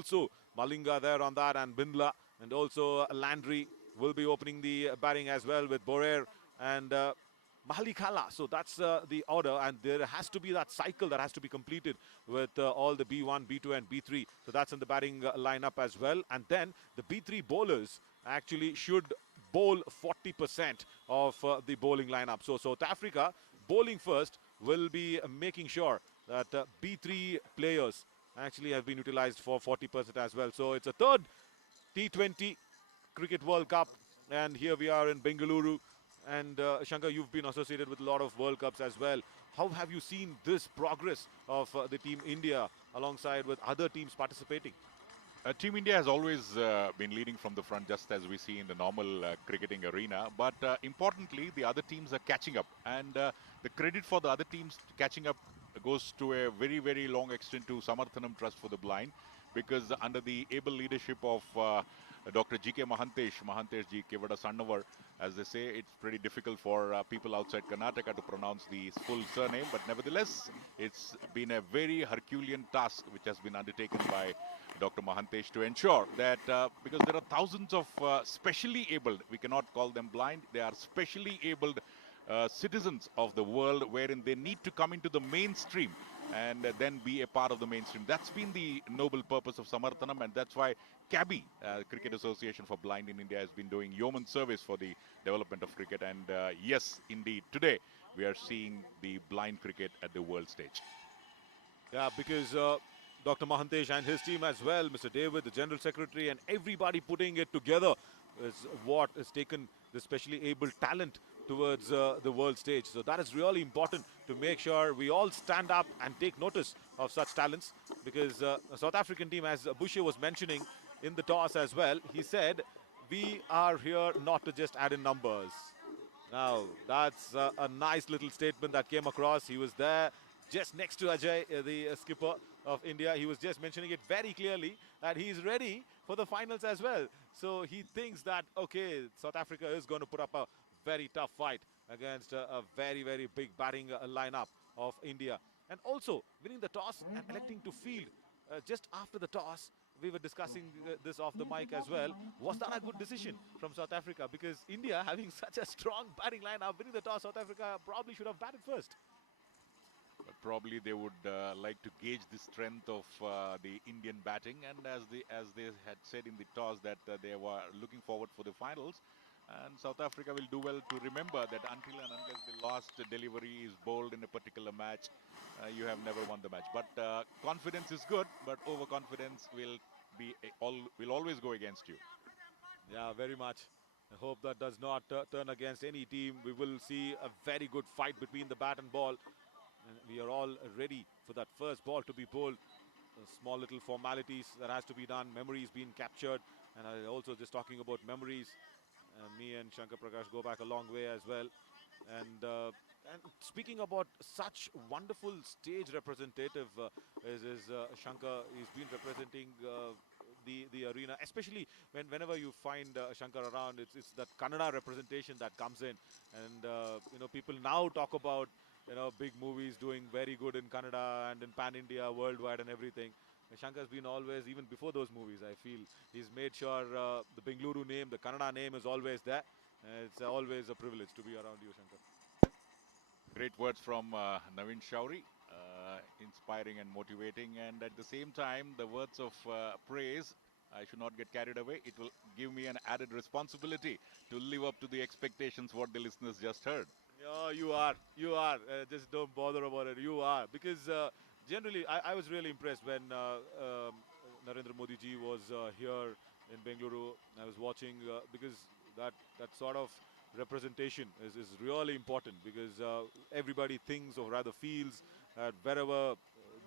also Malinga there on that, and Bindla, and also Landry will be opening the batting as well with Borer and Mahalikala. So that's the order, and there has to be that cycle that has to be completed with all the B1, B2, and B3. So that's in the batting lineup as well. And then the B3 bowlers actually should bowl 40% of the bowling lineup. So South Africa bowling first will be making sure that B3 players actually have been utilized for 40% as well. So it's a third T20 Cricket World Cup, and here we are in Bengaluru. And Shankar, you've been associated with a lot of World Cups as well. How have you seen this progress of the Team India alongside with other teams participating? Team India has always been leading from the front, just as we see in the normal cricketing arena. But importantly, the other teams are catching up. And the credit for the other teams catching up goes to a very, very long extent to Samarthanam Trust for the Blind, because under the able leadership of Dr. G.K. Mahantesh G. Kevada Sannavar, as they say, it's pretty difficult for people outside Karnataka to pronounce the full surname. But nevertheless, it's been a very Herculean task which has been undertaken by Dr. Mahantesh to ensure that because there are thousands of specially abled, we cannot call them blind, they are specially abled citizens of the world, wherein they need to come into the mainstream and then be a part of the mainstream. That's been the noble purpose of Samarthanam, and that's why CABI, Cricket Association for Blind in India, has been doing yeoman service for the development of cricket. And yes, indeed, today we are seeing the blind cricket at the world stage. Yeah, because Dr. Mahantesh and his team as well, Mr. David, the General Secretary, and everybody putting it together is what has taken the specially able talent towards the world stage. So that is really important to make sure we all stand up and take notice of such talents, because the South African team, as Bushe was mentioning in the toss as well, he said, we are here not to just add in numbers. Now, that's a nice little statement that came across. He was there just next to Ajay, the skipper of India. He was just mentioning it very clearly that he's ready for the finals as well. So he thinks that, okay, South Africa is going to put up a very tough fight against a very, very big batting lineup of India. And also winning the toss and electing to field just after the toss. We were discussing this off the mic as well. Was that a good decision from South Africa? Because India, having such a strong batting lineup, winning the toss, South Africa probably should have batted first. But probably they would like to gauge the strength of the Indian batting, and as they had said in the toss that they were looking forward for the finals, and South Africa will do well to remember that until and unless the last delivery is bowled in a particular match, you have never won the match. But confidence is good, but overconfidence will always go against you. Yeah, very much. I hope that does not turn against any team. We will see a very good fight between the bat and ball. And we are all ready for that first ball to be bowled. Small little formalities that has to be done. Memories being captured. And I also just talking about memories. Me and Shankar Prakash go back a long way as well. And speaking about such wonderful stage representative is Shankar. He's been representing the arena, especially whenever you find Shankar around. It's that Kannada representation that comes in, and people now talk about big movies doing very good in Kannada and in Pan India, worldwide, and everything. Shankar's been always, even before those movies, I feel he's made sure the Bengaluru name, the Kannada name is always there. It's always a privilege to be around you, Shankar. Great words from Navin Shauri, inspiring and motivating, and at the same time, the words of praise. I should not get carried away. It will give me an added responsibility to live up to the expectations what the listeners just heard. Yeah, you are. You are. Just don't bother about it. You are. Because generally, I was really impressed when Narendra Modi ji was here in Bengaluru. I was watching because that sort of representation is really important, because everybody thinks or rather feels that wherever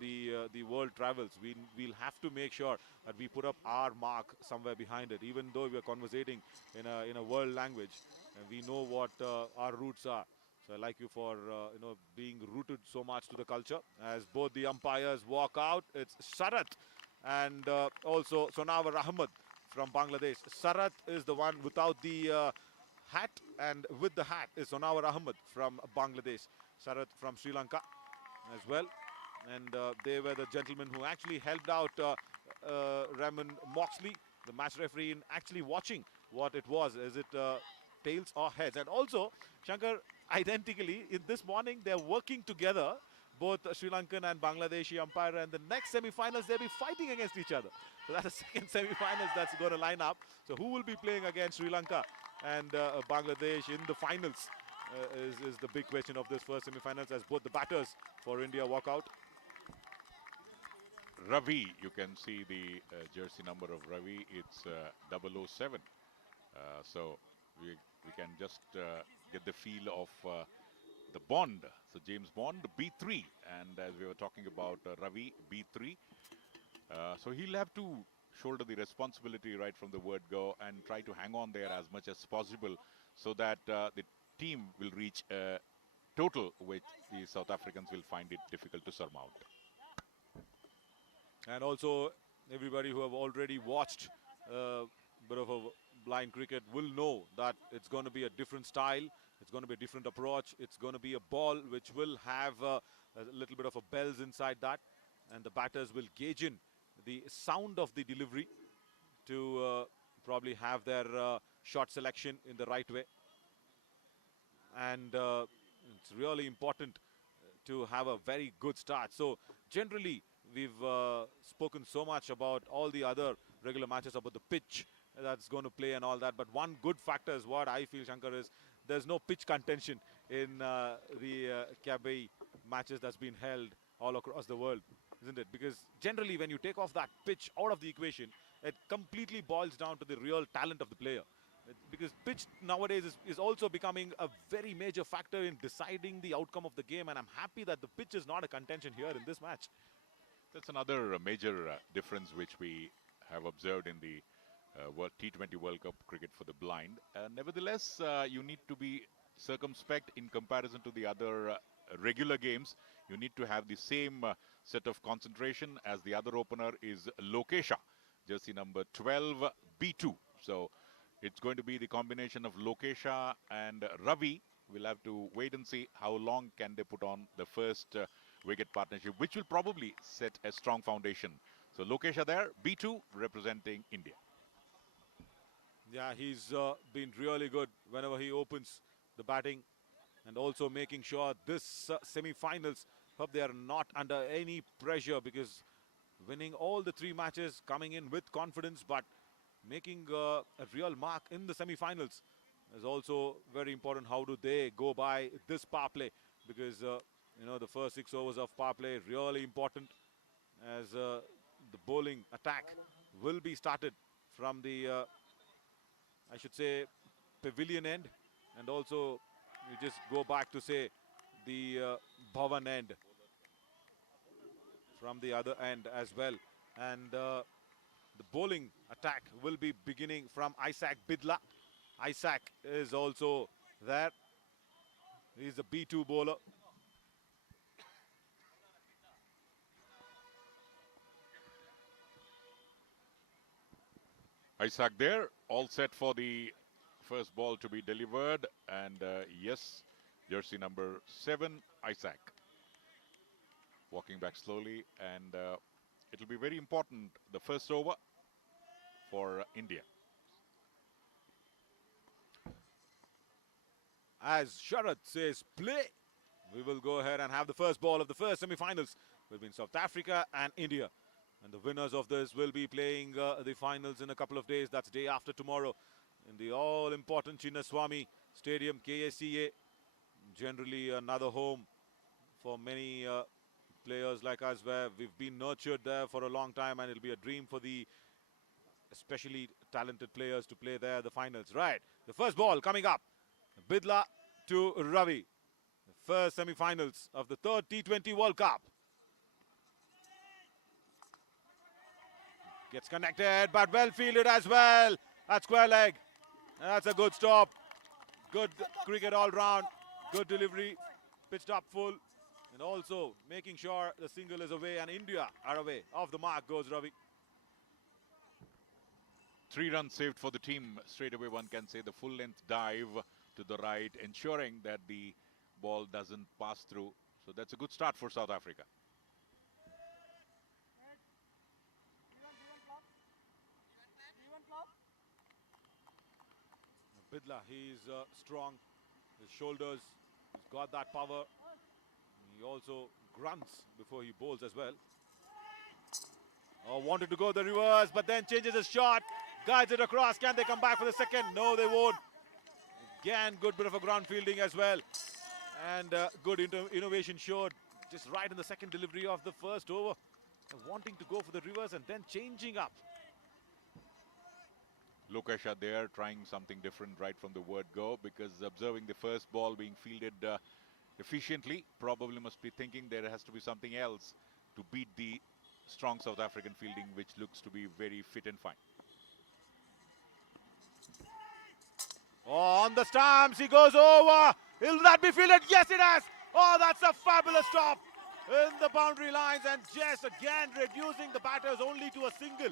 the world travels, we'll have to make sure that we put up our mark somewhere behind it, even though we are conversating in a world language, and we know what our roots are. So I like you for being rooted so much to the culture. As both the umpires walk out, it's Sarat and also Sonawar Ahmed from Bangladesh. Sarat is the one without the hat, and with the hat is Sonawar Ahmed from Bangladesh. Sarat from Sri Lanka as well. And they were the gentlemen who actually helped out Raymond Moxley, the match referee, in actually watching what it was. Is it tails or heads? And also, Shankar, identically, in this morning, they're working together, both Sri Lankan and Bangladeshi umpire, and the next semi-finals, they'll be fighting against each other. So that's the second semi-finals that's going to line up. So who will be playing against Sri Lanka and Bangladesh in the finals is the big question of this first semi-finals, as both the batters for India walk out. Ravi, you can see the jersey number of Ravi. It's 007. So we can just get the feel of the Bond. So James Bond, B3. And as we were talking about Ravi, B3. So he'll have to shoulder the responsibility right from the word go and try to hang on there as much as possible so that the team will reach a total which the South Africans will find it difficult to surmount. And also, everybody who have already watched a bit of a blind cricket will know that it's going to be a different style. It's going to be a different approach. It's going to be a ball which will have a little bit of a bells inside that. And the batters will gauge in the sound of the delivery to probably have their shot selection in the right way. And it's really important to have a very good start. So generally, we've spoken so much about all the other regular matches, about the pitch that's going to play and all that. But one good factor is what I feel, Shankar, is there's no pitch contention in the Kabay matches that's been held all across the world, isn't it? Because generally, when you take off that pitch out of the equation, it completely boils down to the real talent of the player. Because pitch nowadays is also becoming a very major factor in deciding the outcome of the game, and I'm happy that the pitch is not a contention here in this match. That's another major difference which we have observed in the T20 World Cup cricket for the blind. Nevertheless, you need to be circumspect in comparison to the other regular games. You need to have the same set of concentration as the other opener is Lokesha, jersey number 12, B2. So it's going to be the combination of Lokesha and Ravi. We'll have to wait and see how long can they put on the first wicket partnership, which will probably set a strong foundation. So Lokesha there, B2 representing India. Yeah, he's been really good whenever he opens the batting, and also making sure this semi-finals, hope they are not under any pressure, because winning all the three matches, coming in with confidence, but making a real mark in the semi-finals is also very important. How do they go by this power play? Because, you know, the first 6 overs of power play really important, as the bowling attack will be started from the, I should say, pavilion end. And also, you just go back to say the Bhavan end from the other end as well. And the bowling attack will be beginning from Isaac Bidla. Isaac is also there. He's the B2 bowler. Isaac there, all set for the first ball to be delivered. And yes, jersey number 7, Isaac. Walking back slowly, and it'll be very important, the first over for India. As Sharad says, play. We will go ahead and have the first ball of the first semi-finals between South Africa and India. And the winners of this will be playing the finals in a couple of days. That's day after tomorrow in the all-important Chinnaswamy Stadium, KSCA. Generally another home for many players like us, where we've been nurtured there for a long time, and it'll be a dream for the especially talented players to play there the finals. Right, the first ball coming up. Bidla to Ravi. The first semi-finals of the third T20 World Cup. Gets connected, but well fielded as well. That's square leg. That's a good stop. Good cricket all round. Good delivery. Pitched up full. And also making sure the single is away, and India are away. Off the mark goes Ravi. 3 runs saved for the team. Straight away, one can say the full-length dive to the right, ensuring that the ball doesn't pass through. So that's a good start for South Africa. Bidla, he's strong. His shoulders, he's got that power. He also grunts before he bowls as well. Oh, wanted to go the reverse, but then changes his shot, guides it across. Can they come back for the second? No, they won't. Again, good bit of a ground fielding as well. And good innovation showed just right in the second delivery of the first over. Wanting to go for the reverse and then changing up. Lokesha there trying something different right from the word go, because observing the first ball being fielded efficiently, probably must be thinking there has to be something else to beat the strong South African fielding, which looks to be very fit and fine. Oh, on the stumps, he goes over. Will that be fielded? Yes, it has. Oh, that's a fabulous stop in the boundary lines, and just again reducing the batters only to a single.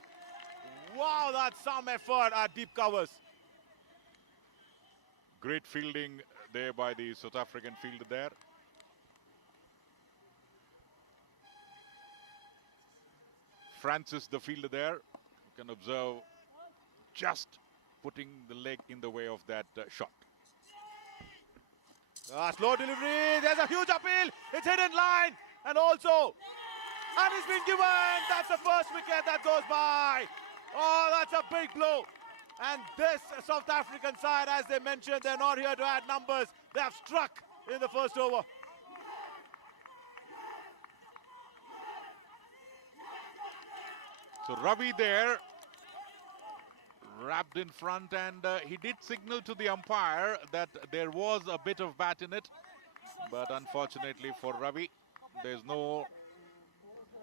Wow, that's some effort at deep covers. Great fielding there by the South African fielder there. Francis, the fielder there, you can observe just putting the leg in the way of that shot. Slow delivery, there's a huge appeal, it's hit in line, and it's been given. That's the first wicket that goes by. Oh, that's a big blow. And this South African side, as they mentioned, they're not here to add numbers. They have struck in the first over. So Ravi there, wrapped in front, and he did signal to the umpire that there was a bit of bat in it. But unfortunately for Ravi, there's no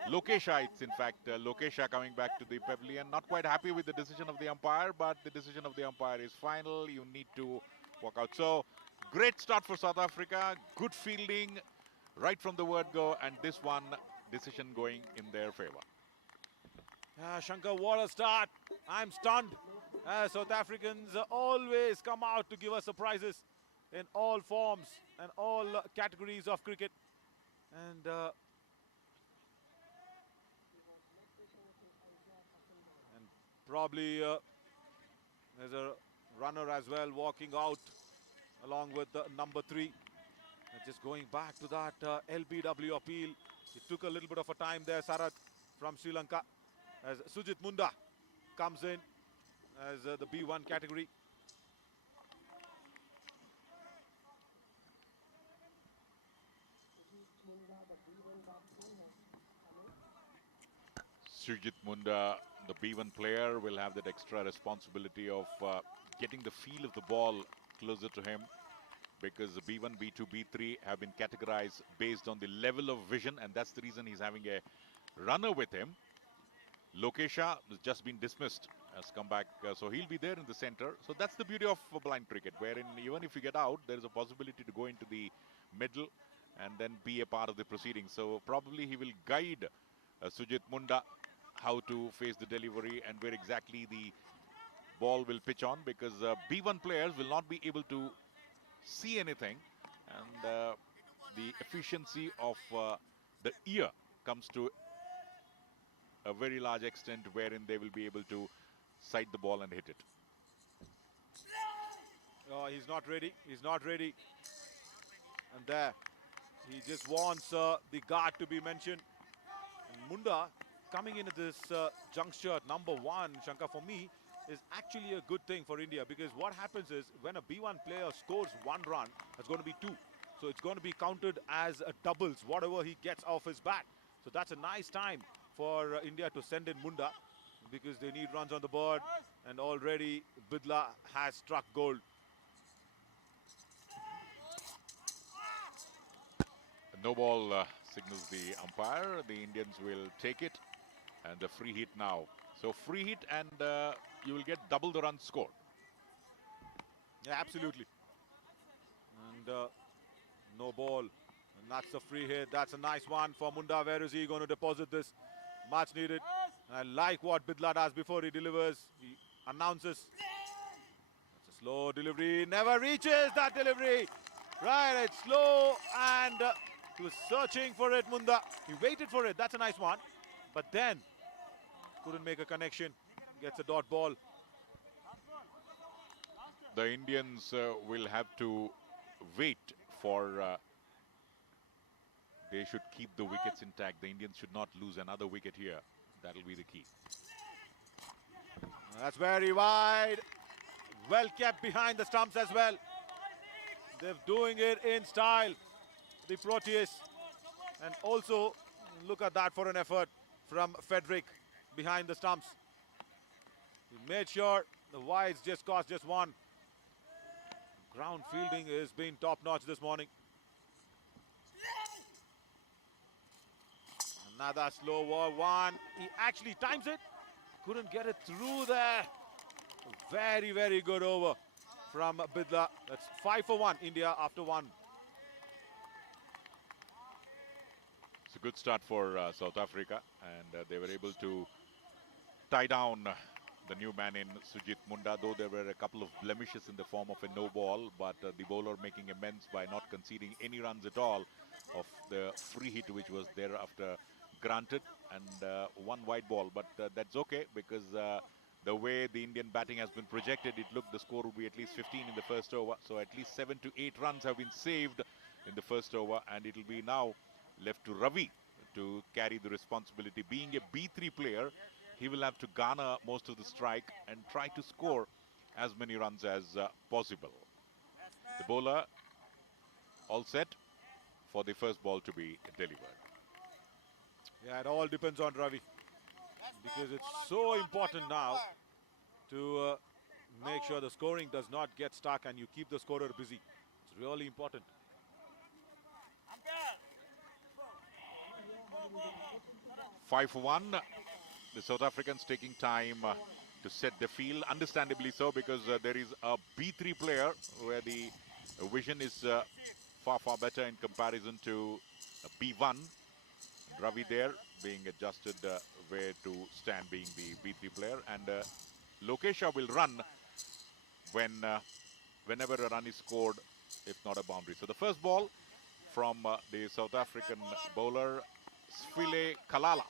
Lokesha. It's in fact Lokesha coming back to the pavilion. Not quite happy with the decision of the umpire, but the decision of the umpire is final. You need to walk out. So great start for South Africa. Good fielding right from the word go, and this one decision going in their favor. Shankar, what a start. I'm stunned. South Africans always come out to give us surprises in all forms and all categories of cricket. And probably there's a runner as well walking out along with the number 3. And just going back to that LBW appeal. It took a little bit of a time there, Sarath from Sri Lanka, as Sujit Munda comes in as the B1 category. Sujit Munda, the B1 player, will have that extra responsibility of getting the feel of the ball closer to him, because the B1, B2, B3 have been categorized based on the level of vision, and that's the reason he's having a runner with him. Lokesha has just been dismissed, has come back, so he'll be there in the center. So that's the beauty of blind cricket, wherein even if you get out, there is a possibility to go into the middle and then be a part of the proceedings. So probably he will guide Sujit Munda how to face the delivery and where exactly the ball will pitch on, because B1 players will not be able to see anything, and the efficiency of the ear comes to a very large extent, wherein they will be able to sight the ball and hit it. Oh, he's not ready. He's not ready. And there, he just wants the guard to be mentioned. And Munda coming into this juncture at number 1, Shankar, for me, is actually a good thing for India, because what happens is when a B1 player scores 1 run, it's going to be 2. So it's going to be counted as a doubles, whatever he gets off his bat. So that's a nice time for India to send in Munda, because they need runs on the board, and already Bidla has struck gold. No ball signals the umpire. The Indians will take it, and the free hit now. So free hit, and you will get double the runs scored. Yeah, absolutely. And no ball. And that's a free hit. That's a nice one for Munda. Where is he going to deposit this? Much needed. And I like what Bidla does before he delivers. He announces. That's a slow delivery. Never reaches that delivery. Right, it's slow, and he was searching for it, Munda. He waited for it. That's a nice one. But then couldn't make a connection. Gets a dot ball. the Indians will have to wait for. They should keep the wickets intact. The Indians should not lose another wicket here. That'll be the key. That's very wide. Well kept behind the stumps as well. They're doing it in style, the Proteas. And also, look at that for an effort from Frederick behind the stumps. He made sure the wides just cost just one. Ground fielding has been top-notch this morning. Another slow one. He actually times it. Couldn't get it through there. Very, very good over from Bidla. That's 5 for 1, India after 1. It's a good start for South Africa, and they were able to tie down the new man in Sujit Munda, though there were a couple of blemishes in the form of a no ball, but the bowler making amends by not conceding any runs at all of the free hit which was there after granted, and one wide ball. But that's okay, because the way the Indian batting has been projected, it looked the score would be at least 15 in the first over. So at least 7 to 8 runs have been saved in the first over, and it will be now left to Ravi to carry the responsibility. Being a B3 player, he will have to garner most of the strike and try to score as many runs as possible. The bowler all set for the first ball to be delivered. Yeah, it all depends on Ravi, because it's so important now to make sure the scoring does not get stuck and you keep the scorer busy. It's really important. Five for 1. The South Africans taking time to set the field, understandably so, because there is a B3 player where the vision is far better in comparison to B1. Ravi there being adjusted where to stand, being the B3 player, and Lokesha will run whenever a run is scored, if not a boundary. So the first ball from the South African bowler, Sfile Kalala.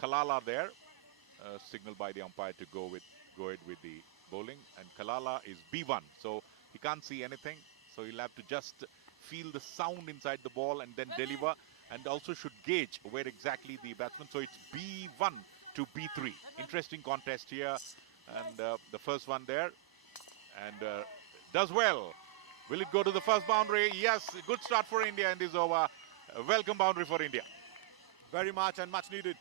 Kalala there, signaled by the umpire to go ahead with the bowling, and Kalala is B1, so he can't see anything, so he'll have to just feel the sound inside the ball and then deliver, and also should gauge where exactly the batsman. So it's B1 to B3. Interesting contest here, and the first one there, and does well. Will it go to the first boundary? Yes, good start for India in this over. Welcome boundary for India. Very much, and much needed,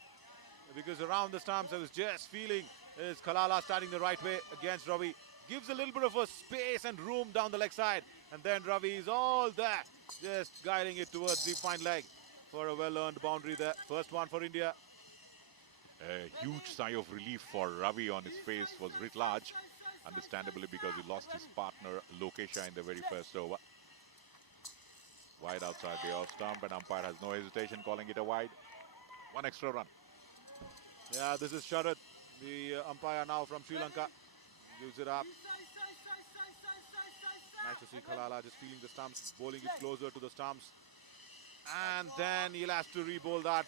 because around the stumps I was just feeling is Kalala starting the right way against Ravi. Gives a little bit of a space and room down the leg side, and then Ravi is all there, just guiding it towards the fine leg for a well-earned boundary there. First one for India. A huge sigh of relief for Ravi on his face was writ large, understandably, because he lost his partner Lokesha in the very first over. Wide outside the off stump, and umpire has no hesitation calling it a wide. One extra run. Yeah, this is Sharad, the umpire now from Sri Lanka. Gives it up. Nice to see Kalala just feeling the stumps, bowling it closer to the stumps. And then he'll have to re-bowl that.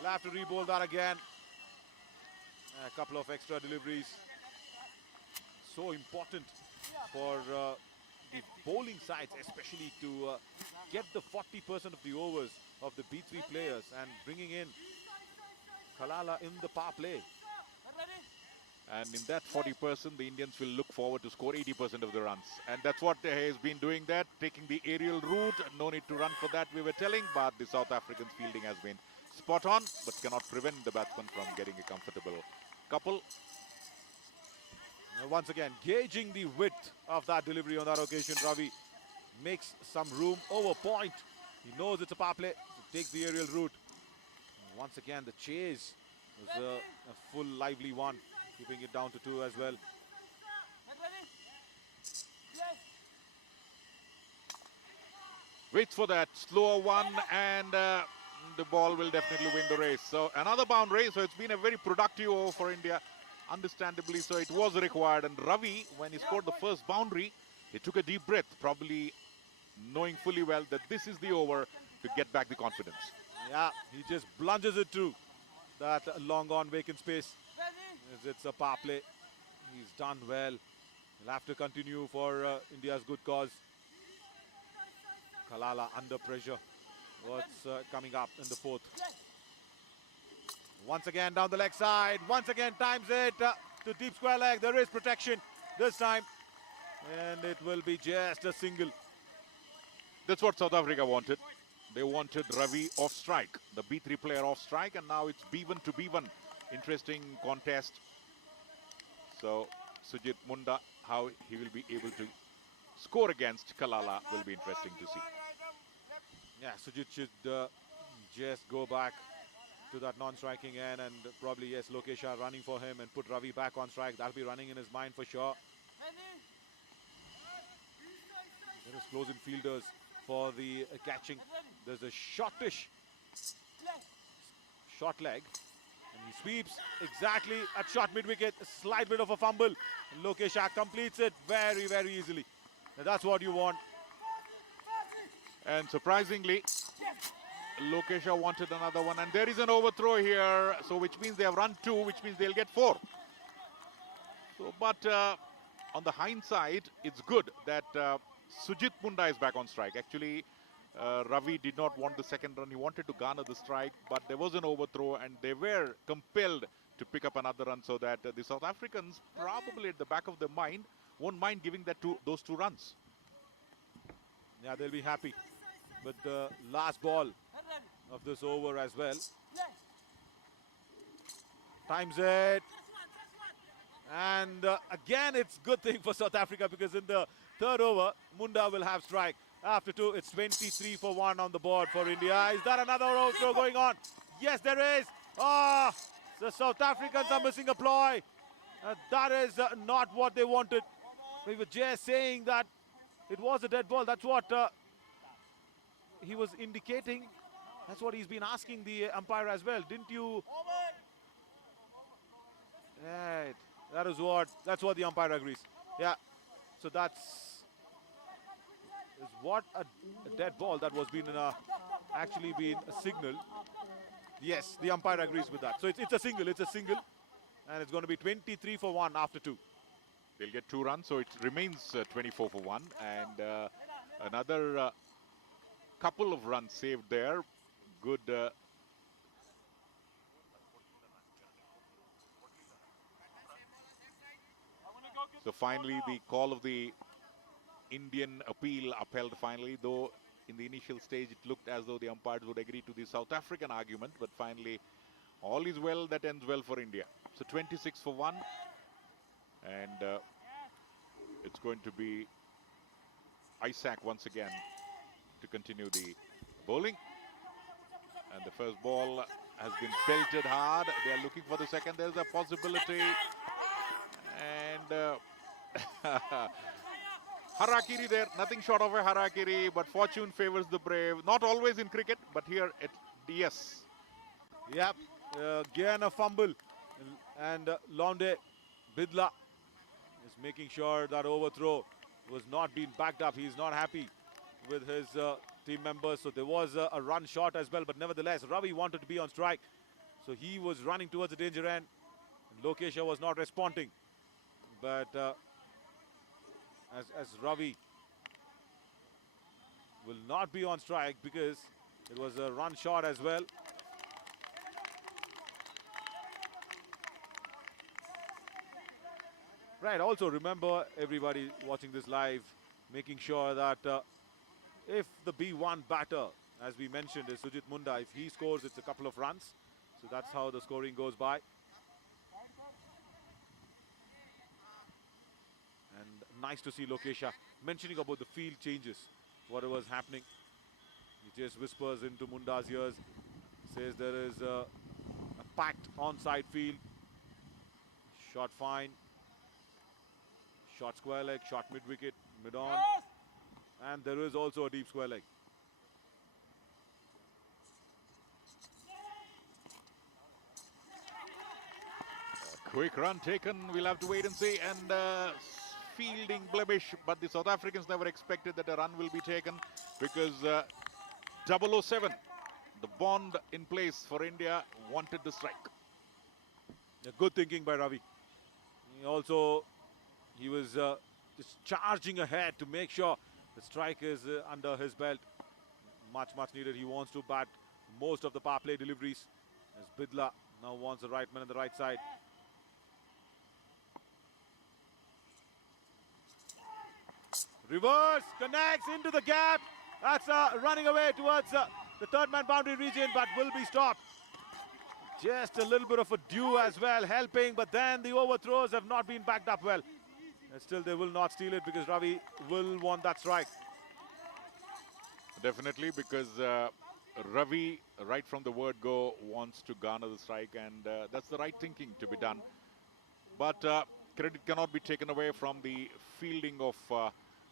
He'll have to re-bowl that again. A couple of extra deliveries. So important for the bowling sides, especially to get the 40% of the overs of the B3 players, and bringing in Kalala in the power play. And in that 40%, the Indians will look forward to score 80% of the runs. And that's what he has been doing there, taking the aerial route. No need to run for that, we were telling, but the South African fielding has been spot on, but cannot prevent the batsman from getting a comfortable couple. Now once again, gauging the width of that delivery on that occasion, Ravi makes some room over point. He knows it's a power play, so takes the aerial route. And once again, the chase was a full lively one, keeping it down to 2 as well. Waits for that slower one, and the ball will definitely win the race. So another boundary. So it's been a very productive over for India, understandably so. It was required, and Ravi, when he scored the first boundary, he took a deep breath, probably knowing fully well that this is the over to get back the confidence. Yeah, he just plunges it to that long on vacant space. As it's a power play. He's done well. He'll have to continue for India's good cause. Kalala under pressure. What's coming up in the fourth? Once again down the leg side. Once again times it to deep square leg. There is protection this time. And it will be just a single. That's what South Africa wanted. They wanted Ravi off strike, the B3 player off strike, and now it's B1 to B1. Interesting contest. So Sujit Munda, how he will be able to score against Kalala will be interesting to see. Yeah, Sujit should just go back to that non-striking end, and probably, yes, Lokesha running for him and put Ravi back on strike. That'll be running in his mind for sure. There is close-in fielders for the catching. There's a shortish short leg, and he sweeps exactly at short mid-wicket. A slight bit of a fumble. And Lokesha completes it very, very easily. Now, that's what you want. And surprisingly, Lokesha wanted another one, and there is an overthrow here, so which means they have run 2, which means they'll get 4. So, but on the hindsight, it's good that Sujit Munda is back on strike. Actually, Ravi did not want the second run. He wanted to garner the strike, but there was an overthrow, and they were compelled to pick up another run, so that the South Africans, probably at the back of their mind, won't mind giving that those 2 runs. Yeah, they'll be happy with the last ball of this over as well. Times it. And again, it's good thing for South Africa, because in the third over, Munda will have strike. After 2, it's 23 for 1 on the board for India. Is there another overthrow going on? Yes, there is. Ah, the South Africans are missing a ploy. That is not what they wanted. We were just saying that it was a dead ball. That's what he was indicating. That's what he's been asking the umpire as well. Didn't you? Right. That's what the umpire agrees. Yeah. So that's what a dead ball that was actually been a signal. Yes, the umpire agrees with that. So it's a single. It's a single. And it's going to be 23 for 1 after 2. They'll get 2 runs, so it remains 24 for 1. And another couple of runs saved there. Good. So finally, the call of the Indian appeal upheld finally, though in the initial stage it looked as though the umpires would agree to the South African argument, but finally all is well that ends well for India. So 26 for 1, and it's going to be Isaac once again to continue the bowling. And the first ball has been belted hard. They are looking for the second. There's a possibility. And harakiri there. Nothing short of a harakiri, but fortune favors the brave. Not always in cricket, but here at DS. Yep. Again a fumble. And Londe Bidla is making sure that overthrow was not being backed up. He's not happy with his team members. So there was a run short as well. But nevertheless, Ravi wanted to be on strike. So he was running towards the danger end. And Lokesha was not responding. But as Ravi will not be on strike, because it was a run short as well. Right, also remember, everybody watching this live, making sure that if the B1 batter, as we mentioned, is Sujit Munda, if he scores, it's a couple of runs. So that's how the scoring goes by. And nice to see Lokesha mentioning about the field changes, whatever was happening. He just whispers into Munda's ears, says there is a packed onside field. Shot fine. Short square leg, short mid-wicket, mid-on. And there is also a deep square leg. A quick run taken, we'll have to wait and see. And fielding blemish, but the South Africans never expected that a run will be taken, because 007, the bond in place for India, wanted the strike. Good thinking by Ravi. He also He was just charging ahead to make sure the strike is under his belt. Much needed. He wants to bat most of the power play deliveries. As Bidla now wants the right man on the right side. Reverse, connects into the gap. That's running away towards the third man boundary region, but will be stopped. Just a little bit of a dew as well, helping, but then the overthrows have not been backed up well. And still, they will not steal it because Ravi will want that strike. Definitely, because Ravi, right from the word go, wants to garner the strike, and that's the right thinking to be done. But credit cannot be taken away from the fielding of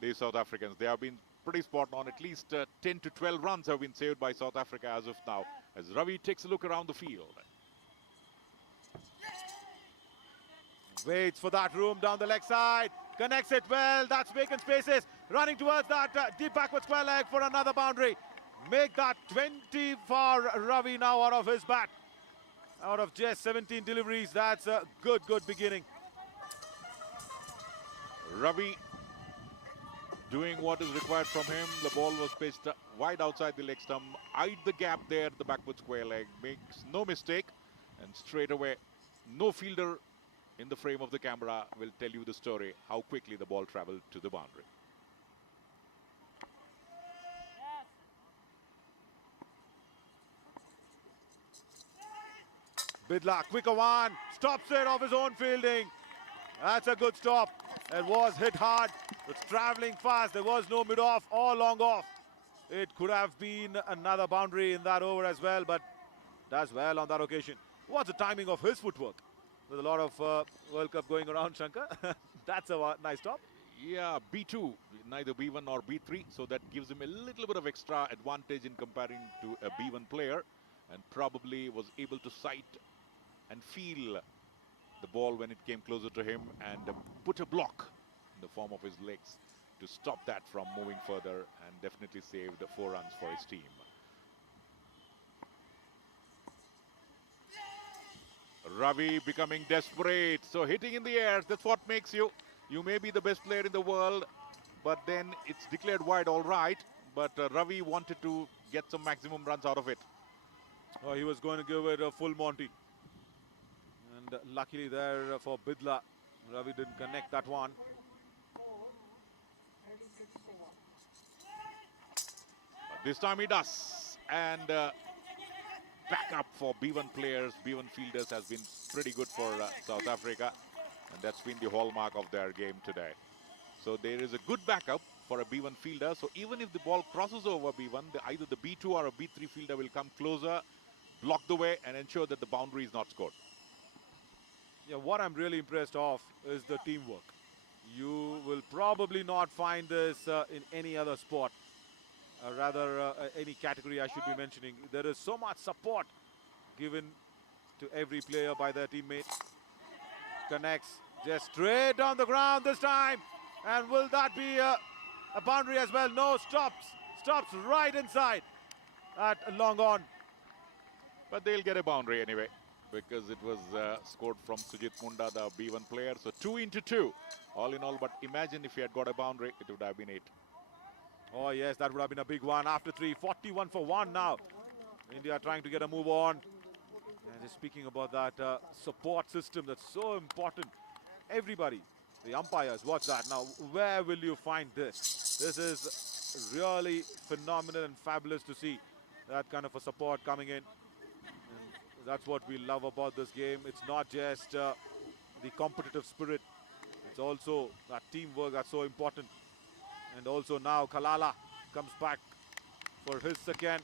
the South Africans. They have been pretty spot on. At least 10 to 12 runs have been saved by South Africa as of now, as Ravi takes a look around the field. Waits for that room down the leg side. Connects it well. That's vacant spaces. Running towards that deep backward square leg for another boundary. Make that 20 for Ravi now out of his bat. Out of just 17 deliveries. That's a good beginning. Ravi doing what is required from him. The ball was pitched wide outside the leg stump. Eyed the gap there at the backward square leg. Makes no mistake. And straight away, no fielder in the frame of the camera will tell you the story, how quickly the ball traveled to the boundary. Bidla, quicker one, stops it off his own fielding. That's a good stop. It was hit hard. It's traveling fast. There was no mid-off or long off. It could have been another boundary in that over as well, but does well on that occasion. What's the timing of his footwork? With a lot of World Cup going around, Shankar. That's a nice stop. Yeah, B2, neither B1 nor B3, so that gives him a little bit of extra advantage in comparing to a B1 player, and probably was able to sight and feel the ball when it came closer to him and put a block in the form of his legs to stop that from moving further, and definitely saved 4 runs for his team. Ravi becoming desperate, so hitting in the air, that's what makes you. You may be the best player in the world, but then it's declared wide, all right. But Ravi wanted to get some maximum runs out of it. Oh, he was going to give it a full Monty. And luckily there for Bidla, Ravi didn't connect that one. But this time he does. And backup for B1 players, B1 fielders has been pretty good for South Africa. And that's been the hallmark of their game today. So there is a good backup for a B1 fielder. So even if the ball crosses over B1, either the B2 or a B3 fielder will come closer, block the way, and ensure that the boundary is not scored. Yeah, what I'm really impressed of is the teamwork. You will probably not find this in any other sport. Rather, any category I should be mentioning. There is so much support given to every player by their teammate. Connects just straight down the ground this time. And will that be a boundary as well? No, stops right inside at long on. But they'll get a boundary anyway, because it was scored from Sujit Munda, the B1 player. So 2 into 2, all in all. But imagine if he had got a boundary, it would have been 8. Oh yes, that would have been a big one after 3. 41 for 1 now. India trying to get a move on. And just speaking about that support system, that's so important. Everybody, the umpires, watch that. Now, where will you find this? This is really phenomenal and fabulous to see that kind of a support coming in. And that's what we love about this game. It's not just the competitive spirit. It's also that teamwork that's so important. And also now Kalala comes back for his second.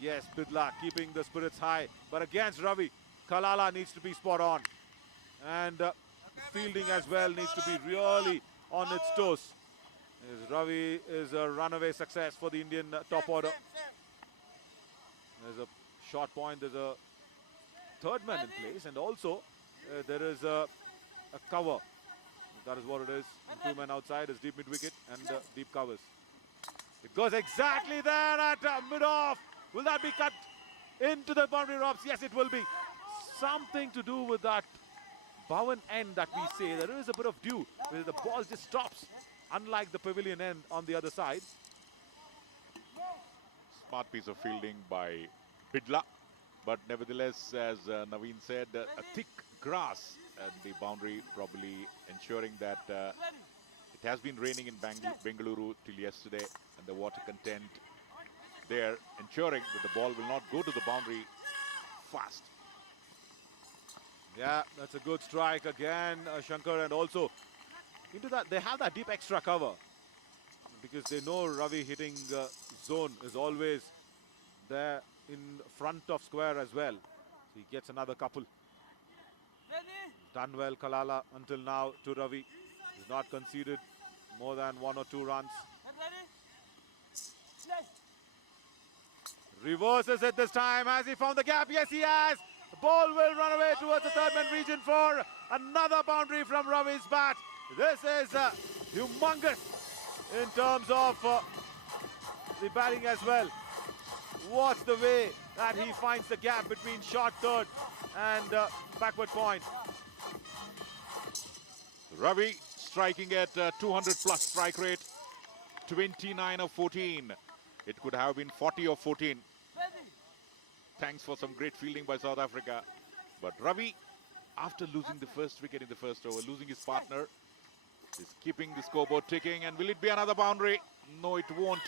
Yes, Bidla keeping the spirits high. But against Ravi, Kalala needs to be spot on. And fielding as well needs to be really on its toes. As Ravi is a runaway success for the Indian top order. There's a short point, there's a third man in place, and also there is a cover. That is what it is. And 2 men outside is deep mid wicket and deep covers. It goes exactly there at mid off. Will that be cut into the boundary ropes? Yes, it will be. Something to do with that bowen end that we say, there is a bit of dew where the ball just stops, unlike the pavilion end on the other side. Smart piece of fielding by Bidla. But nevertheless, as Naveen said, a thick grass at the boundary, probably ensuring that it has been raining in Bengaluru till yesterday, and the water content there ensuring that the ball will not go to the boundary fast. Yeah, that's a good strike again, Shankar, and also into that they have that deep extra cover because they know Ravi hitting zone is always there in front of square as well. So he gets another couple. Done well, Kalala, until now to Ravi. He's not conceded more than 1 or 2 runs. Reverses it this time. Has he found the gap? Yes, he has. The ball will run away towards the third man region for another boundary from Ravi's bat. This is humongous in terms of the batting as well. Watch the way that he finds the gap between short third and backward point. Ravi striking at 200 plus strike rate, 29 of 14. It could have been 40 of 14. Thanks for some great fielding by South Africa. But Ravi, after losing the first wicket in the first over, losing his partner, is keeping the scoreboard ticking. And will it be another boundary? No, it won't.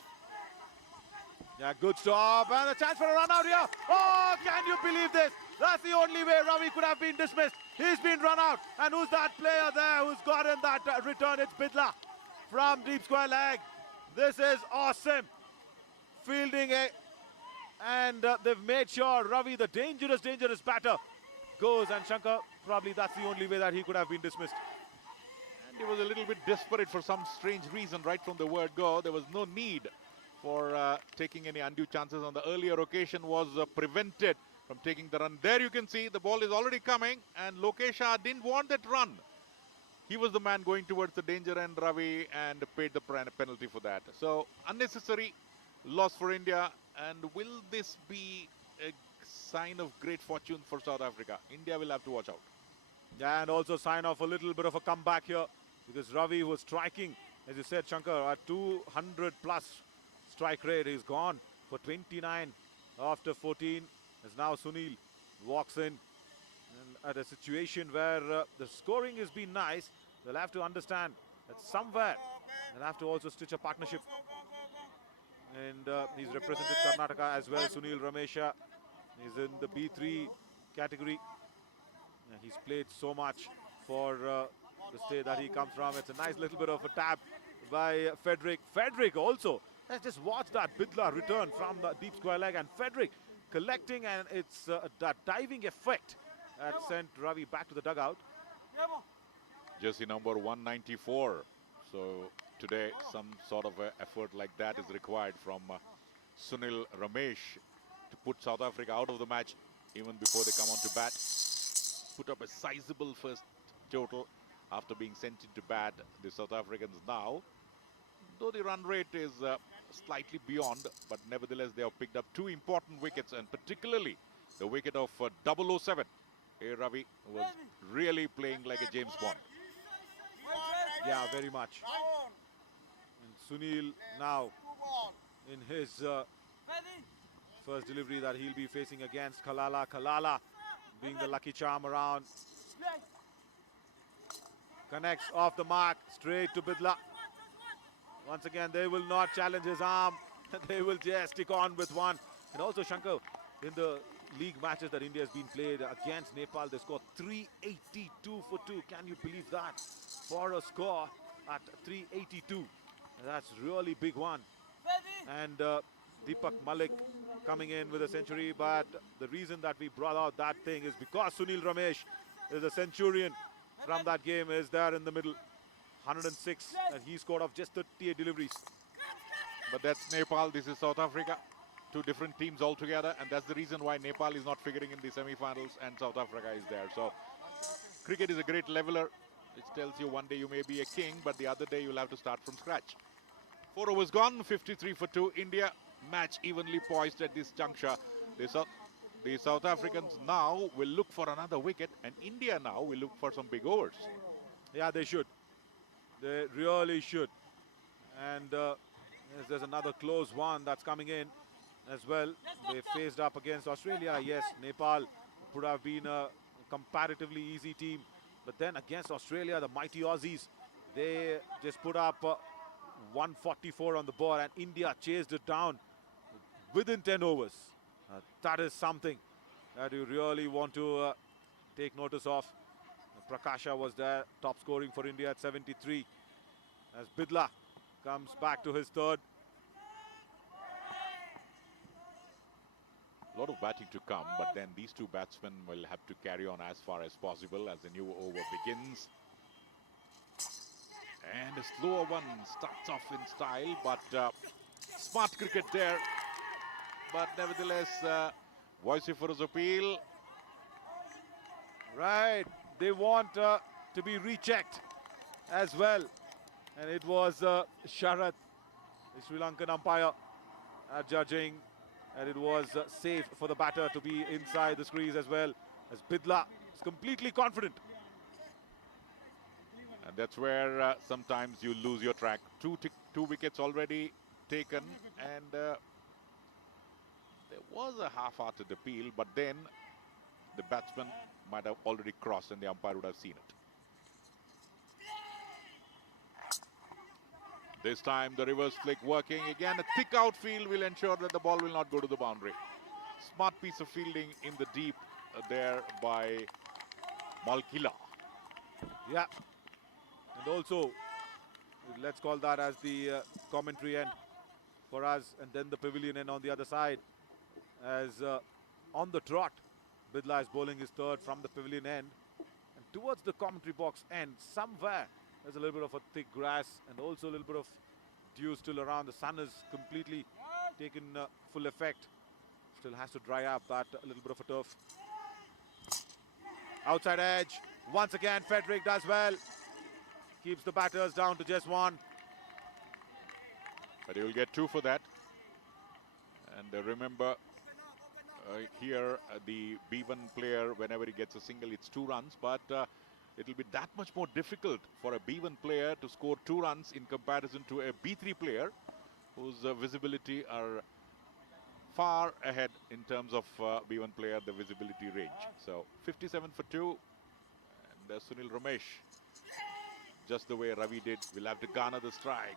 Yeah, good stop, and a chance for a run out here. Oh, can you believe this? That's the only way Ravi could have been dismissed. He's been run out. And who's that player there who's gotten that return? It's Bidla from deep square leg. This is awesome. Fielding it. And they've made sure Ravi, the dangerous batter, goes. And Shankar, probably that's the only way that he could have been dismissed. And he was a little bit desperate for some strange reason right from the word go. There was no need for taking any undue chances. On the earlier occasion was prevented from taking the run. There you can see the ball is already coming, and Lokesha didn't want that run. He was the man going towards the danger end, Ravi, and paid the penalty for that. So unnecessary loss for India. And will this be a sign of great fortune for South Africa? India will have to watch out. Yeah, and also sign off a little bit of a comeback here, because Ravi was striking, as you said, Shankar, at 200 plus strike rate. He's gone for 29 after 14. As now Sunil walks in, and at a situation where the scoring has been nice, they'll have to understand that somewhere they'll have to also stitch a partnership. And he's represented Karnataka as well. Sunil Ramesha is in the B3 category. He's played so much for the state that he comes from. It's a nice little bit of a tap by Frederick. Frederick also, let's just watch that Bidla return from the deep square leg, and Frederick collecting, and it's that diving effect that sent Ravi back to the dugout. Jersey number 194. So today some sort of effort like that is required from Sunil Ramesh to put South Africa out of the match even before they come on to bat. Put up a sizable first total after being sent into bat. The South Africans now, though the run rate is slightly beyond, but nevertheless they have picked up 2 important wickets, and particularly the wicket of 007. Ravi was really playing like a James Bond. Yeah, very much. And Sunil now in his first delivery that he'll be facing against Kalala. Kalala being the lucky charm around. Connects off the mark, straight to Bidla. Once again, they will not challenge his arm. They will just stick on with one. And also, Shankar, in the league matches that India has been played against Nepal, they scored 382 for 2. Can you believe that? For a score at 382. That's really big one. And Deepak Malik coming in with a century. But the reason that we brought out that thing is because Sunil Ramesh is a centurion from that game, is there in the middle. 106, and he scored off just 38 deliveries. But that's Nepal, this is South Africa. 2 different teams altogether, and that's the reason why Nepal is not figuring in the semi-finals and South Africa is there. So cricket is a great leveler. It tells you one day you may be a king, but the other day you'll have to start from scratch. 4 overs gone, 53 for 2. India match evenly poised at this juncture. The South Africans now will look for another wicket, and India now will look for some big overs. Yeah, they should. They really should. And yes, there's another close one that's coming in as well. They faced up against Australia. Yes, Nepal would have been a comparatively easy team. But then against Australia, the mighty Aussies, they just put up 144 on the board, and India chased it down within 10 overs. That is something that you really want to take notice of. Prakasha was there, top scoring for India at 73. As Bidla comes back to his third. A lot of batting to come, but then these two batsmen will have to carry on as far as possible as the new over begins. And a slower one starts off in style, but smart cricket there. But nevertheless, vociferous appeal. Right, they want to be rechecked as well. And it was Sharath, the Sri Lankan umpire, judging. And it was safe for the batter to be inside the crease as well, as Bidla is completely confident. And that's where sometimes you lose your track. Two wickets already taken, and there was a half-hearted appeal, but then the batsman might have already crossed and the umpire would have seen it. This time the reverse flick working. Again, a thick outfield will ensure that the ball will not go to the boundary. Smart piece of fielding in the deep there by Malkila. Yeah. And also, let's call that as the commentary end for us, and then the pavilion end on the other side. As on the trot, Bidla is bowling his third from the pavilion end. And towards the commentary box end, somewhere, there's a little bit of a thick grass and also a little bit of dew still around. The sun is completely taken full effect. Still has to dry up that little bit of a turf. Outside edge. Once again, Frederick does well. Keeps the batters down to just one. But he will get two for that. And remember, here the B1 player, whenever he gets a single, it's 2 runs. But it will be that much more difficult for a B1 player to score 2 runs in comparison to a B3 player whose visibility are far ahead in terms of B1 player, the visibility range. So 57 for 2, and Sunil Ramesh, just the way Ravi did, will have to garner the strike.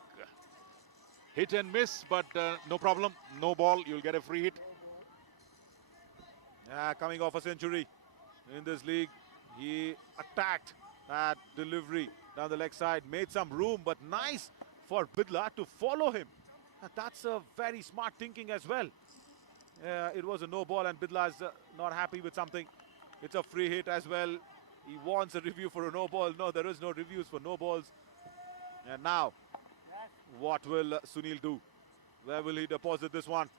Hit and miss, but no problem, no ball, you'll get a free hit. Yeah, coming off a century in this league, he attacked that delivery down the leg side, made some room, but nice for Bidla to follow him. And that's a very smart thinking as well. It was a no ball, and Bidla is not happy with something. It's a free hit as well. He wants a review for a no ball. No, there is no reviews for no balls. And now, what will Sunil do? Where will he deposit this one?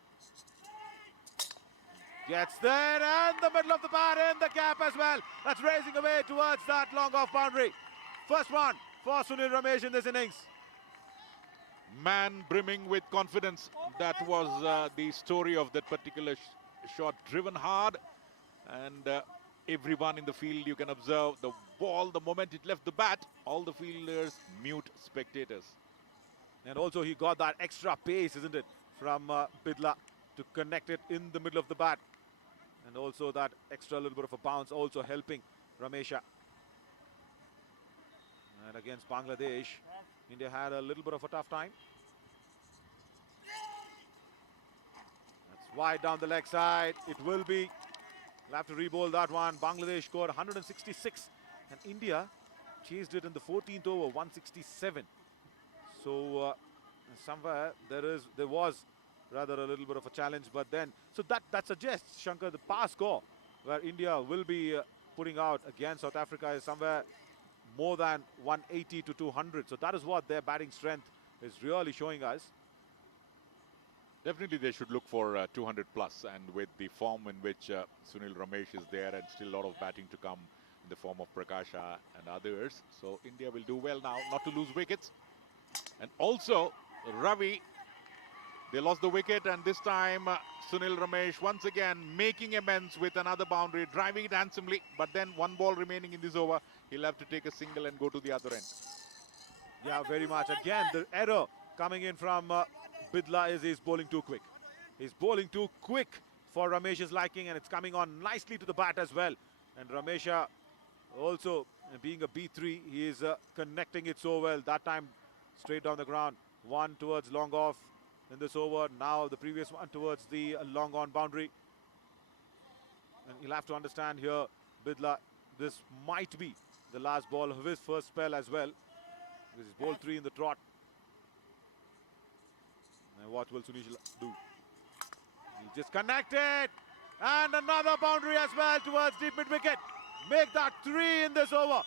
Gets there, and the middle of the bat in the gap as well. That's racing away towards that long off boundary. First one for Sunil Ramesh in this innings. Man brimming with confidence. That was the story of that particular shot, driven hard. And everyone in the field, you can observe the ball, the moment it left the bat, all the fielders mute spectators. And also he got that extra pace, isn't it, from Bidla to connect it in the middle of the bat. And also that extra little bit of a bounce also helping Ramesha. And against Bangladesh, India had a little bit of a tough time. That's wide down the leg side. It will be. We'll have to re-bowl that one. Bangladesh scored 166. And India chased it in the 14th over, 167. So somewhere there was rather a little bit of a challenge, but then so that suggests, Shankar, the past score where India will be putting out against South Africa is somewhere more than 180 to 200. So that is what their batting strength is really showing us. Definitely they should look for 200 plus, and with the form in which Sunil Ramesh is there, and still a lot of batting to come in the form of Prakasha and others. So India will do well now not to lose wickets. And also Ravi They lost the wicket, and this time Sunil Ramesh once again making amends with another boundary, driving it handsomely. But then one ball remaining in this over, he'll have to take a single and go to the other end. Yeah, very much. Again, the error coming in from Bidla is he's bowling too quick. He's bowling too quick for Ramesh's liking, and it's coming on nicely to the bat as well. And Ramesha also being a B3, he is connecting it so well. That time straight down the ground. One towards long off in this over. Now the previous one towards the long on boundary. And you'll have to understand here, Bidla, this might be the last ball of his first spell as well. This is ball 3 in the trot. And what will Sunil do? He just connected. And another boundary as well towards deep mid-wicket. Make that 3 in this over.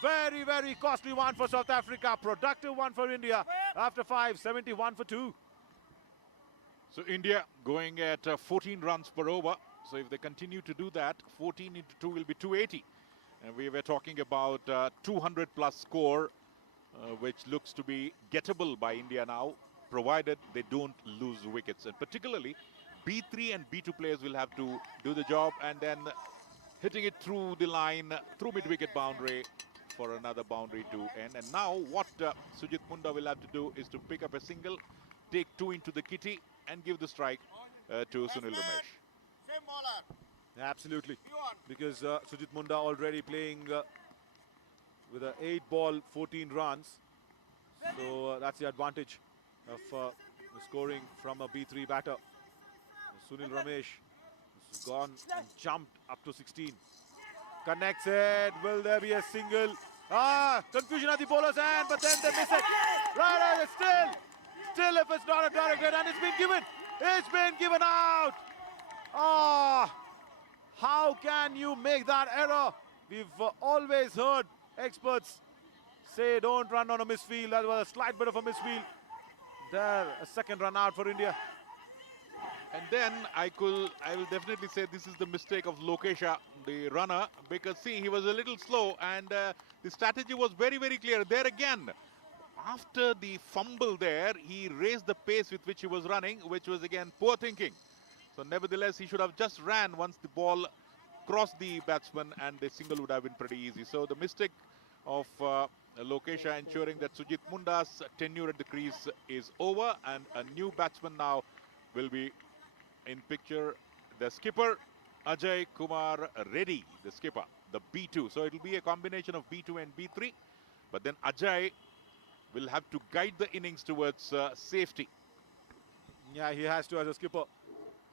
Very, very costly one for South Africa. Productive one for India. After 5, 71 for 2. So India going at 14 runs per over. So if they continue to do that, 14 into 2 will be 280. And we were talking about 200 plus score, which looks to be gettable by India now, provided they don't lose wickets. And particularly, B3 and B2 players will have to do the job, and then hitting it through the line, through mid-wicket boundary for another boundary to end. And now what Sujit Munda will have to do is to pick up a single, take 2 into the kitty, and give the strike to Sunil Ramesh. Absolutely, because Sujit Munda already playing with an 8-ball, 14 runs. So that's the advantage of scoring from a B3 batter. Sunil Ramesh has gone and jumped up to 16. Connects it. Will there be a single? Confusion at the bowler's end, but then they miss it. Right, still if it's not a direct hit, and it's been given. It's been given out. How can you make that error? We've always heard experts say don't run on a misfield. That was a slight bit of a misfield. There, a second run out for India. And then I will definitely say this is the mistake of Lokesha, the runner, because see, he was a little slow, and the strategy was very, very clear. There again, after the fumble there, he raised the pace with which he was running, which was again poor thinking. So nevertheless, he should have just ran once the ball crossed the batsman, and the single would have been pretty easy. So the mistake of Lokesha ensuring that Sujit Munda's tenure at the crease is over, and a new batsman now will be in picture. The skipper, Ajay Kumar Reddy, the skipper, the B2. So it will be a combination of B2 and B3. But then Ajay will have to guide the innings towards safety. Yeah, he has to as a skipper.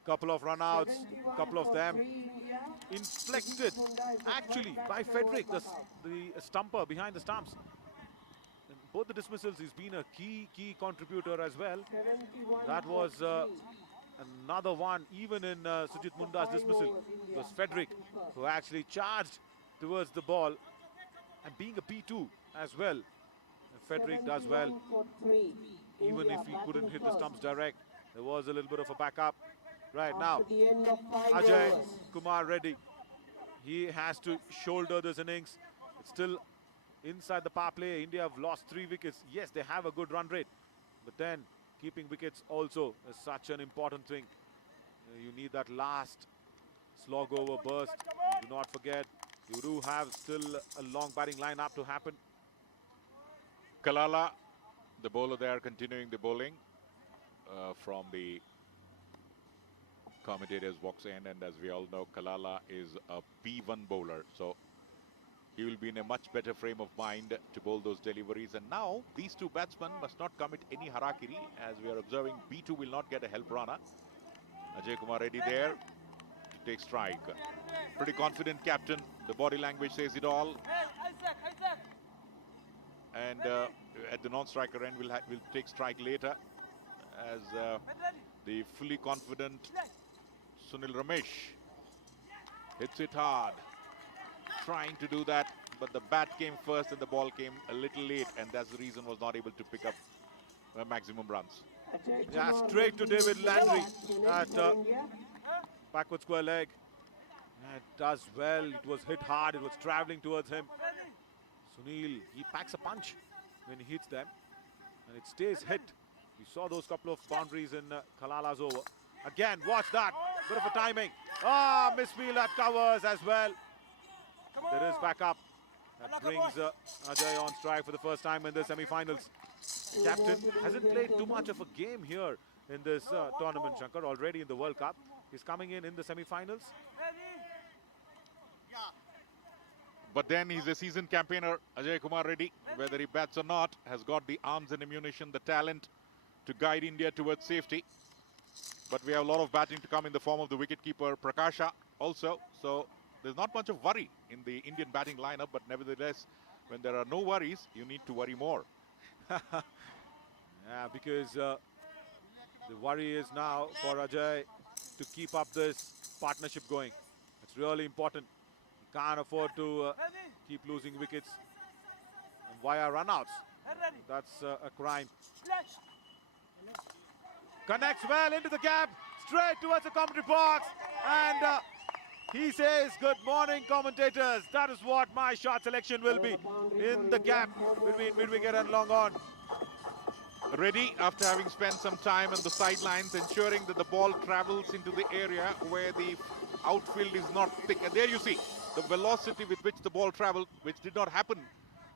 Couple of run-outs, couple of them inflected actually by Frederick, the stumper behind the stumps. And both the dismissals, he's been a key contributor as well. That was another one, even in Sujit Munda's dismissal. It was Frederick who actually charged towards the ball, and being a P2 as well. Frederick does well, even if he couldn't hit the stumps direct. There was a little bit of a backup. Right now, Ajay Kumar Reddy, he has to shoulder this innings. It's still inside the power play. India have lost 3 wickets. Yes, they have a good run rate, but then keeping wickets also is such an important thing. You need that last slog over burst. Do not forget, you do have still a long batting lineup to happen. Kalala, the bowler there, continuing the bowling from the commentators box end, and as we all know, Kalala is a B1 bowler, so he will be in a much better frame of mind to bowl those deliveries. And now these two batsmen must not commit any harakiri, as we are observing B2 will not get a help runner. Ajay Kumar Reddy there to take strike. Pretty confident captain. The body language says it all. And at the non-striker end, will take strike later, as the fully confident Sunil Ramesh hits it hard, trying to do that, but the bat came first and the ball came a little late, and that's the reason was not able to pick up maximum runs. Yeah, straight to David Landry at backward square leg. It does well. It was hit hard. It was traveling towards him. Sunil, he packs a punch when he hits them, and it stays hit We saw those couple of boundaries in Kalala's over. Again, watch that. Bit of a timing. Ah, misfield at covers as well. There is backup. That brings Ajay on strike for the first time in the semi-finals. Captain hasn't played too much of a game here in this tournament, Shankar, already in the World Cup. He's coming in the semi-finals. But then he's a seasoned campaigner, Ajay Kumar Reddy, whether he bats or not, has got the arms and ammunition, the talent to guide India towards safety. But we have a lot of batting to come in the form of the wicketkeeper Prakasha also. So there's not much of worry in the Indian batting lineup, but nevertheless, when there are no worries, you need to worry more. Yeah, because the worry is now for Ajay to keep up this partnership going. It's really important. He can't afford to keep losing wickets and via runouts. That's a crime. Connects well into the gap, straight towards the commentary box, and he says, "Good morning, commentators. That is what my shot selection will be, in the gap between mid-wicket and long on." Reddy, after having spent some time on the sidelines, ensuring that the ball travels into the area where the outfield is not thick. And there you see the velocity with which the ball traveled, which did not happen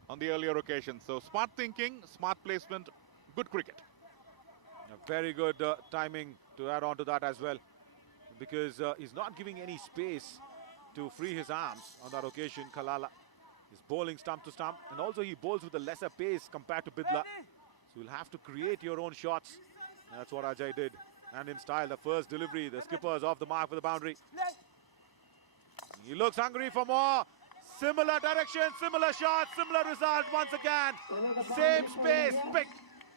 on the earlier occasion. So smart thinking, smart placement, good cricket. A very good timing to add on to that as well, because he's not giving any space to free his arms on that occasion. Kalala is bowling stump to stump, and also he bowls with a lesser pace compared to Bidla. So you'll have to create your own shots. That's what Ajay did. And in style, the first delivery, the skipper is off the mark for the boundary. He looks hungry for more. Similar direction, similar shot, similar result once again. Same space, picked.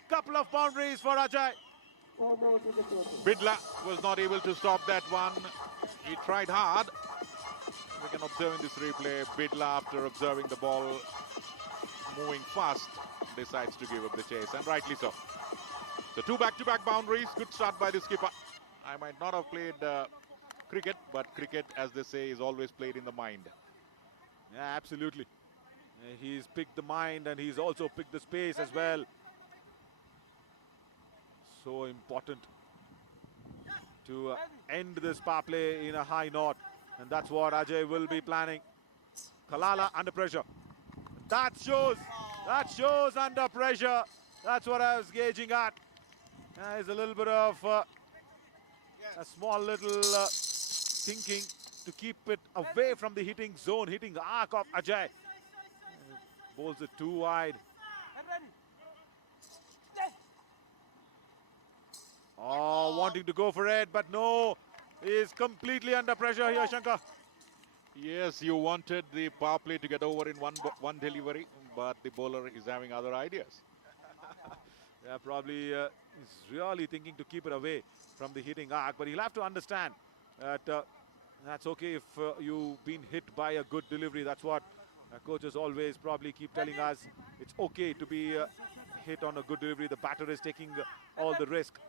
Couple of boundaries for Ajay. Bidla was not able to stop that one. He tried hard. We can observe in this replay, Bidla, after observing the ball moving fast, decides to give up the chase, and rightly so. So two back-to-back boundaries. Good start by the skipper. I might not have played cricket, but cricket, as they say, is always played in the mind. Yeah, absolutely. He's picked the mind, and he's also picked the space as well. So important to end this power play in a high note, and that's what Ajay will be planning. Kalala under pressure. That shows under pressure. That's what I was gauging at. There's a little bit of a small little thinking to keep it away from the hitting zone, hitting the arc of Ajay. Bowls it too wide. Oh, wanting to go for it, but no. He's completely under pressure here, Shankar. Yes, you wanted the power play to get over in one delivery, but the bowler is having other ideas. Yeah, probably he's really thinking to keep it away from the hitting arc, but he'll have to understand that that's okay if you've been hit by a good delivery. That's what coaches always probably keep telling us. It's okay to be hit on a good delivery. The batter is taking all the risk.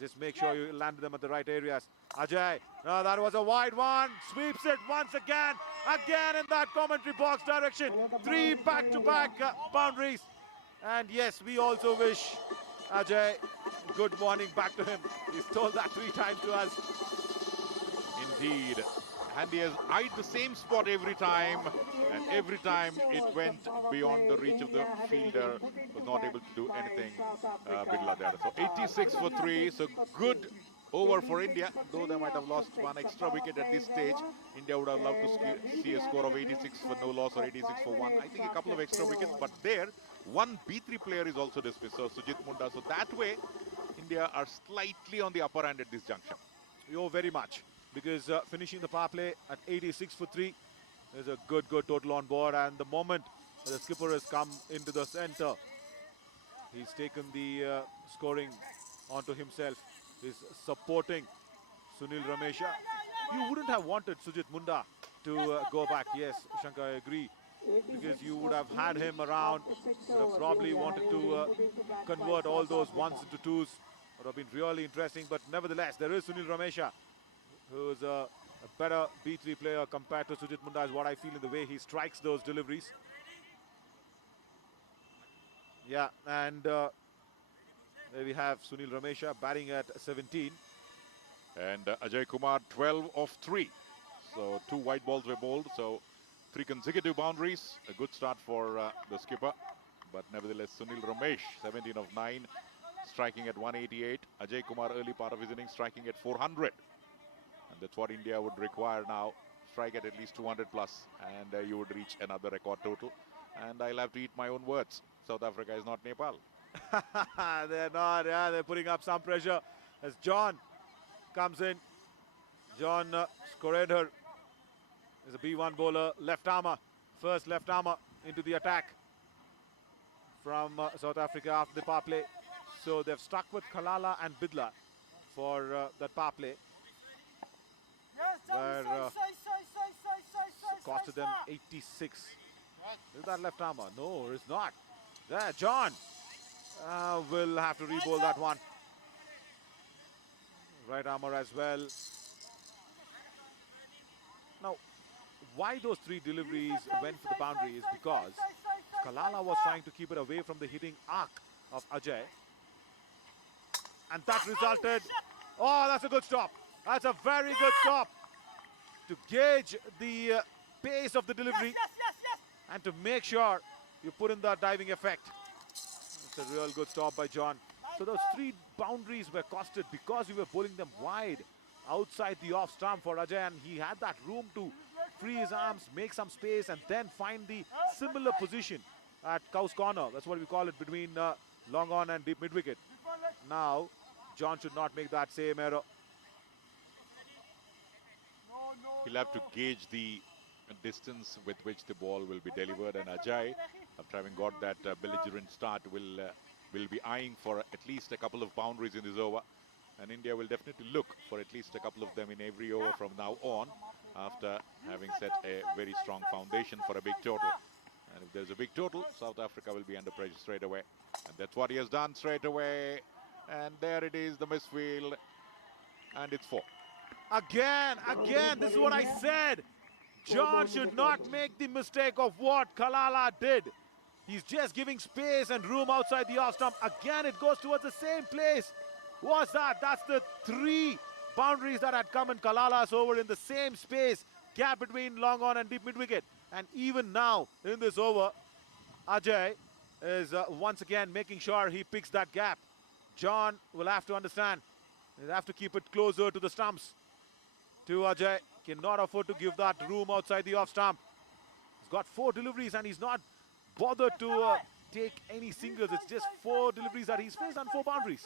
Just make sure you land them at the right areas. Ajay, no, that was a wide one. Sweeps it once again. Again in that commentary box direction. 3 back-to-back boundaries. And yes, we also wish Ajay good morning back to him. He's told that 3 times to us. Indeed. And he has eyed the same spot every time, and every time it went beyond the reach of the fielder. Was not able to do anything, Bidla there. So 86 for 3, so good over for India, though they might have lost one extra wicket at this stage. India would have loved to see a score of 86 for no loss or 86 for 1. I think a couple of extra wickets, but there, one B3 player is also dismissed, so Sujit Munda. So that way, India are slightly on the upper hand at this junction. Oh, very much. Because finishing the power play at 86 for 3 is a good total on board. And the moment the skipper has come into the center, he's taken the scoring onto himself. He's supporting Sunil Ramesha. You wouldn't have wanted Sujit Munda to go back. Yes, Shankar, I agree. Because you would have had him around. Would have probably wanted to convert all those ones into twos. Would have been really interesting. But nevertheless, there is Sunil Ramesha, who's a better B3 player compared to Sujit Munda, is what I feel in the way he strikes those deliveries. Yeah, and There we have Sunil Ramesha batting at 17. And Ajay Kumar, 12 of 3. So 2 white balls were bowled. So 3 consecutive boundaries. A good start for the skipper. But nevertheless, Sunil Ramesh, 17 of 9, striking at 188. Ajay Kumar, early part of his innings, striking at 400. And that's what India would require now. Strike at least 200 plus. And you would reach another record total. And I'll have to eat my own words. South Africa is not Nepal. They're not, yeah, they're putting up some pressure as John comes in. John Skoredher is a B1 bowler, left armour, first left armour into the attack from South Africa after the power play. So they've stuck with Kalala and Bidla for that power play, where costed them 86. Is that left armour? No, it's not. There, John will have to re-bowl that one. Right armour as well. Now, why those 3 deliveries went for the boundary is because Kalala was trying to keep it away from the hitting arc of Ajay. And that resulted... Oh, that's a good stop. That's a very good stop to gauge the pace of the delivery and to make sure you put in that diving effect. It's a real good stop by John. So those 3 boundaries were costed because we were bowling them wide outside the off stump for Ajay, and he had that room to free his arms, make some space, and then find the similar position at Cow's Corner. That's what we call it, between long on and deep mid wicket. Now, John should not make that same error. He'll have to gauge the distance with which the ball will be delivered, and Ajay, after having got that belligerent start, will be eyeing for at least a couple of boundaries in this over, and India will definitely look for at least a couple of them in every over from now on, after having set a very strong foundation for a big total. And if there's a big total, South Africa will be under pressure straight away, and that's what he has done straight away. And there it is, the misfield, and it's 4. Again, this is what I said. John should not make the mistake of what Kalala did. He's just giving space and room outside the off stump. Again, it goes towards the same place. What's that? That's the 3 boundaries that had come in Kalala's over in the same space. Gap between long on and deep mid wicket. And even now, in this over, Ajay is once again making sure he picks that gap. John will have to understand. He'll have to keep it closer to the stumps. To Ajay, cannot afford to give that room outside the off stump. He's got 4 deliveries and he's not bothered to take any singles. It's just 4 deliveries that he's faced and 4 boundaries.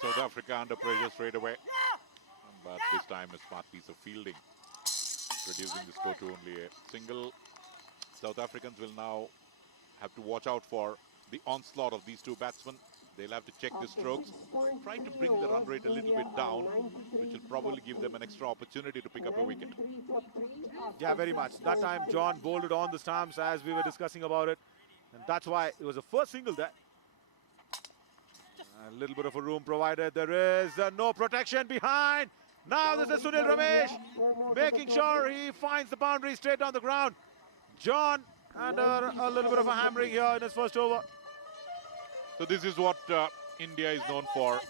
South Africa under pressure straight away, but this time a smart piece of fielding, reducing the score to only a single. South Africans will now have to watch out for the onslaught of these 2 batsmen. They'll have to check the strokes, trying to bring the run rate a little bit down, which will probably give them an extra opportunity to pick up a wicket. Yeah, very much. That time John bowled it on the stumps as we were discussing about it, and that's why it was a first single there. A little bit of a room provided. There is no protection behind. Now this is Sunil Ramesh making sure he finds the boundary straight down the ground. John under a little bit of a hammering here in his first over. So this is what India is known for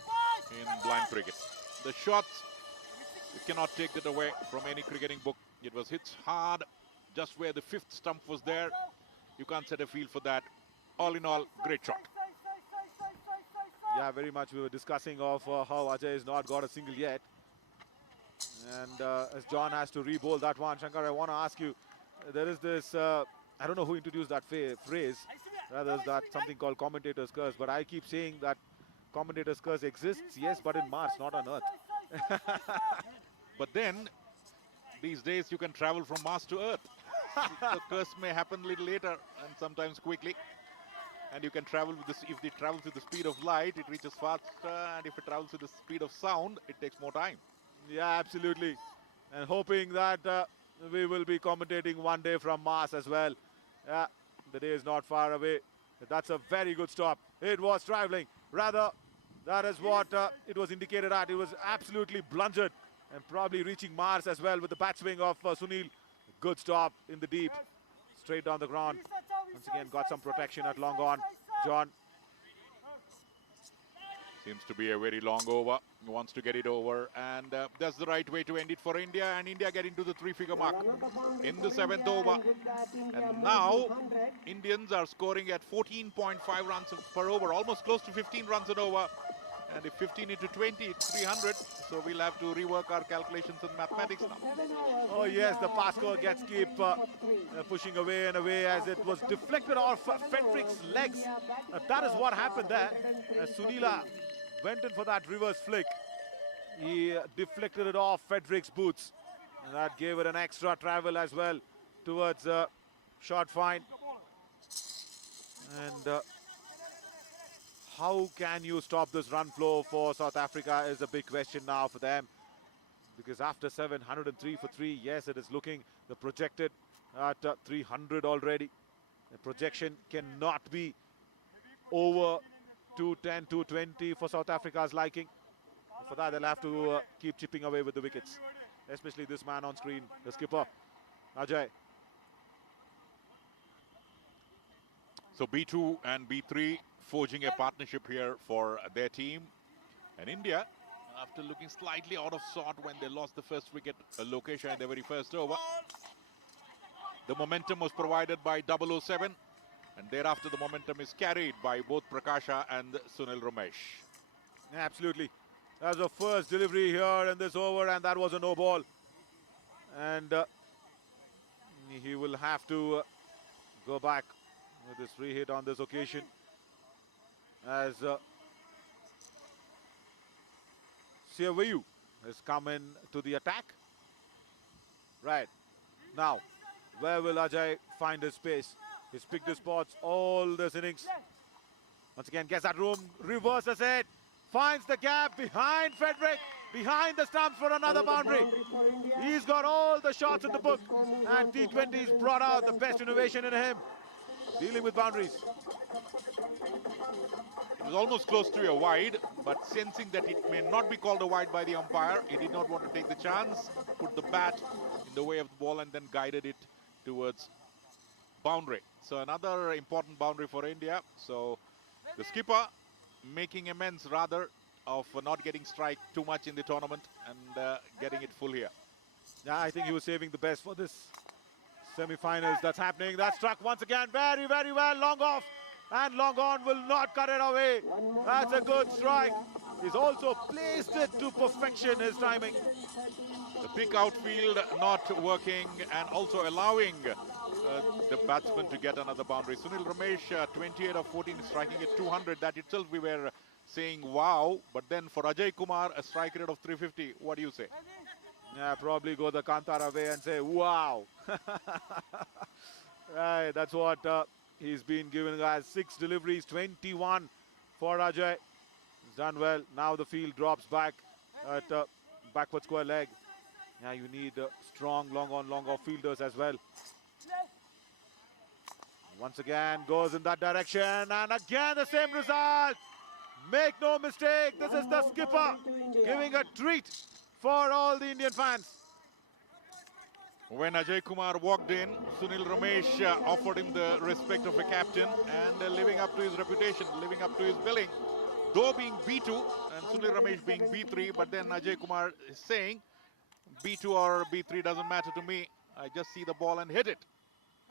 in blind cricket. The shots, you cannot take that away from any cricketing book. It was hit hard just where the 5th stump was there. You can't set a field for that. All in all, great shot. Yeah, very much. We were discussing of how Ajay has not got a single yet. And as John has to re-bowl that one, Shankar, I want to ask you, there is this, I don't know who introduced that phrase, rather that something called commentator's curse, but I keep saying that commentator's curse exists, yes, but in Mars, not on Earth. But then, these days you can travel from Mars to Earth. The curse may happen a little later and sometimes quickly. And you can travel with this, if it travels with the speed of light, it reaches faster, and if it travels with the speed of sound, it takes more time. Yeah, absolutely. And hoping that we will be commentating one day from Mars as well. Yeah, the day is not far away. That's a very good stop. It was traveling. Rather, that is what it was indicated at. It was absolutely blunted and probably reaching Mars as well with the bat swing of Sunil. Good stop in the deep, straight down the ground. Once again, got some protection at long on. John. Seems to be a very long over. He wants to get it over, and that's the right way to end it for India. And India getting to the 3-figure mark in the 7th over. And now Indians are scoring at 14.5 runs per over, almost close to 15 runs an over. And if 15 into 20, it's 300. So we'll have to rework our calculations and mathematics now. Oh yes, the pass score gets keep pushing away and away as it was deflected off Frederick's legs. That is what happened there. Sunila went in for that reverse flick. He deflected it off Frederick's boots. And that gave it an extra travel as well towards short fine. And how can you stop this run flow for South Africa is a big question now for them. Because after 703 for 3, yes, it is looking the projected at 300 already. The projection cannot be over 210, 220 for South Africa's liking. For that, they'll have to keep chipping away with the wickets. Especially this man on screen, the skipper, Ajay. So B2 and B3 forging a partnership here for their team. And India, after looking slightly out of sort when they lost the first wicket, Lokesha in the very first over. The momentum was provided by 007. And thereafter, the momentum is carried by both Prakasha and Sunil Ramesh. Absolutely. That was the first delivery here in this over, and that was a no ball. And he will have to go back with this free hit on this occasion. As Siavayu has come in to the attack. Right. Now, where will Ajay find his space? He's picked his spots all this innings. Once again, gets that room, reverses it, finds the gap behind Frederick, behind the stumps for another boundary. He's got all the shots in the book, and T20's brought out the best innovation in him, dealing with boundaries. It was almost close to a wide, but sensing that it may not be called a wide by the umpire, he did not want to take the chance, put the bat in the way of the ball and then guided it towards boundary. So another important boundary for India. So the skipper making amends rather of not getting strike too much in the tournament and getting it full here. Yeah, I think he was saving the best for this semi-finals. That's happening. That struck once again very, very well. Long off. And long on will not cut it away. That's a good strike. He's also placed it to perfection, his timing. The thick outfield not working and also allowing the batsman to get another boundary. Sunil Ramesh, 28 of 14, striking at 200. That itself we were saying wow. But then for Ajay Kumar, a strike rate of 350. What do you say? Yeah, probably go the Kantara way and say wow. Right, that's what he's been given as 6 deliveries, 21 for Ajay. He's done well. Now the field drops back at backward square leg. Yeah, you need strong long on, long off fielders as well. Once again, goes in that direction, and again the same result. Make no mistake, this is the skipper giving a treat for all the Indian fans. When Ajay Kumar walked in, Sunil Ramesh offered him the respect of a captain and living up to his reputation, living up to his billing. Though being B2 and Sunil Ramesh being B3, but then Ajay Kumar is saying, B2 or B3 doesn't matter to me. I just see the ball and hit it.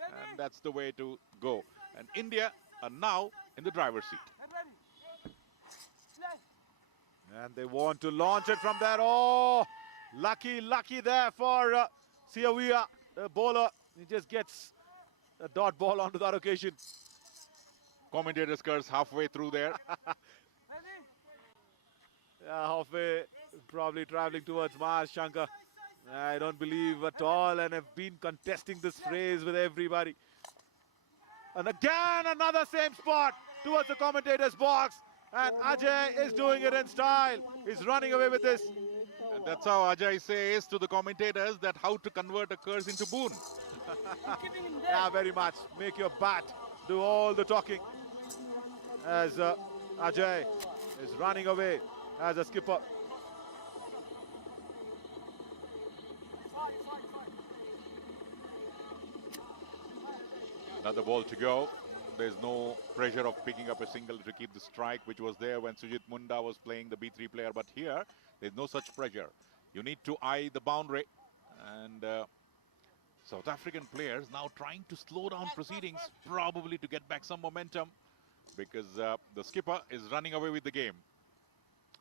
And that's the way to go. And India are now in the driver's seat. And they want to launch it from there. Oh, lucky there for Siavayu, the bowler. He just gets a dot ball onto that occasion. Commentator's curse halfway through there. Yeah, halfway, probably traveling towards Mars, Shankar. I don't believe at all, and have been contesting this phrase with everybody. And again, another same spot towards the commentator's box. And Ajay is doing it in style. He's running away with this. And that's how Ajay says to the commentators that how to convert a curse into boon. Yeah, very much. Make your bat do all the talking. As Ajay is running away as a skipper. Another ball to go. There's no pressure of picking up a single to keep the strike, which was there when Sujit Munda was playing the B3 player. But here, there's no such pressure. You need to eye the boundary. And South African players now trying to slow down proceedings, probably to get back some momentum, because the skipper is running away with the game.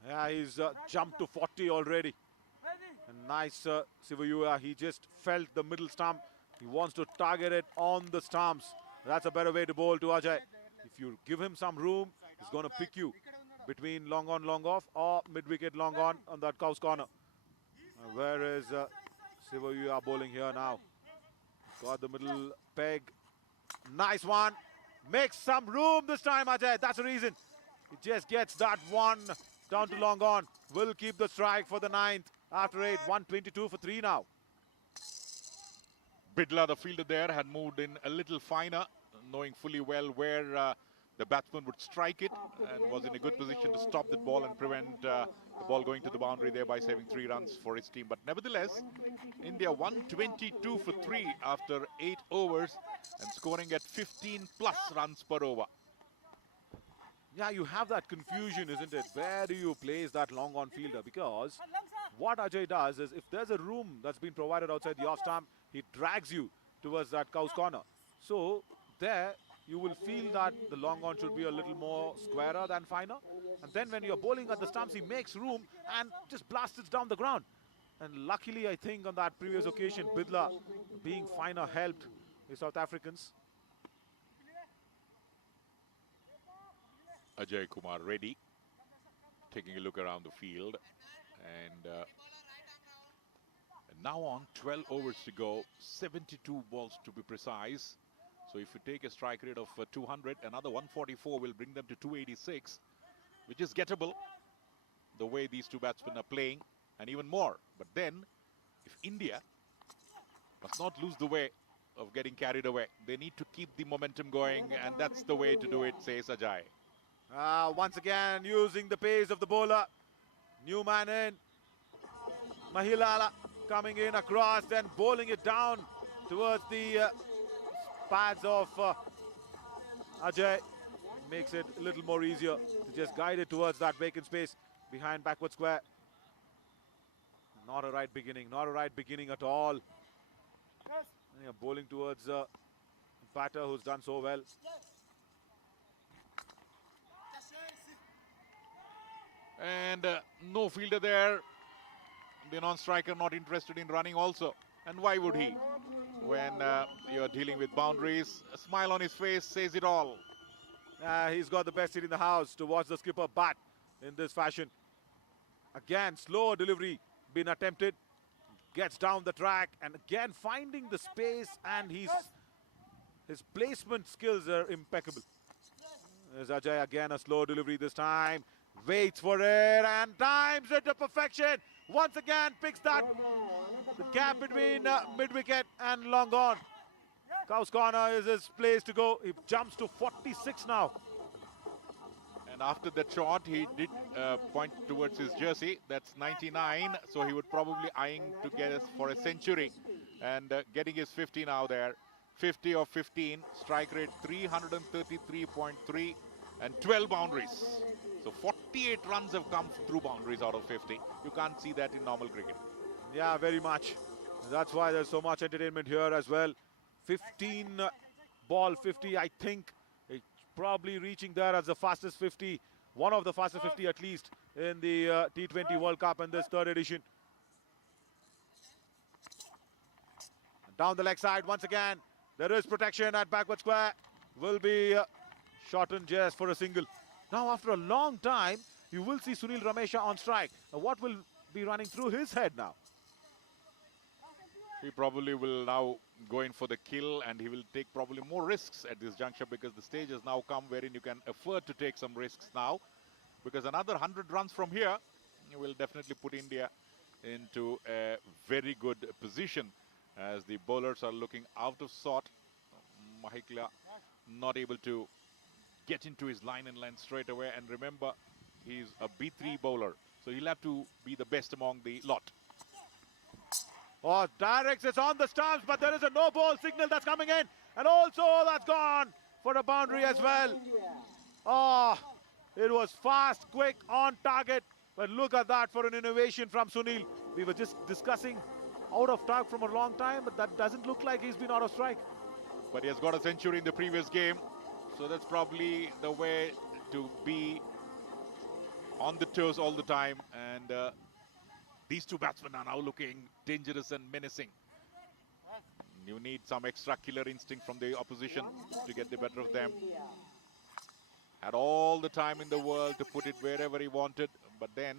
Yeah, he's jumped to 40 already. And nice Sivayua. He just felt the middle stump. He wants to target it on the stumps. That's a better way to bowl to Ajay. If you give him some room, he's going to pick you between long on, long off, or mid-wicket long on that cow's corner. Where is Sivayua bowling here now? Got the middle peg. Nice one. Makes some room this time, Ajay. That's the reason. He just gets that one down to long on. Will keep the strike for the 9th. After 8, 122 for 3 now. Bidla, the fielder there, had moved in a little finer, knowing fully well where the batsman would strike it, and was in a good position to stop that ball and prevent the ball going to the boundary, thereby saving 3 runs for his team. But nevertheless, India 122 for 3 after 8 overs and scoring at 15 plus runs per over. Yeah, you have that confusion, isn't it? Where do you place that long on fielder? Because what Ajay does is, if there's a room that's been provided outside the off stump, he drags you towards that cow's corner. So there you will feel that the long on should be a little more squarer than finer. And then when you're bowling at the stumps, he makes room and just blasts it down the ground. And luckily, I think on that previous occasion, Bidla being finer helped the South Africans. Ajay Kumar ready, taking a look around the field, and now on 12 overs to go, 72 balls to be precise. So if you take a strike rate of 200, another 144 will bring them to 286, which is gettable the way these two batsmen are playing, and even more. But then, if India must not lose the way of getting carried away, they need to keep the momentum going, and that's the way to do it, says Ajay. Once again, using the pace of the bowler. New man in. Mahilala coming in across and bowling it down towards the pads of Ajay. Makes it a little more easier to just guide it towards that vacant space behind backward square. Not a right beginning, not a right beginning at all. Yeah, bowling towards a batter who's done so well. And no fielder there. The non-striker not interested in running also. And why would he? When you're dealing with boundaries, a smile on his face says it all. He's got the best seat in the house to watch the skipper bat in this fashion. Again, slow delivery been attempted. Gets down the track and again finding the space, and his placement skills are impeccable. There's Ajay again, a slow delivery this time. Waits for it and times it to perfection. Once again picks that the gap between mid-wicket and long on. Cow's corner is his place to go. He jumps to 46 now. And after that shot, he did point towards his jersey. That's 99. So he would probably eyeing to get us for a century. And getting his 50 now there. 50 of 15. Strike rate 333.3 and 12 boundaries. So 48 runs have come through boundaries out of 50. You can't see that in normal cricket. Yeah, very much. That's why there's so much entertainment here as well. 15 ball 50, I think. It's probably reaching there as the fastest 50. One of the fastest 50 at least in the T20 World Cup in this 3rd edition. Down the leg side once again. There is protection at backward square. Will be shortened just for a single. Now after a long time, you will see Sunil Ramesha on strike. What will be running through his head now? He probably will now go in for the kill, and he will take probably more risks at this juncture, because the stage has now come wherein you can afford to take some risks now, because another 100 runs from here will definitely put India into a very good position as the bowlers are looking out of sort. Mahikla not able to get into his line and length straight away, and remember, he's a B3 bowler, so he'll have to be the best among the lot. Oh, directs it's on the stumps, but there is a no ball signal that's coming in. And also that's gone for a boundary as well. Oh, it was fast, quick, on target. But look at that for an innovation from Sunil. We were just discussing out of target from a long time, but that doesn't look like he's been out of strike. But he has got a century in the previous game. So that's probably the way to be on the toes all the time. And these two batsmen are now looking dangerous and menacing. You need some extra killer instinct from the opposition to get the better of them. Had all the time in the world to put it wherever he wanted, but then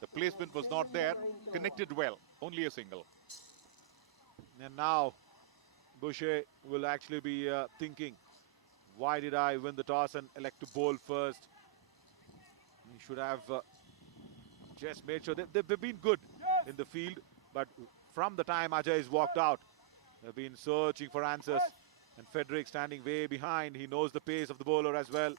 the placement was not there. Connected well, only a single. And now Boucher will actually be thinking, why did I win the toss and elect to bowl first? He should have just made sure they've been good in the field, but from the time Ajay has walked out, they've been searching for answers. And Frederick standing way behind. He knows the pace of the bowler as well.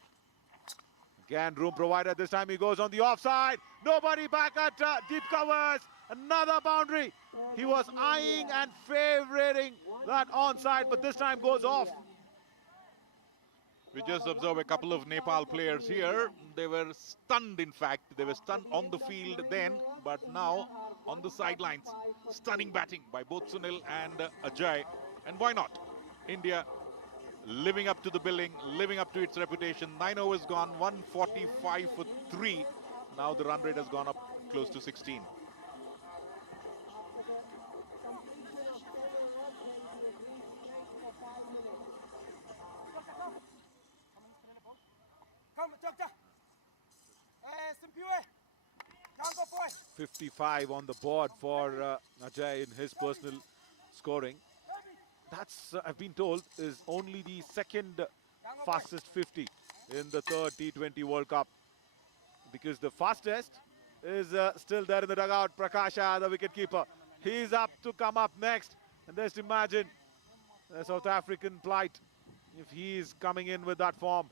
Again, room provided. This time he goes on the offside. Nobody back at deep covers. Another boundary. He was eyeing and favouring that onside, but this time goes off. We just observe a couple of Nepal players here. They were stunned, in fact. They were stunned on the field then, but now on the sidelines. Stunning batting by both Sunil and Ajay. And why not? India living up to the billing, living up to its reputation. 9 overs gone, 145 for 3. Now the run rate has gone up close to 16. Come, 55 on the board for Ajay in his personal scoring. That's, I've been told, is only the second fastest 50 in the third T20 World Cup. Because the fastest is still there in the dugout. Prakasha, the wicketkeeper. He's up to come up next. And just imagine the South African plight if he's coming in with that form.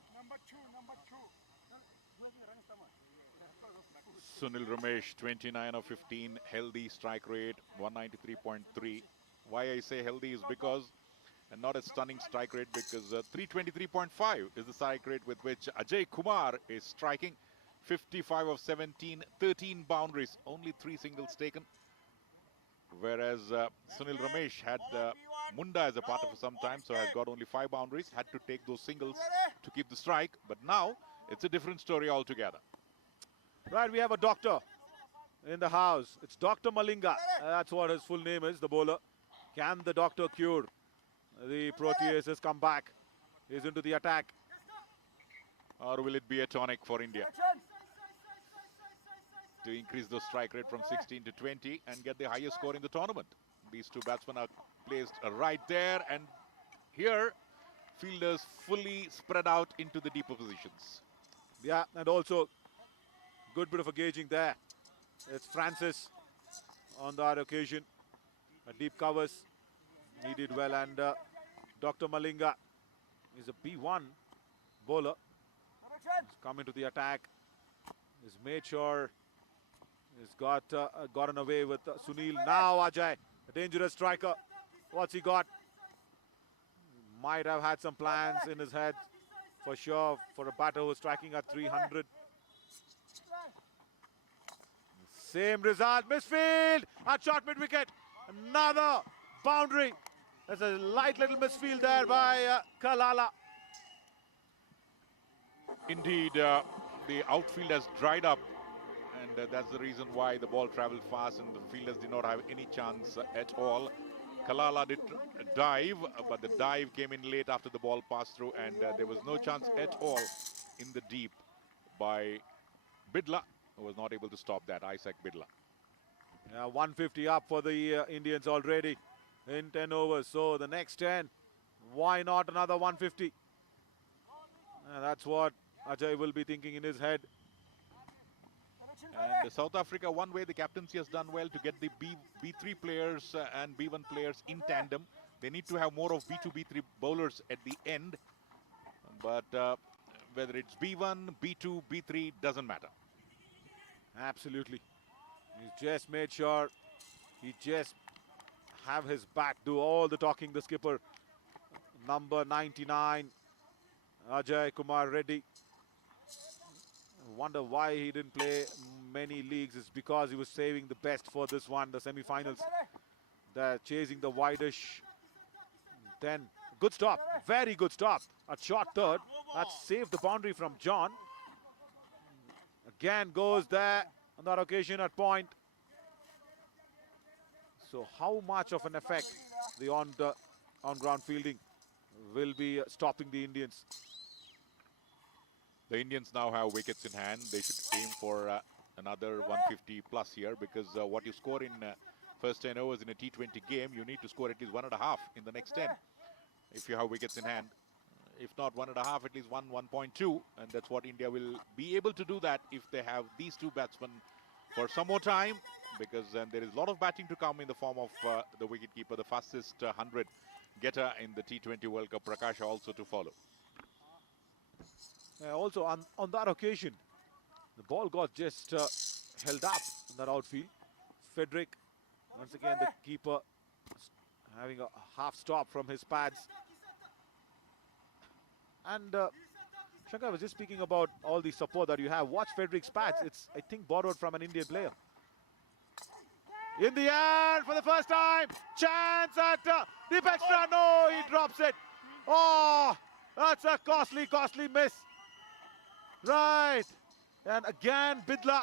Sunil Ramesh, 29 of 15, healthy strike rate, 193.3. Why I say healthy is because, and not a stunning strike rate, because 323.5 is the strike rate with which Ajay Kumar is striking. 55 of 17, 13 boundaries, only 3 singles taken. Whereas Sunil Ramesh had Munda as a partner for some time, so has got only 5 boundaries, had to take those singles to keep the strike. But now, it's a different story altogether. Right, we have a doctor in the house. It's Dr. Malinga. That's what his full name is, the bowler. Can the doctor cure the Proteas? Has come back. He's into the attack. Or will it be a tonic for India to increase the strike rate from 16 to 20 and get the highest score in the tournament? These two batsmen are placed right there, and here fielders fully spread out into the deeper positions. Yeah, and also good bit of a gauging there. It's Francis on that occasion. Deep covers. He did well, and Dr. Malinga is a B1 bowler. He's come into the attack. He's made sure he's gotten away with Sunil. Now Ajay, a dangerous striker. What's he got? Might have had some plans in his head for sure for a batter who's striking at 300. Same result, misfield at short mid-wicket. Another boundary. There's a light little misfield there by Kalala. Indeed, the outfield has dried up, and that's the reason why the ball traveled fast and the fielders did not have any chance at all. Kalala did dive, but the dive came in late after the ball passed through, and there was no chance at all in the deep by Bidla, who was not able to stop that, Isaac Bidla. Yeah, 150 up for the Indians already in 10 overs. So the next 10, why not another 150? That's what Ajay will be thinking in his head. And South Africa, one way the captaincy has done well to get the B3 players and B1 players in tandem. They need to have more of B2, B3 bowlers at the end. But whether it's B1, B2, B3, doesn't matter. Absolutely. He's just made sure he just have his bat do all the talking, the skipper. Number 99, Ajay Kumar Reddy. Wonder why he didn't play many leagues. It's because he was saving the best for this one, the semi-finals. They're chasing the wideish. Then good stop, very good stop at short third. That saved the boundary from John. Again goes there on that occasion at point. So how much of an effect the on-ground fielding will be stopping the Indians? The Indians now have wickets in hand. They should aim for another 150 plus here, because what you score in first 10 overs in a T20 game, you need to score at least 1.5 in the next 10 if you have wickets in hand. If not 1.5, at least 1.2, and that's what India will be able to do that if they have these two batsmen for some more time, because there is a lot of batting to come in the form of the wicketkeeper, the fastest 100 getter in the T20 World Cup, Prakash, also to follow. Also on that occasion, the ball got just held up in that outfield. Frederick, once again the keeper, having a half stop from his pads. And Shankar was just speaking about all the support that you have. Watch Frederick's pads. It's, I think, borrowed from an Indian player. In the air for the first time. Chance at deep extra. No, he drops it. Oh, that's a costly miss. Right. And again, Bidla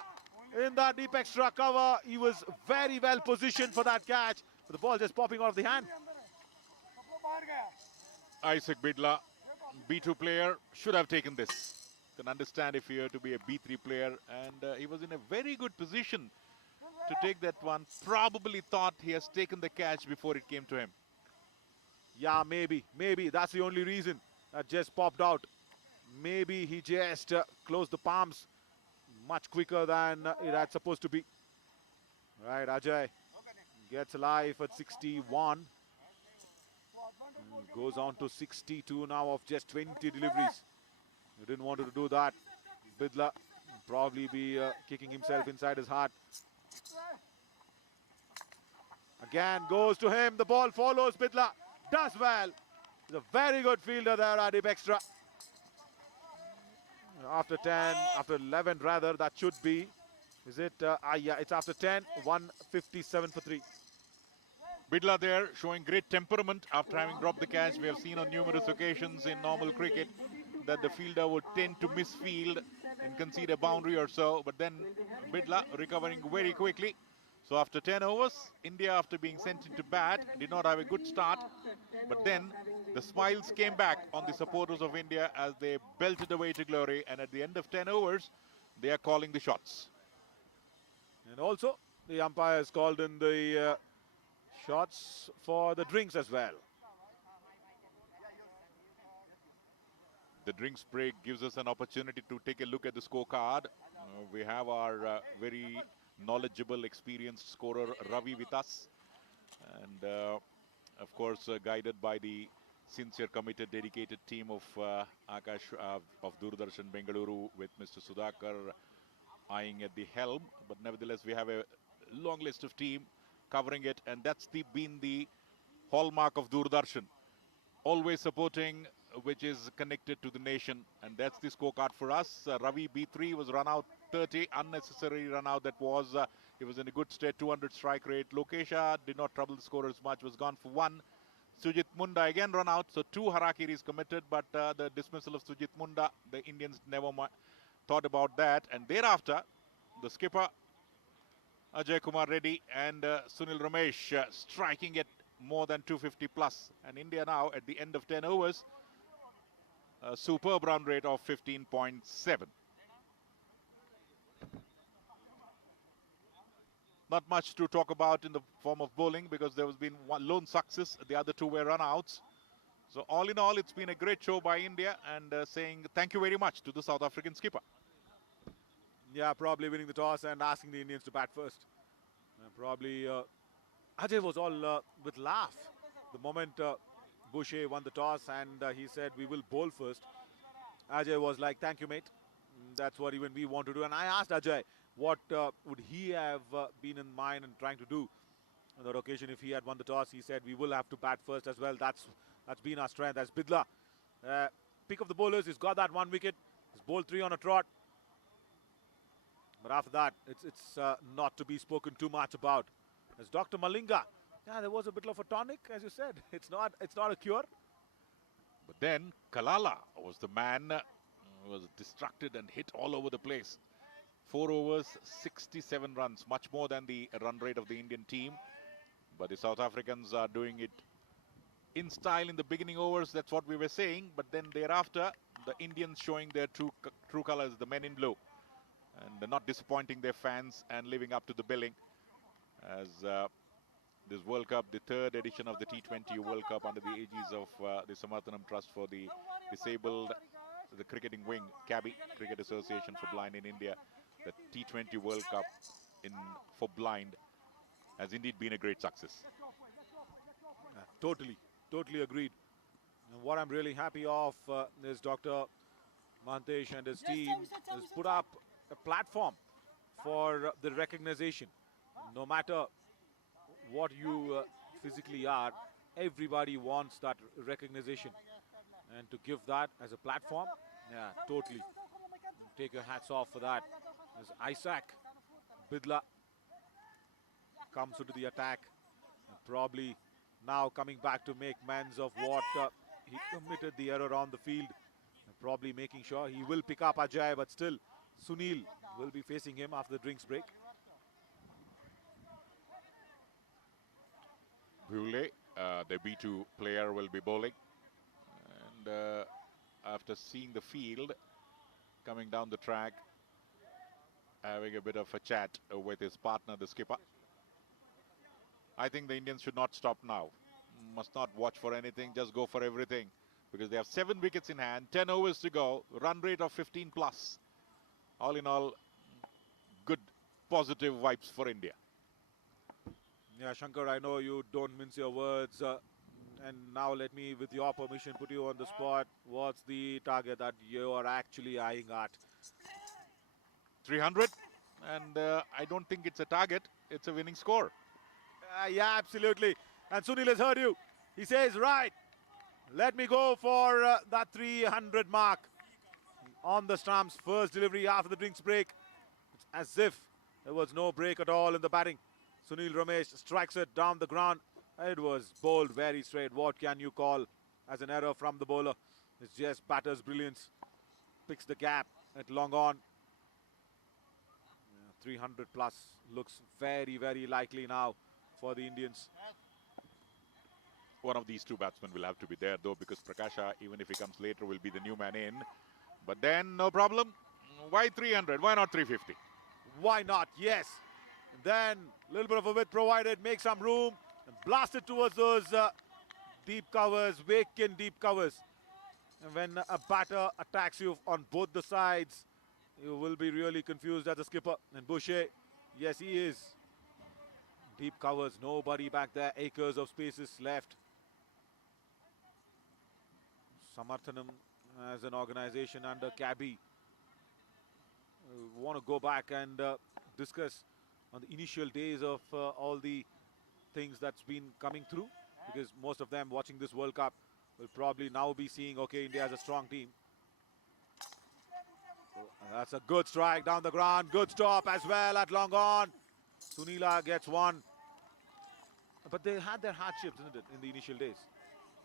in that deep extra cover. He was very well positioned for that catch. But the ball just popping out of the hand. Isaac Bidla, B2 player, should have taken this. Can understand if he were to be a B3 player, and he was in a very good position to take that one. Probably thought he has taken the catch before it came to him. Yeah, maybe that's the only reason that just popped out. Maybe he just closed the palms much quicker than it had supposed to be. Right, Ajay gets alive at 61. Goes on to 62 now of just 20 deliveries. He didn't want to do that. Bidla probably be kicking himself inside his heart. Again goes to him. The ball follows Bidla. Does well. He's a very good fielder there, Adib Extra. After 10, after 11 rather, that should be. Is it? Yeah, it's after 10. 157 for 3. Bidla there showing great temperament after having dropped the catch. We have seen on numerous occasions in normal cricket that the fielder would tend to misfield and concede a boundary or so. But then Bidla recovering very quickly. So after 10 overs, India, after being sent into bat, did not have a good start. But then the smiles came back on the supporters of India as they belted away to glory. And at the end of 10 overs, they are calling the shots. And also, the umpires called in the shots for the drinks as well. The drinks break gives us an opportunity to take a look at the scorecard. We have our very knowledgeable, experienced scorer Ravi with us. And of course, guided by the sincere, committed, dedicated team of Akash of Doordarshan Bengaluru, with Mr. Sudhakar eyeing at the helm. But nevertheless, we have a long list of team covering it, and that's been the hallmark of Doordarshan. Always supporting which is connected to the nation, and that's the scorecard for us. Ravi B3 was run out 30, unnecessary run out that was. He was in a good state, 200 strike rate. Lokesha did not trouble the scorers much, was gone for 1. Sujit Munda again run out, so 2 harakiris committed, but the dismissal of Sujit Munda, the Indians never thought about that. And thereafter, the skipper Ajay Kumar Reddy and Sunil Ramesh striking it more than 250 plus. And India now at the end of 10 overs, a superb run rate of 15.7. Not much to talk about in the form of bowling, because there has been one lone success. The other 2 were run outs. So all in all, it's been a great show by India, and saying thank you very much to the South African skipper. Yeah, probably winning the toss and asking the Indians to bat first. Probably Ajay was all with laugh the moment Boucher won the toss, and he said, we will bowl first. Ajay was like, thank you, mate. That's what even we want to do. And I asked Ajay what would he have been in mind and trying to do on that occasion if he had won the toss. He said, we will have to bat first as well. That's That's been our strength. That's Bidla. Pick of the bowlers. He's got that 1 wicket. He's bowled 3 on a trot. But after that, it's not to be spoken too much about. There's Dr. Malinga. Yeah, there was a bit of a tonic, as you said. It's not a cure. But then Kalala was the man who was distracted and hit all over the place. 4 overs, 67 runs, much more than the run rate of the Indian team. But the South Africans are doing it in style in the beginning overs. That's what we were saying. But then thereafter, the Indians showing their true colors, the men in blue. And they're not disappointing their fans and living up to the billing. As this World Cup, the 3rd edition of the T20 World Cup under the aegis of the Samarthanam Trust for the Disabled, the cricketing wing, CABI, Cricket Association for Blind in India, the T20 World Cup for blind has indeed been a great success. Totally agreed. And what I'm really happy of is Dr. Mahantesh and his team has put up a platform for the recognition. No matter what you physically are, everybody wants that recognition. And to give that as a platform, yeah, totally. Take your hats off for that. As Isaac Bidla comes into the attack, and probably now coming back to make amends of what he committed the error on the field. And probably making sure he will pick up Ajay, but still Sunil will be facing him after the drinks break. Bhule, the B2 player, will be bowling. And after seeing the field, coming down the track, having a bit of a chat with his partner, the skipper. I think the Indians should not stop now. Must not watch for anything, just go for everything. Because they have 7 wickets in hand, 10 overs to go, run rate of 15 plus. All in all, good, positive vibes for India. Yeah, Shankar, I know you don't mince your words. And now let me, with your permission, put you on the spot. What's the target that you are actually eyeing at? 300. And I don't think it's a target. It's a winning score. Yeah, absolutely. And Sunil has heard you. He says, right, let me go for that 300 mark. On the stumps, first delivery after the drinks break. It's as if there was no break at all in the batting. Sunil Ramesh strikes it down the ground. It was bowled very straight. What can you call as an error from the bowler? It's just batter's brilliance. Picks the gap at long on. 300 plus looks very, very likely now for the Indians. One of these two batsmen will have to be there though, because Prakasha, even if he comes later, will be the new man in. But then, no problem. Why 300? Why not 350? Why not? Yes. And then a little bit of a width provided, make some room and blast it towards those deep covers, vacant deep covers. And when a batter attacks you on both the sides, you will be really confused as a skipper. And Boucher, yes, he is. Deep covers, nobody back there, acres of spaces left. Samarthanam as an organization under CABI want to go back and discuss on the initial days of all the things that's been coming through, because most of them watching this World Cup will probably now be seeing, okay, India has a strong team. So, that's a good strike down the ground, good stop as well at long on. Sunila gets one. But they had their hardships, isn't it, in the initial days?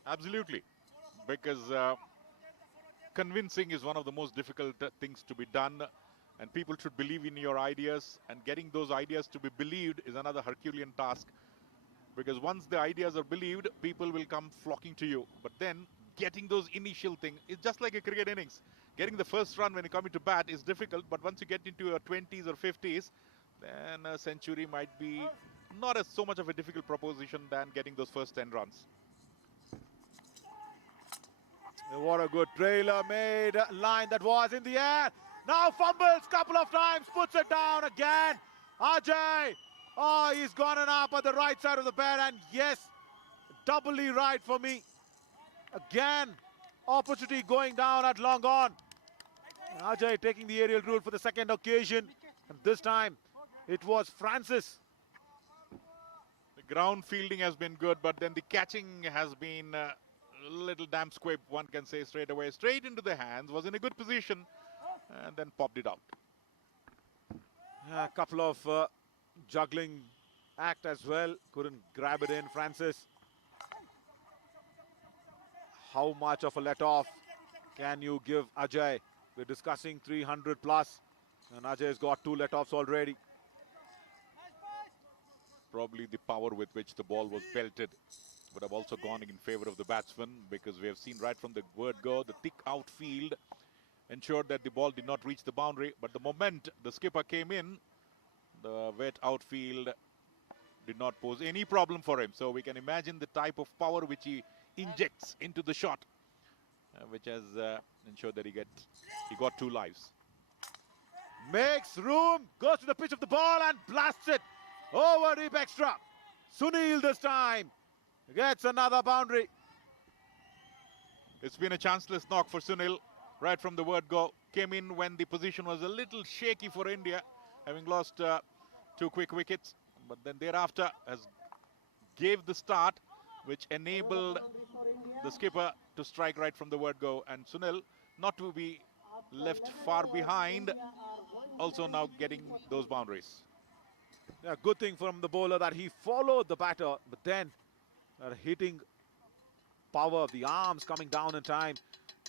Absolutely. Because convincing is one of the most difficult things to be done. And people should believe in your ideas. And getting those ideas to be believed is another Herculean task. Because once the ideas are believed, people will come flocking to you. But then getting those initial things, it's just like a cricket innings. Getting the first run when you come into bat is difficult. But once you get into your 20s or 50s, then a century might be not as so much of a difficult proposition than getting those first 10 runs. And what a good trailer made line that was in the air. Now fumbles couple of times, puts it down again. Ajay, oh, he's gone and up at the right side of the bat, and yes, doubly right for me. Again, opportunity going down at long on. Ajay taking the aerial rule for the second occasion, and this time it was Francis. The ground fielding has been good, but then the catching has been little damn squib, one can say straight away, straight into the hands, was in a good position and then popped it out. A couple of juggling act as well. Couldn't grab it in, Francis. How much of a let-off can you give Ajay? We're discussing 300 plus, and Ajay's got 2 let-offs already. Probably the power with which the ball was belted would have also gone in favor of the batsman, because we have seen right from the word go, the thick outfield ensured that the ball did not reach the boundary. But the moment the skipper came in, the wet outfield did not pose any problem for him. So we can imagine the type of power which he injects into the shot, which has ensured that he got 2 lives. Makes room, goes to the pitch of the ball and blasts it over deep extra. Sunil this time gets another boundary. It's been a chanceless knock for Sunil right from the word go. Came in when the position was a little shaky for India, having lost 2 quick wickets. But then thereafter has gave the start, which enabled the skipper to strike right from the word go. And Sunil not to be left far behind, also now getting those boundaries. Yeah, good thing from the bowler that he followed the batter, but then hitting power of the arms coming down in time.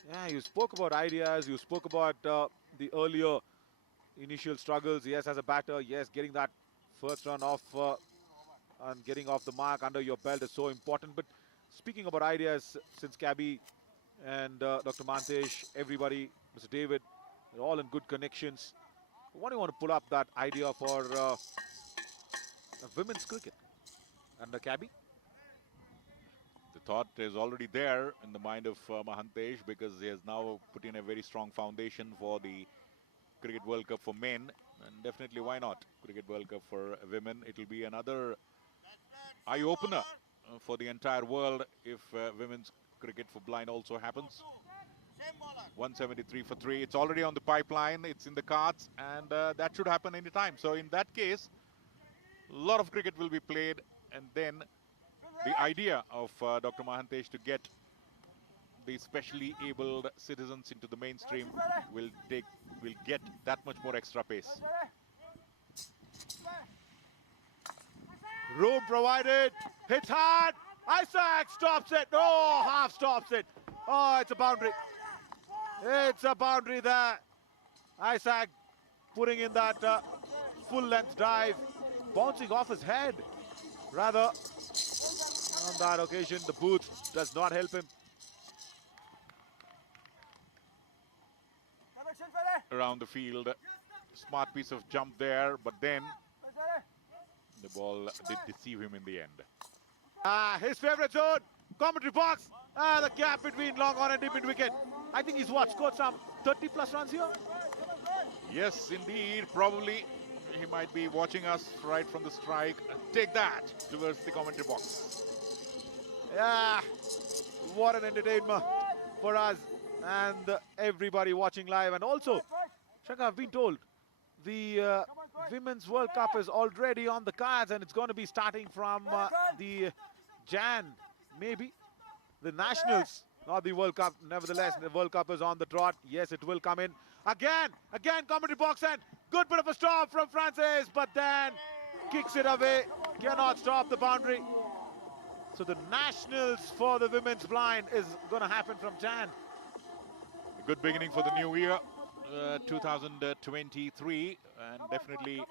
Yeah, you spoke about ideas, you spoke about the earlier initial struggles. Yes, as a batter, yes, getting that first run off and getting off the mark under your belt is so important. But speaking about ideas, since Cabby and Dr. Mantesh, everybody, Mr. David, they're all in good connections. What do you want to pull up that idea for women's cricket under Cabby? The thought is already there in the mind of Mahantesh, because he has now put in a very strong foundation for the Cricket World Cup for men. And definitely, why not? Cricket World Cup for women. It will be another eye-opener for the entire world if women's cricket for blind also happens. 173 for 3. It's already on the pipeline. It's in the cards, and that should happen anytime. So in that case, a lot of cricket will be played, and then the idea of Dr. Mahantesh to get the specially abled citizens into the mainstream will get that much more extra pace. Room provided, hits hard, Isaac stops it, no, half stops it. Oh, it's a boundary. It's a boundary there. Isaac putting in that full length dive, bouncing off his head. Rather, on that occasion, the boot does not help him. Around the field, smart piece of jump there, but then the ball did deceive him in the end. His favorite zone, commentary box. The gap between long on and deep mid wicket. I think he's scored some 30 plus runs here. Yes, indeed. Probably he might be watching us right from the strike. Take that towards the commentary box. Yeah, what an entertainment for us and everybody watching live. And also, Shaka, I've been told the Women's World Cup is already on the cards, and it's going to be starting from the Jan, maybe. The Nationals, not the World Cup. Nevertheless, the World Cup is on the trot. Yes, it will come in. Again, commentary box, and good bit of a stop from Francis, but then kicks it away. Cannot stop the boundary. So the Nationals for the women's blind is going to happen from Jan. A good beginning for the new year, 2023, and definitely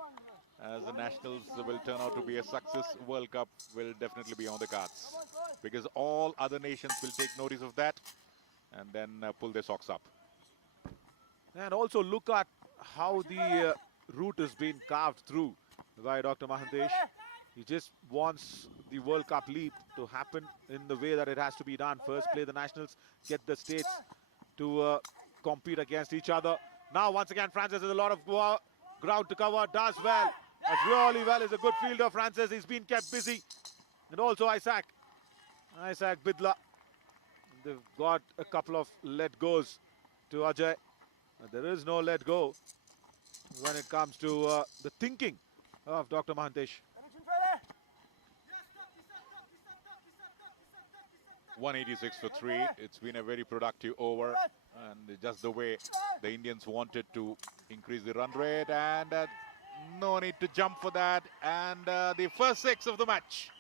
as the Nationals will turn out to be a success, World Cup will definitely be on the cards, because all other nations will take notice of that and then pull their socks up. And also look at how the route has been carved through by Dr. Mahantesh. He just wants the World Cup leap to happen in the way that it has to be done. First, play the Nationals, get the states to compete against each other. Now, once again, Francis has a lot of ground to cover, does well. Does really well, is a good fielder, Francis. He's been kept busy. And also Isaac Bidla. They've got a couple of let-goes to Ajay. But there is no let-go when it comes to the thinking of Dr. Mahantesh. 186 for 3. It's been a very productive over, and just the way the Indians wanted to increase the run rate, and no need to jump for that. And the first 6 of the match.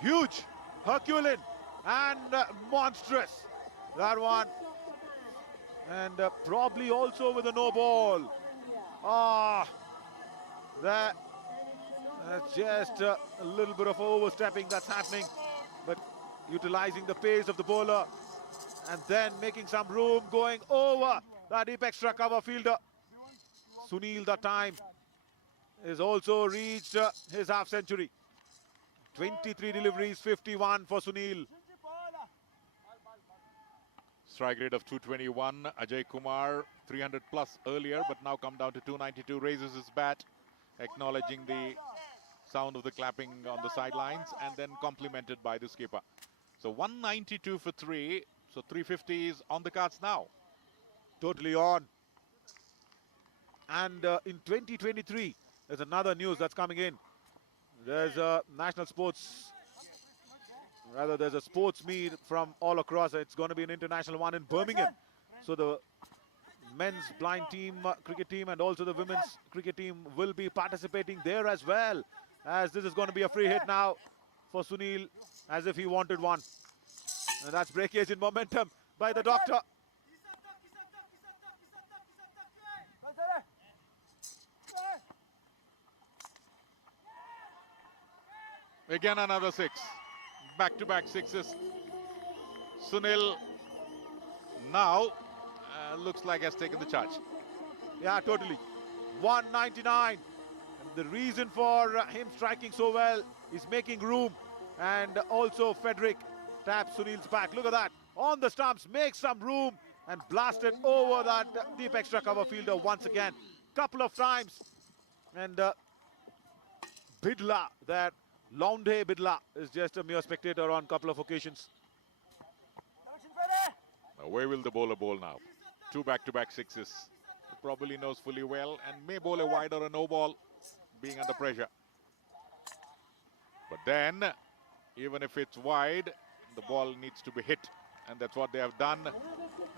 Huge, Herculean, and monstrous. That one. And probably also with a no ball. Ah, that's just a little bit of overstepping that's happening. But utilizing the pace of the bowler and then making some room, going over that deep extra cover fielder. Sunil that time has also reached his half century. 23 deliveries, 51 for Sunil. Strike rate of 221. Ajay Kumar 300 plus earlier, but now come down to 292. Raises his bat, acknowledging the sound of the clapping on the sidelines, and then complimented by the skipper. So 192 for 3. So 350 is on the cards now. Totally on. And in 2023, there's another news that's coming in. There's a national sports, rather there's a sports meet from all across. It's going to be an international one in Birmingham. So the men's blind team, cricket team, and also the women's cricket team will be participating there as well. As this is going to be a free hit now for Sunil, as if he wanted one. And that's breakage in momentum by the doctor. Again another 6. Back-to-back 6s. Sunil now looks like has taken the charge. Yeah, totally. 199. And the reason for him striking so well is making room. And also Frederick taps Sunil's back. Look at that. On the stumps, makes some room and blasted over that deep extra cover fielder once again. Couple of times. And Bidla, that Launde Bidla, is just a mere spectator on a couple of occasions. Now where will the bowler bowl now? 2 back-to-back 6s. He probably knows fully well and may bowl a wide or a no ball, being under pressure. But then, even if it's wide, the ball needs to be hit, and that's what they have done.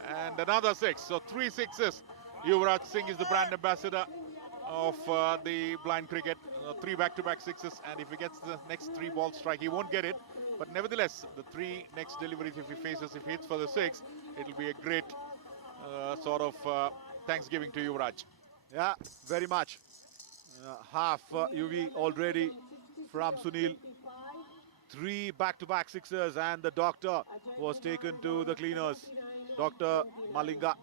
And another 6, so 3 6s. Yuvraj Singh is the brand ambassador of the blind cricket. 3 back-to-back 6s, and if he gets the next 3 ball strike, he won't get it. But nevertheless, the 3 next deliveries, if he hits for the 6, it'll be a great sort of thanksgiving to Yuvraj. Yeah, very much. Half UV already from Sunil. 3 back-to-back 6s, and the doctor was taken to the cleaners. Dr. Malinga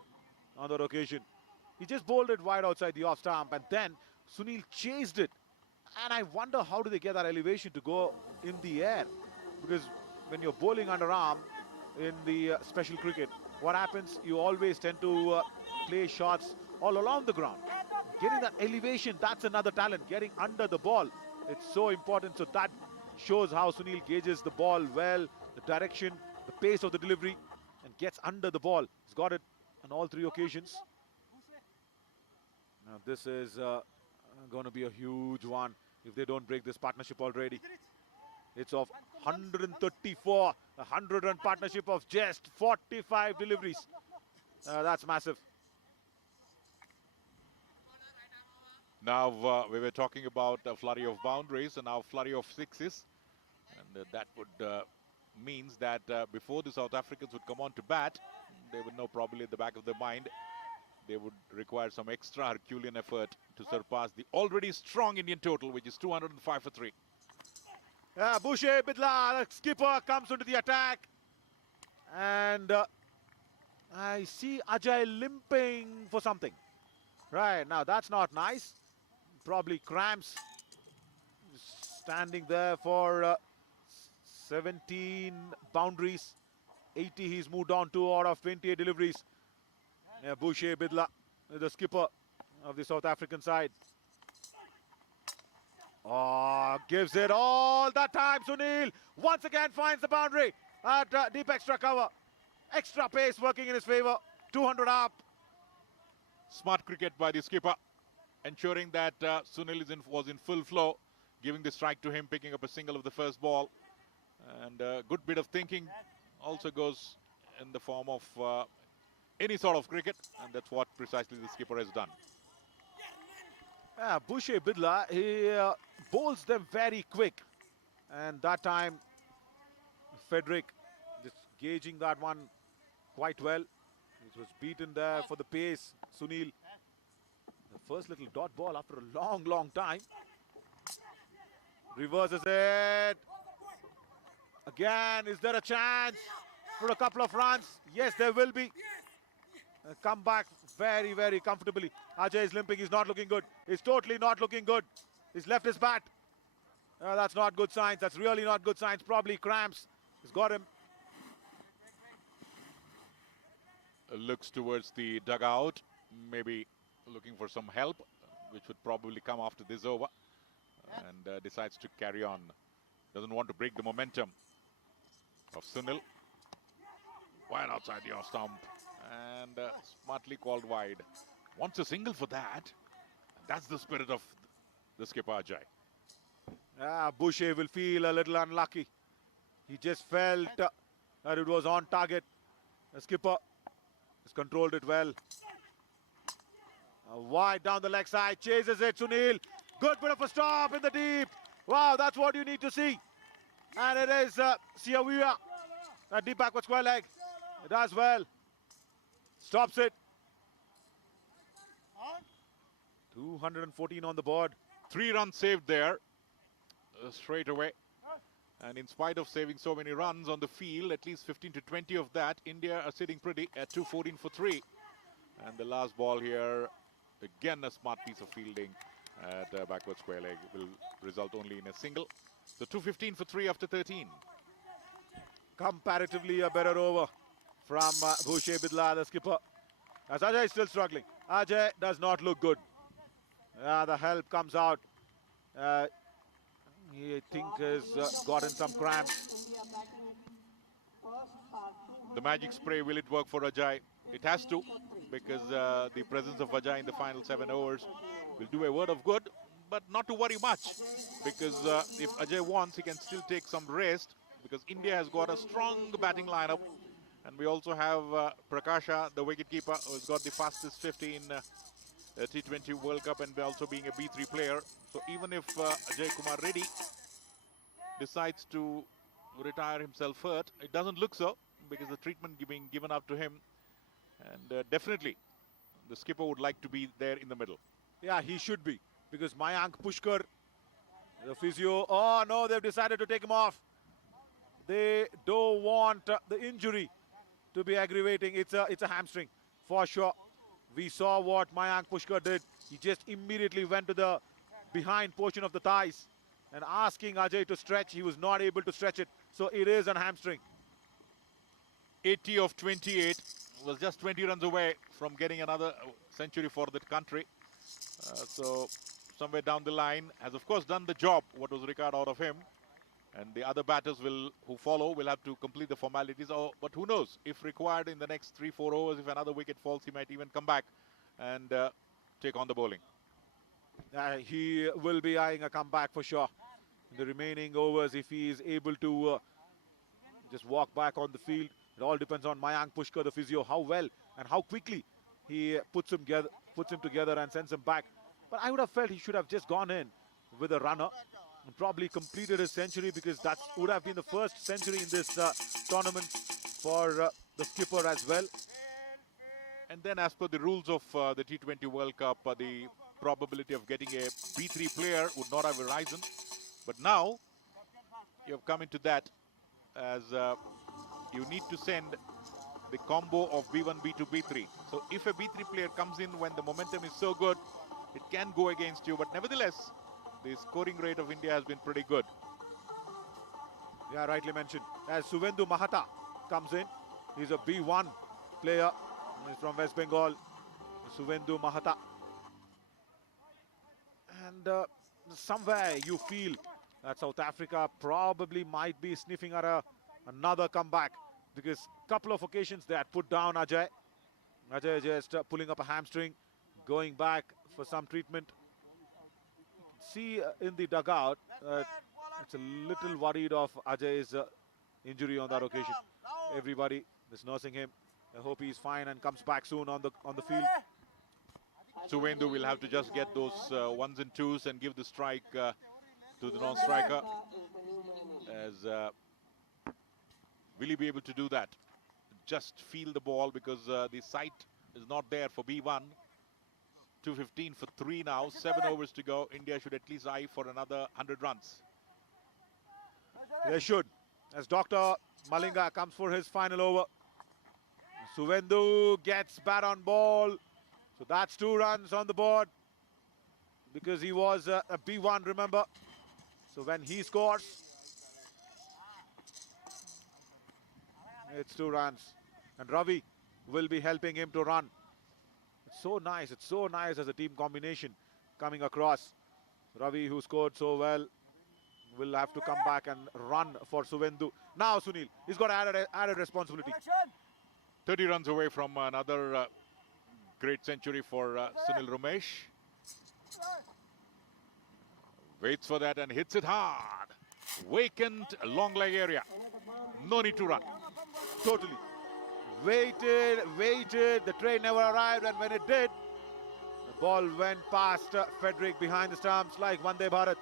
on that occasion. He just bowled it wide outside the off stump, and then Sunil chased it. And I wonder how do they get that elevation to go in the air? Because when you're bowling underarm in the special cricket, what happens? You always tend to play shots all along the ground. Getting that elevation, that's another talent. Getting under the ball, it's so important. So that shows how Sunil gauges the ball well, the direction, the pace of the delivery, and gets under the ball. He's got it on all 3 occasions. Now this is going to be a huge one if they don't break this partnership already. It's of 134, a 100-run partnership of just 45 deliveries. That's massive. Now we were talking about a flurry of boundaries and now flurry of 6s, and that would means that before the South Africans would come on to bat, they would know probably at the back of their mind they would require some extra Herculean effort to surpass the already strong Indian total, which is 205 for 3. Yeah, Boucher Bidla, the skipper, comes into the attack. And I see Ajay limping for something. Right, now that's not nice. Probably cramps. Standing there for 17 boundaries. 80 he's moved on to out of 28 deliveries. Yeah, Boucher Bidla, the skipper of the South African side. Oh, gives it all that time. Sunil once again finds the boundary at deep extra cover. Extra pace working in his favor. 200 up. Smart cricket by the skipper, ensuring that Sunil was in full flow, giving the strike to him, picking up a single of the first ball. And a good bit of thinking also goes in the form of any sort of cricket, and that's what precisely the skipper has done. Yeah, Boucher Bidla, he bowls them very quick. And that time, Frederick just gauging that one quite well. It was beaten there for the pace. Sunil, the first little dot ball after a long, long time. Reverses it. Again, is there a chance for a couple of runs? Yes, there will be. Come back very, very comfortably. Ajay is limping. He's not looking good. He's totally not looking good. He's left his bat. That's not good signs. That's really not good signs. Probably cramps. He's got him. Looks towards the dugout, maybe looking for some help, which would probably come after this over, and decides to carry on. Doesn't want to break the momentum of Sunil. Wide outside the off stump, and smartly called wide. Wants a single for that. That's the spirit of the skipper Ajay. Boucher will feel a little unlucky. He just felt that it was on target. The skipper has controlled it well. Wide down the leg side, chases it, Sunil. Good bit of a stop in the deep. Wow, that's what you need to see. And it is Siavia. That deep backward square leg. It does well. Stops it. 214 on the board. 3 runs saved there straight away. And in spite of saving so many runs on the field, at least 15 to 20 of that, India are sitting pretty at 214 for 3. And the last ball here, again a smart piece of fielding at backward square leg, will result only in a single. So 215 for 3 after 13. Comparatively a better over from Boucher Bidla, the skipper. As Ajay is still struggling. Ajay does not look good. The help comes out. He, I think, has gotten some cramps. The magic spray, will it work for Ajay? It has to, because the presence of Ajay in the final 7 overs will do a word of good, but not to worry much, because if Ajay wants, he can still take some rest, because India has got a strong batting lineup, and we also have Prakasha, the wicketkeeper, who's got the fastest 50 in T20 World Cup, and also being a B3 player. So even if Ajay Kumar Reddy decides to retire himself hurt, it doesn't look so, because the treatment being given up to him, and definitely the skipper would like to be there in the middle. Yeah, he should be, because Mayank Pushkar, the physio, oh no, they've decided to take him off. They don't want the injury to be aggravating. It's a hamstring for sure. We saw what Mayank Pushkar did. He just immediately went to the behind portion of the thighs and asking Ajay to stretch. He was not able to stretch it. So it is a hamstring. 80 of 28, was just 20 runs away from getting another century for the country. So somewhere down the line has of course done the job, what was required out of him. And the other batters who follow will have to complete the formalities. But who knows, if required in the next 3-4 overs, if another wicket falls, he might even come back and take on the bowling. He will be eyeing a comeback for sure. In the remaining overs, if he is able to just walk back on the field, it all depends on Mayank Pushkar, the physio, how well and how quickly he puts him together and sends him back. But I would have felt he should have just gone in with a runner and probably completed his century, because that would have been the first century in this tournament for the skipper as well. And then as per the rules of the T20 World Cup, the probability of getting a B3 player would not have arisen. But now you have come into that, as you need to send the combo of B1, B2, B3. So if a B3 player comes in when the momentum is so good, it can go against you. But nevertheless, the scoring rate of India has been pretty good. Yeah, rightly mentioned. As Suvendu Mahata comes in, he's a B1 player. He's from West Bengal. Suvendu Mahata. And somewhere you feel that South Africa probably might be sniffing at another comeback, because a couple of occasions they had put down Ajay. Ajay just pulling up a hamstring, going back for some treatment. See in the dugout, It's a little worried of Ajay's injury on that occasion. Everybody is nursing him. I hope he's fine and comes back soon on the field. Suvendu will have to just get those ones and twos and give the strike to the non-striker. As will he be able to do that? Just feel the ball, because the sight is not there for B1. 2:15 for 3 now. 7 overs to go. India should at least eye for another 100 runs. They should. As Dr. Malinga comes for his final over. Suvendu gets bat on ball. So that's 2 runs on the board. Because he was a B1, remember. So when he scores, it's 2 runs. And Ravi will be helping him to run. It's so nice. It's so nice as a team combination coming across. Ravi, who scored so well, will have to come back and run for Suvendu. Now Sunil, he's got added responsibility. 30 runs away from another great century for Sunil Ramesh. Waits for that and hits it hard. Vacant long leg area. No need to run. Totally. Waited. The train never arrived, and when it did, the ball went past Frederick behind the stumps like Vande Bharat.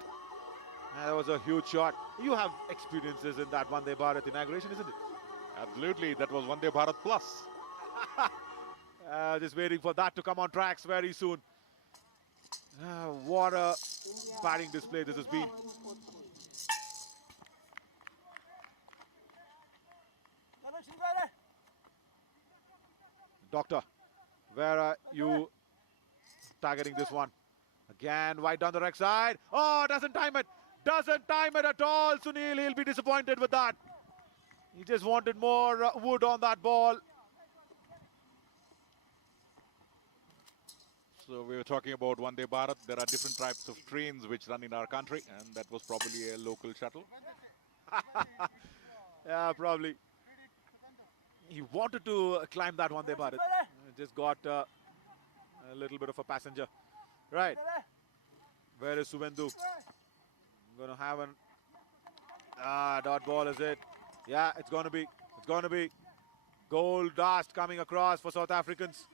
And that was a huge shot. You have experiences in that Vande Bharat inauguration, isn't it? Absolutely, that was Vande Bharat Plus. Just waiting for that to come on tracks very soon. What a batting display this has been. Doctor, where are you targeting this one? Again, wide down the right side. Oh, doesn't time it. Doesn't time it at all. Sunil, he'll be disappointed with that. He just wanted more wood on that ball. So we were talking about Vande Bharat. There are different types of trains which run in our country, and that was probably a local shuttle. Yeah, probably. He wanted to climb that Vande Bharat. Just got a little bit of a passenger. Right. Where is Suvendu? Going to have an dot ball, is it? Yeah, it's going to be. It's going to be. Gold dust coming across for South Africans.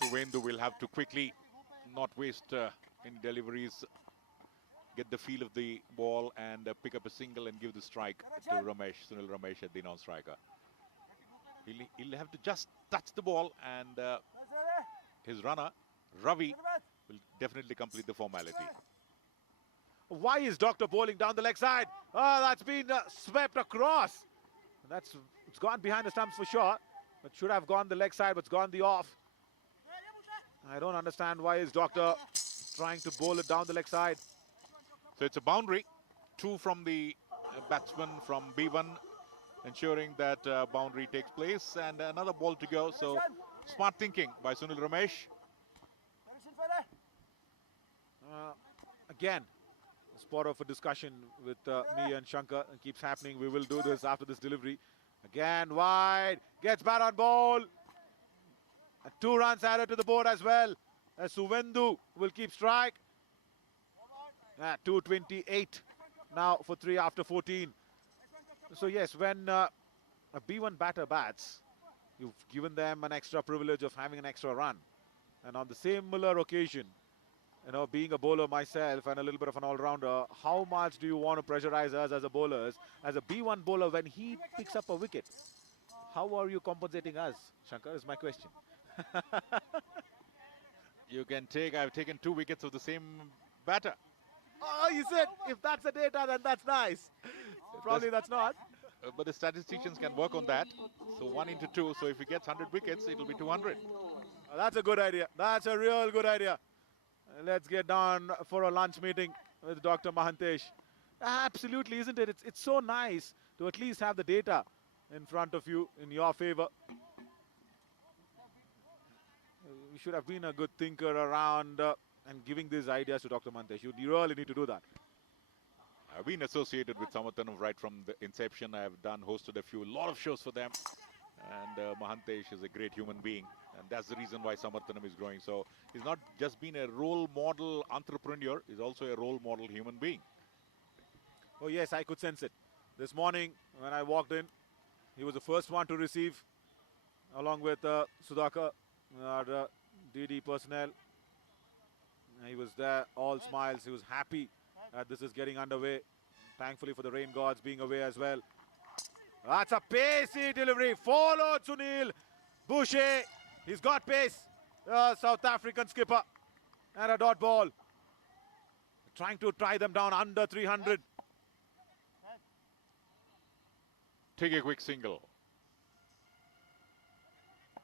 Suvendu will have to quickly not waste any deliveries, get the feel of the ball and pick up a single and give the strike to Ramesh, Sunil Ramesh at the non-striker. He'll have to just touch the ball, and his runner, Ravi, will definitely complete the formality. Why is Doctor bowling down the leg side? Oh, that's been swept across. It's gone behind the stumps for sure, but should have gone the leg side, but it's gone the off. I don't understand why is Doctor trying to bowl it down the leg side. So it's a boundary. 2 from the batsman from B1, ensuring that boundary takes place, and another ball to go. So smart thinking by Sunil Ramesh. Again, spot of a discussion with me and Shankar. It keeps happening. We will do this after this delivery. Again, wide. Gets bat on ball. And 2 runs added to the board as well. As Suvendu will keep strike. 228 now for 3 after 14. So yes, when a B1 batter bats, you've given them an extra privilege of having an extra run. And on the similar occasion, you know, being a bowler myself and a little bit of an all-rounder, how much do you want to pressurize us as a bowlers? As a B1 bowler, when he picks up a wicket, how are you compensating us? Shankar, is my question. You can take, I've taken 2 wickets of the same batter. Oh, you said if that's the data, then that's nice. Probably that's not. But the statisticians can work on that. So 1 into 2. So if he gets 100 wickets, it'll be 200. That's a good idea. That's a real good idea. Let's get down for a lunch meeting with Dr. Mahantesh. Absolutely, isn't it? It's so nice to at least have the data in front of you in your favor. You should have been a good thinker around and giving these ideas to Dr. Mahantesh. You really need to do that. I've been associated with Samathanam right from the inception. I've hosted a lot of shows for them. And Mahantesh is a great human being, and that's the reason why Samarthanam is growing. So he's not just been a role model entrepreneur, he's also a role model human being. Oh yes, I could sense it. This morning when I walked in, he was the first one to receive, along with Sudhakar, our DD personnel. He was there, all smiles. He was happy that this is getting underway. Thankfully for the rain gods being away as well. That's a pacey delivery. Followed Sunil. Boucher. He's got pace. South African skipper. And a dot ball. Trying to tie them down under 300. Take a quick single.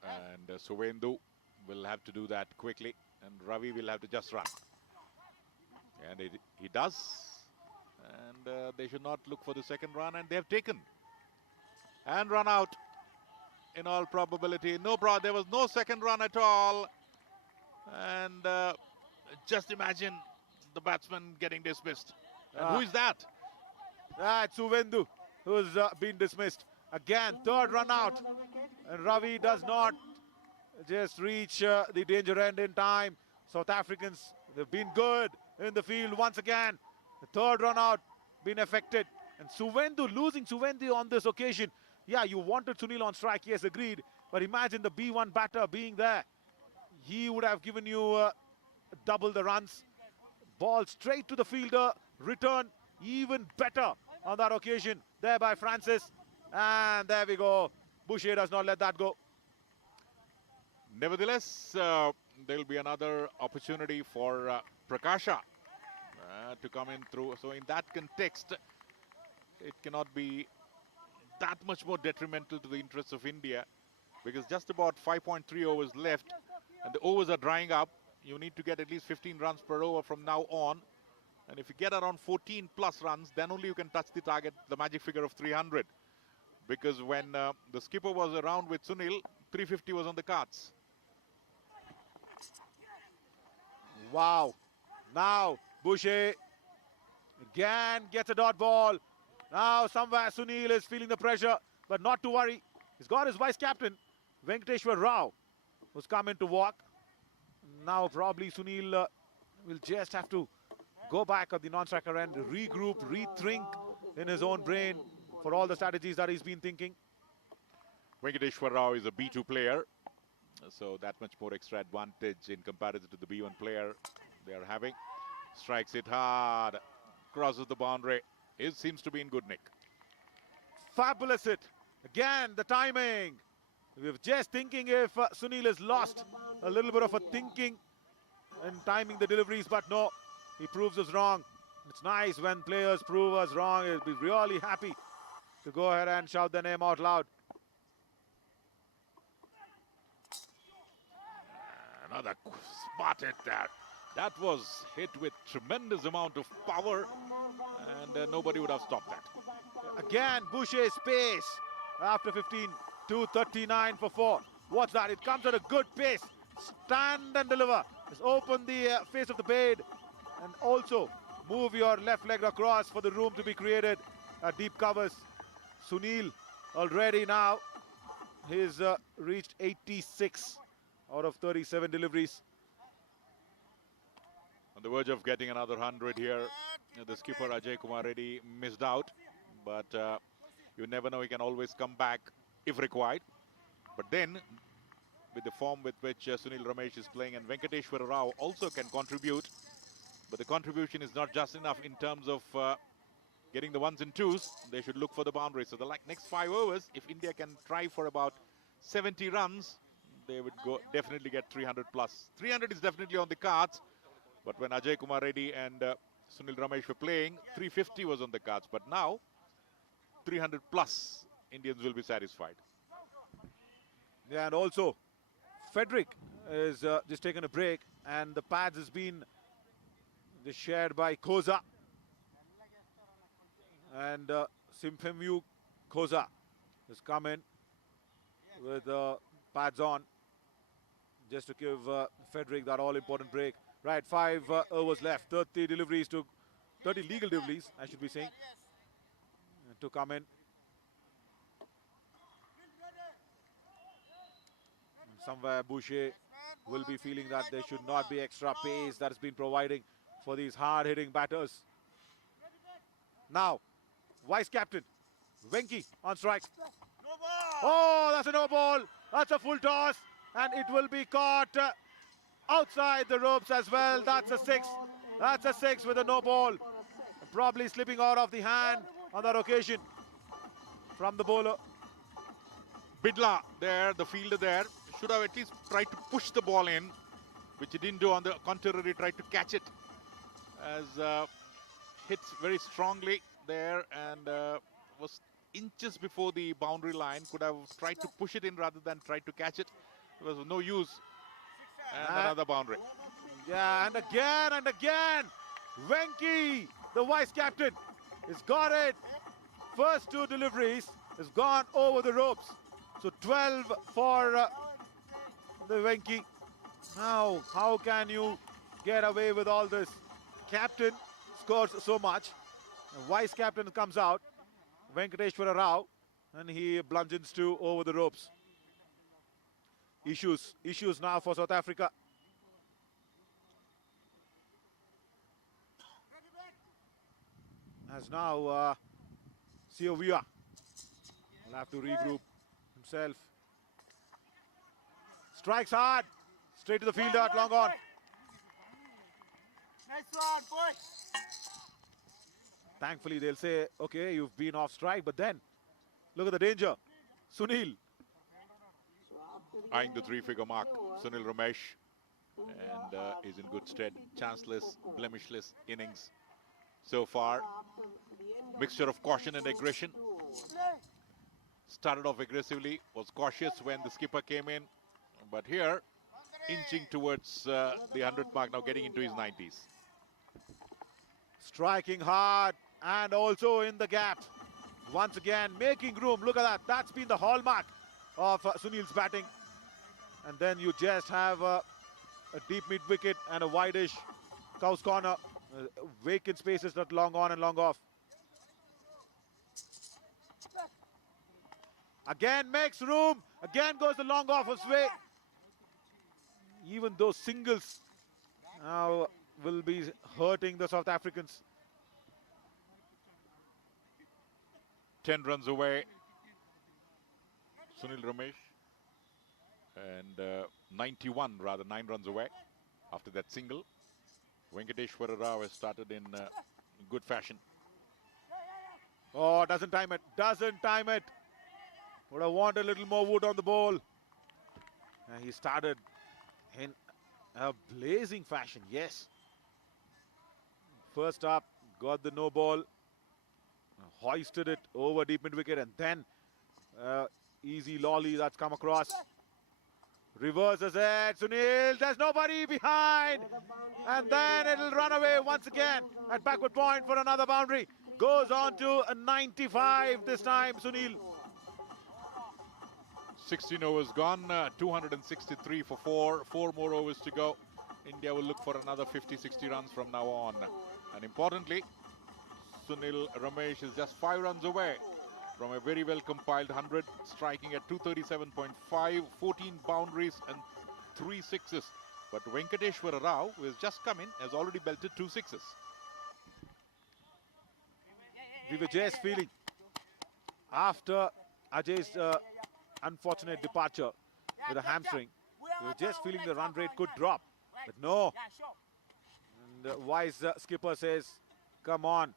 And Suvendu will have to do that quickly. And Ravi will have to just run. And he does. And they should not look for the second run. And they have taken. And run out. In all probability. No, there was no second run at all. And just imagine the batsman getting dismissed. And who is that? That's Suvendu, who's been dismissed. Again, third run out. And Ravi does not just reach the danger end in time. South Africans, they've been good in the field once again. The third run out been affected. And Suvendu, losing Suvendu on this occasion. Yeah, you wanted Sunil on strike, yes, agreed. But imagine the B1 batter being there. He would have given you double the runs. Ball straight to the fielder, return even better on that occasion. There by Francis. And there we go. Boucher does not let that go. Nevertheless, there will be another opportunity for Prakasha to come in through. So in that context, it cannot be that much more detrimental to the interests of India, because just about 5.3 overs left and the overs are drying up. You need to get at least 15 runs per over from now on. And if you get around 14 plus runs, then only you can touch the target, the magic figure of 300. Because when the skipper was around with Sunil, 350 was on the cards. Wow. Now Boucher again gets a dot ball. Now somewhere Sunil is feeling the pressure, but not to worry. He's got his vice captain, Venkateshwar Rao, who's come in to walk. Now probably Sunil will just have to go back at the non-striker end, regroup, rethink in his own brain for all the strategies that he's been thinking. Venkateshwar Rao is a B2 player, so that much more extra advantage in comparison to the B1 player they are having. Strikes it hard, crosses the boundary. It seems to be in good nick. Fabulous hit. Again, the timing. We were just thinking if Sunil is lost. A little bit of a thinking and timing the deliveries, but no, he proves us wrong. It's nice when players prove us wrong. He'll be really happy to go ahead and shout their name out loud. Another smart hit there. That was hit with tremendous amount of power, and nobody would have stopped that. Again, Boucher's pace after 15 to 39 for 4. What's that? It comes at a good pace. Stand and deliver. Just open the face of the bait and also move your left leg across for the room to be created. Deep covers. Sunil already now. He's reached 86 out of 37 deliveries. On the verge of getting another 100 here. The skipper Ajay Kumar Reddy missed out, but you never know, he can always come back if required. But then, with the form with which Sunil Ramesh is playing, and Venkateshwar Rao also can contribute, but the contribution is not just enough in terms of getting the ones and twos. They should look for the boundary. So the next 5 overs, if India can try for about 70 runs, they would definitely get 300 plus. 300 is definitely on the cards. But when Ajay Kumar Reddy and Sunil Ramesh were playing, 350 was on the cards. But now, 300 plus, Indians will be satisfied. Yeah, and also, Frederick is just taken a break, and the pads has been just shared by Khoza. And Simfemyu Khoza has come in with pads on, just to give Frederick that all-important break. Right, 5 overs left, 30 deliveries to 30 legal deliveries, I should be saying, to come in. somewhere Boucher will be feeling that there should not be extra pace that has been providing for these hard-hitting batters. Now, vice captain Venki on strike. Oh, that's a no ball. That's a full toss, and it will be caught outside the ropes as well. That's a six. That's a six with a no ball. Probably slipping out of the hand on that occasion from the bowler. Bidla there, the fielder there, should have at least tried to push the ball in, which he didn't do. On the contrary, tried to catch it as hits very strongly there, and was inches before the boundary line. Could have tried to push it in rather than tried to catch it. There was no use. And another boundary. Yeah, and again, Venki, the vice captain, has got it. First two deliveries has gone over the ropes. So 12 for the Venki. Now, how can you get away with all this? Captain scores so much. The vice captain comes out, Venkateshwara Rao, and he bludgeons to over the ropes. Issues now for South Africa. As now Siovia will have to regroup himself. Strikes hard, straight to the fielder at long on. Nice one, boy. Thankfully, they'll say, okay, you've been off strike, but then look at the danger. Sunil. Eyeing the three-figure mark, Sunil Ramesh, and is in good stead. Chanceless, blemishless innings so far. Mixture of caution and aggression. Started off aggressively, was cautious when the skipper came in, but here, inching towards the 100th mark, now getting into his 90s. Striking hard and also in the gap. Once again, making room. Look at that. That's been the hallmark of Sunil's batting. And then you just have a deep mid-wicket and a wide-ish cow's corner. Vacant spaces not long on and long off. Again makes room. Again goes the long off his way. Even those singles now will be hurting the South Africans. 10 runs away, Sunil Ramesh, and 91 rather, 9 runs away after that single. Venkateshwara Rao has started in good fashion. Oh, doesn't time it, doesn't time it. Would have wanted a little more wood on the ball. And he started in a blazing fashion, yes. First up, got the no ball, hoisted it over deep mid wicket, and then easy lolly that's come across. Reverses it, Sunil, there's nobody behind. And then it'll run away once again at backward point for another boundary. Goes on to a 95 this time, Sunil. 16 overs gone, 263 for 4. 4 more overs to go. India will look for another 50-60 runs from now on. And importantly, Sunil Ramesh is just 5 runs away from a very well compiled 100, striking at 237.5, 14 boundaries and 3 sixes. But Venkateshwara Rao, who has just come in, has already belted 2 sixes. We were just feeling, after Ajay's unfortunate departure with a hamstring, we were just feeling the run rate could drop. But no. And the wise skipper says, come on,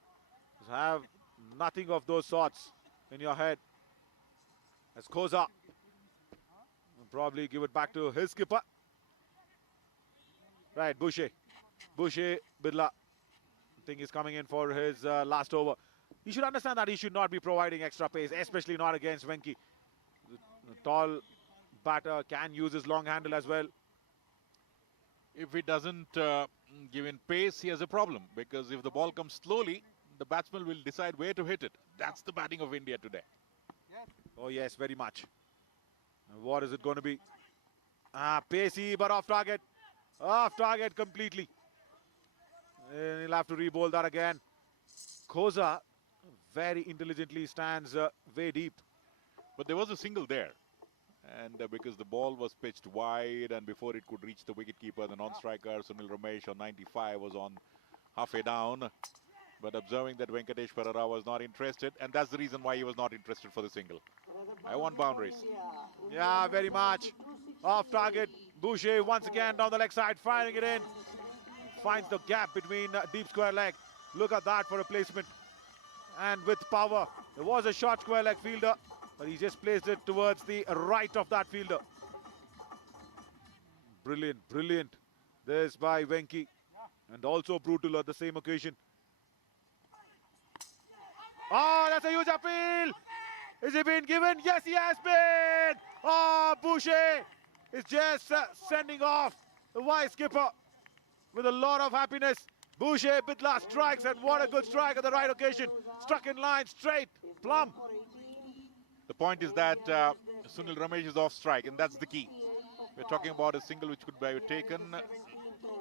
have nothing of those sorts in your head. As Khoza will probably give it back to his skipper. Right, Boucher, Bidla, I think he's coming in for his last over. He should understand that he should not be providing extra pace, especially not against Venki. The tall batter can use his long handle as well. If he doesn't give in pace, he has a problem, because if the ball comes slowly, the batsman will decide where to hit it. That's the batting of India today. Oh yes, very much. And what is it going to be? Pacey, but off target. Off target completely. And he'll have to re-bowl that again. Khoza very intelligently stands way deep. But there was a single there. And because the ball was pitched wide and before it could reach the wicketkeeper, the non-striker Sunil Ramesh on 95 was on halfway down. But observing that Venkatesh Perera was not interested, and that's the reason why he was not interested for the single. I want boundaries. Yeah, very much. Off target. Boucher once again down the leg side, firing it in. Finds the gap between deep square leg. Look at that for a placement. And with power. There was a short square leg fielder, but he just placed it towards the right of that fielder. Brilliant, brilliant. This by Venki. And also brutal at the same occasion. Oh, that's a huge appeal. Is he being given? Yes, he has been. Oh, Boucher is just sending off the vice skipper with a lot of happiness. Boucher Bidla strikes, and what a good strike at the right occasion. Struck in line, straight, plumb. The point is that Sunil Ramesh is off strike, and that's the key. We're talking about a single which could be taken,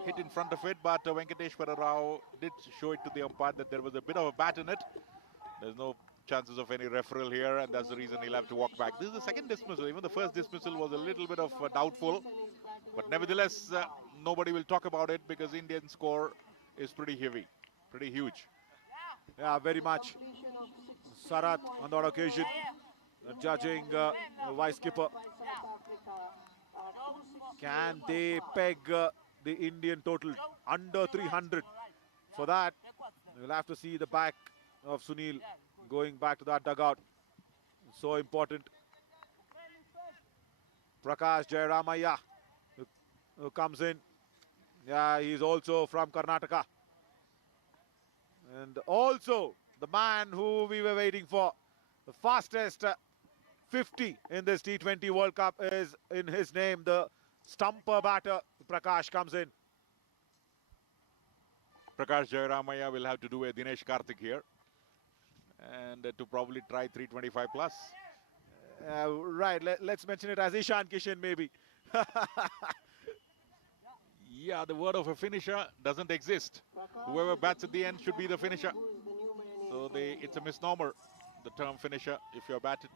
hit in front of it, but Venkatesh Perera did show it to the umpire that there was a bit of a bat in it. There's no chances of any referral here, and that's the reason he'll have to walk back. This is the second dismissal. Even the first dismissal was a little bit of doubtful, but nevertheless, nobody will talk about it because Indian score is pretty heavy, pretty huge. Yeah, very much. Sarat on that occasion, judging the vice skipper. Can they peg the Indian total under 300? For that, we'll have to see the back of Sunil going back to that dugout. So important. Prakash Jairamaya who comes in. Yeah, he's also from Karnataka. And also the man who we were waiting for. The fastest 50 in this T20 World Cup is in his name. The stumper batter, Prakash, comes in. Prakash Jairamaya will have to do a Dinesh Karthik here. And to probably try 325 plus. Right, let's mention it as Ishan Kishan maybe. Yeah, the word of a finisher doesn't exist. Whoever bats at the end should be the finisher. So it's a misnomer, the term finisher, if you're batted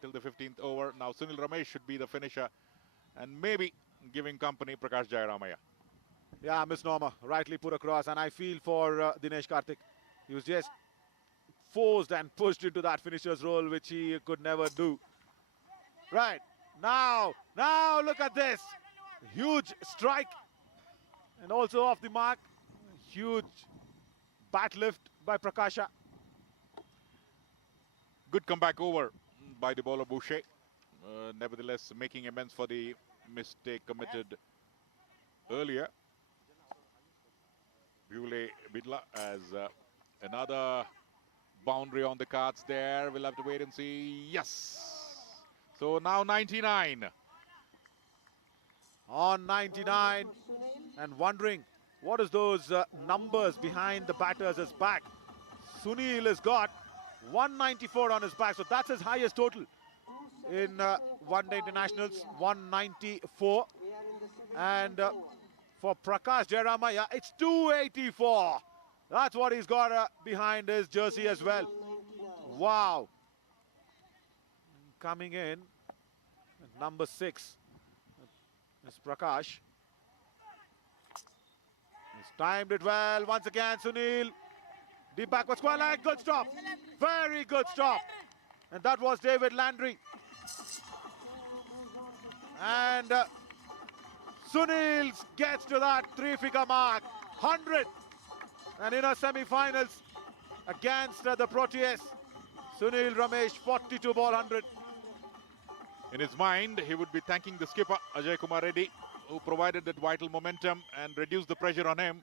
till the 15th over. Now Sunil Ramesh should be the finisher and maybe giving company Prakash Jairamaya. Yeah, misnomer, rightly put across. And I feel for Dinesh Karthik. He was just forced and pushed into that finisher's role, which he could never do. Right, now look at this. Huge strike. And also off the mark. Huge bat lift by Prakasha. Good comeback over by the bowler Boucher. Nevertheless, making amends for the mistake committed earlier. Bule Bidla as another boundary on the cards there. We'll have to wait and see. Yes. So now 99. On 99. And wondering what is those numbers behind the batter's back. Sunil has got 194 on his back. So that's his highest total in one-day internationals, 194. And for Prakash Jairamaya, it's 284. That's what he's got behind his jersey as well. Wow. Coming in, number 6 is Prakash. He's timed it well. Once again, Sunil. Deep backward square leg. Good stop. Very good stop. And that was David Landry. And Sunil gets to that 3-figure mark. 100. And in our semi-finals against the Proteas, Sunil Ramesh, 42 ball 100. In his mind, he would be thanking the skipper, Ajay Kumar Reddy, who provided that vital momentum and reduced the pressure on him.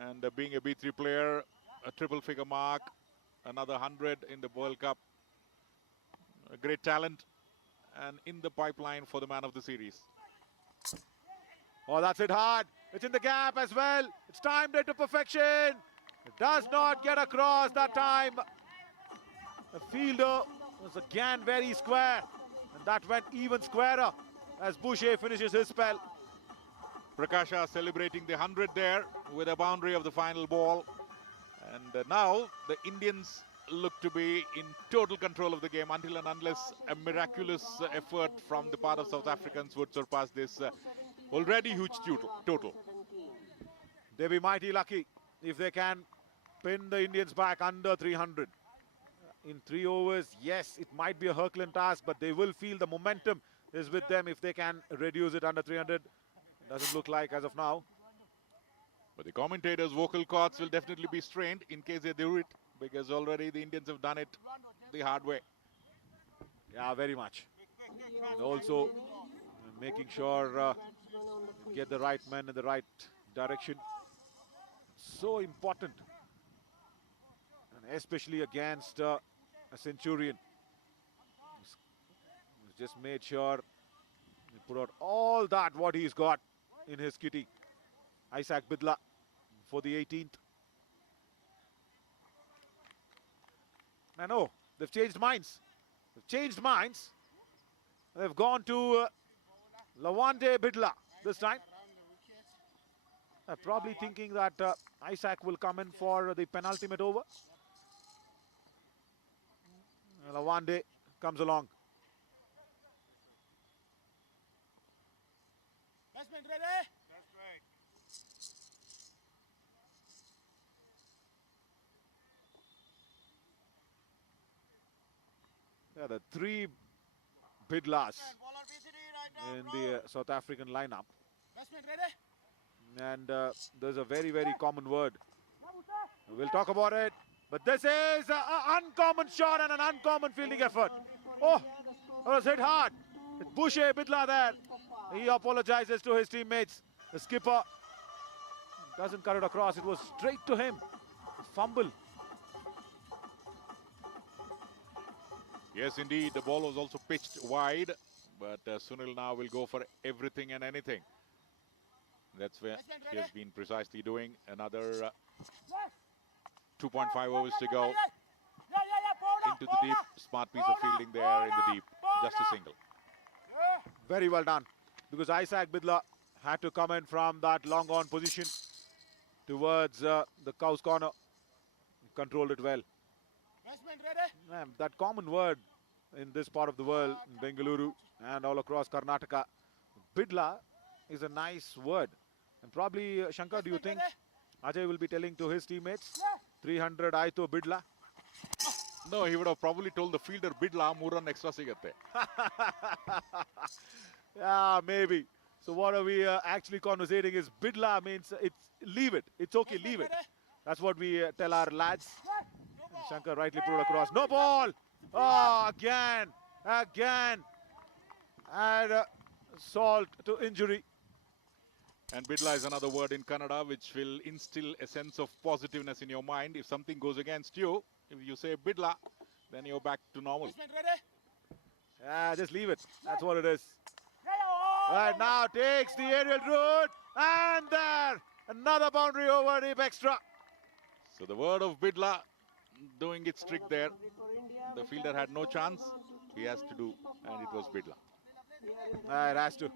And being a B3 player, a triple figure mark, another 100 in the World Cup. A great talent and in the pipeline for the man of the series. Oh, that's it hard. It's in the gap as well. It's timed it to perfection. It does not get across that time. The fielder was again very square. And that went even squarer as Boucher finishes his spell. Prakasha celebrating the 100 there with a boundary of the final ball. And now the Indians look to be in total control of the game until and unless a miraculous effort from the part of South Africans would surpass this already huge total. They'll be mighty lucky if they can pin the Indians back under 300. In 3 overs, yes, it might be a Herculean task, but they will feel the momentum is with them if they can reduce it under 300. Doesn't look like as of now. But the commentators' vocal cords will definitely be strained in case they do it, because already the Indians have done it the hard way. Yeah, very much. And also making sure get the right men in the right direction. So important. And especially against a Centurion. He's just made sure he put out all that what he's got in his kitty. Isaac Bidla for the 18th. I know, they've changed minds. They've changed minds. They've gone to Lawande Bidla this time. Probably thinking that Isaac will come in for the penultimate over. Lawande comes along. Batsman ready? That's right. Yeah, the 3 Bidlas Bowler BCD right now. in the South African lineup. Batsman ready? And there's a very, very common word. We'll talk about it. But this is an uncommon shot and an uncommon fielding effort. Oh, it was hit hard. It's Boucher Bidla there. He apologizes to his teammates. The skipper doesn't cut it across. It was straight to him. Fumble. Yes, indeed, the ball was also pitched wide, but Sunil now will go for everything and anything. That's where he has been precisely doing. Another 2.5 overs to go into the deep. Smart piece of fielding there in the deep. Just a single. Very well done. Because Isaac Bidla had to come in from that long on position towards the cow's corner. Controlled it well. Batsman ready? That common word in this part of the world, in Bengaluru and all across Karnataka, Bidla is a nice word. And probably, Shankar, do you think Ajay will be telling to his teammates, 300 Aito Bidla? No, he would have probably told the fielder, Bidla, 3 run extra sigatte. Yeah, maybe. So what are we actually conversating is Bidla means it's leave it. It's okay, leave it. That's what we tell our lads. And Shankar rightly put it across. No ball! Oh, again. And salt to injury. And Bidla is another word in Kannada which will instill a sense of positiveness in your mind. If something goes against you, if you say Bidla, then you're back to normal. Batsman ready? Yeah, just leave it. That's what it is. Right now takes the aerial route. And there, another boundary over deep extra. So the word of Bidla doing its trick there. The fielder had no chance. He has to do, and it was Bidla. It has to.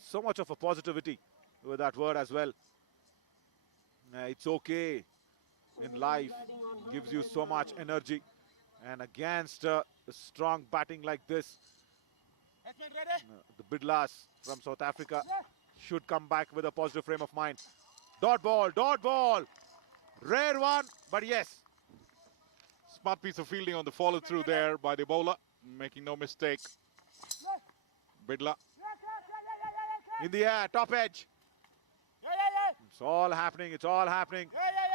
So much of a positivity with that word as well. It's okay in life. Gives you so much energy. And against strong batting like this, Batsman ready? the Bidlas from South Africa should come back with a positive frame of mind. Dot ball. Rare one, but yes. Smart piece of fielding on the follow through there by the bowler, making no mistake. Bidla. In the air, top edge. Yeah. It's all happening.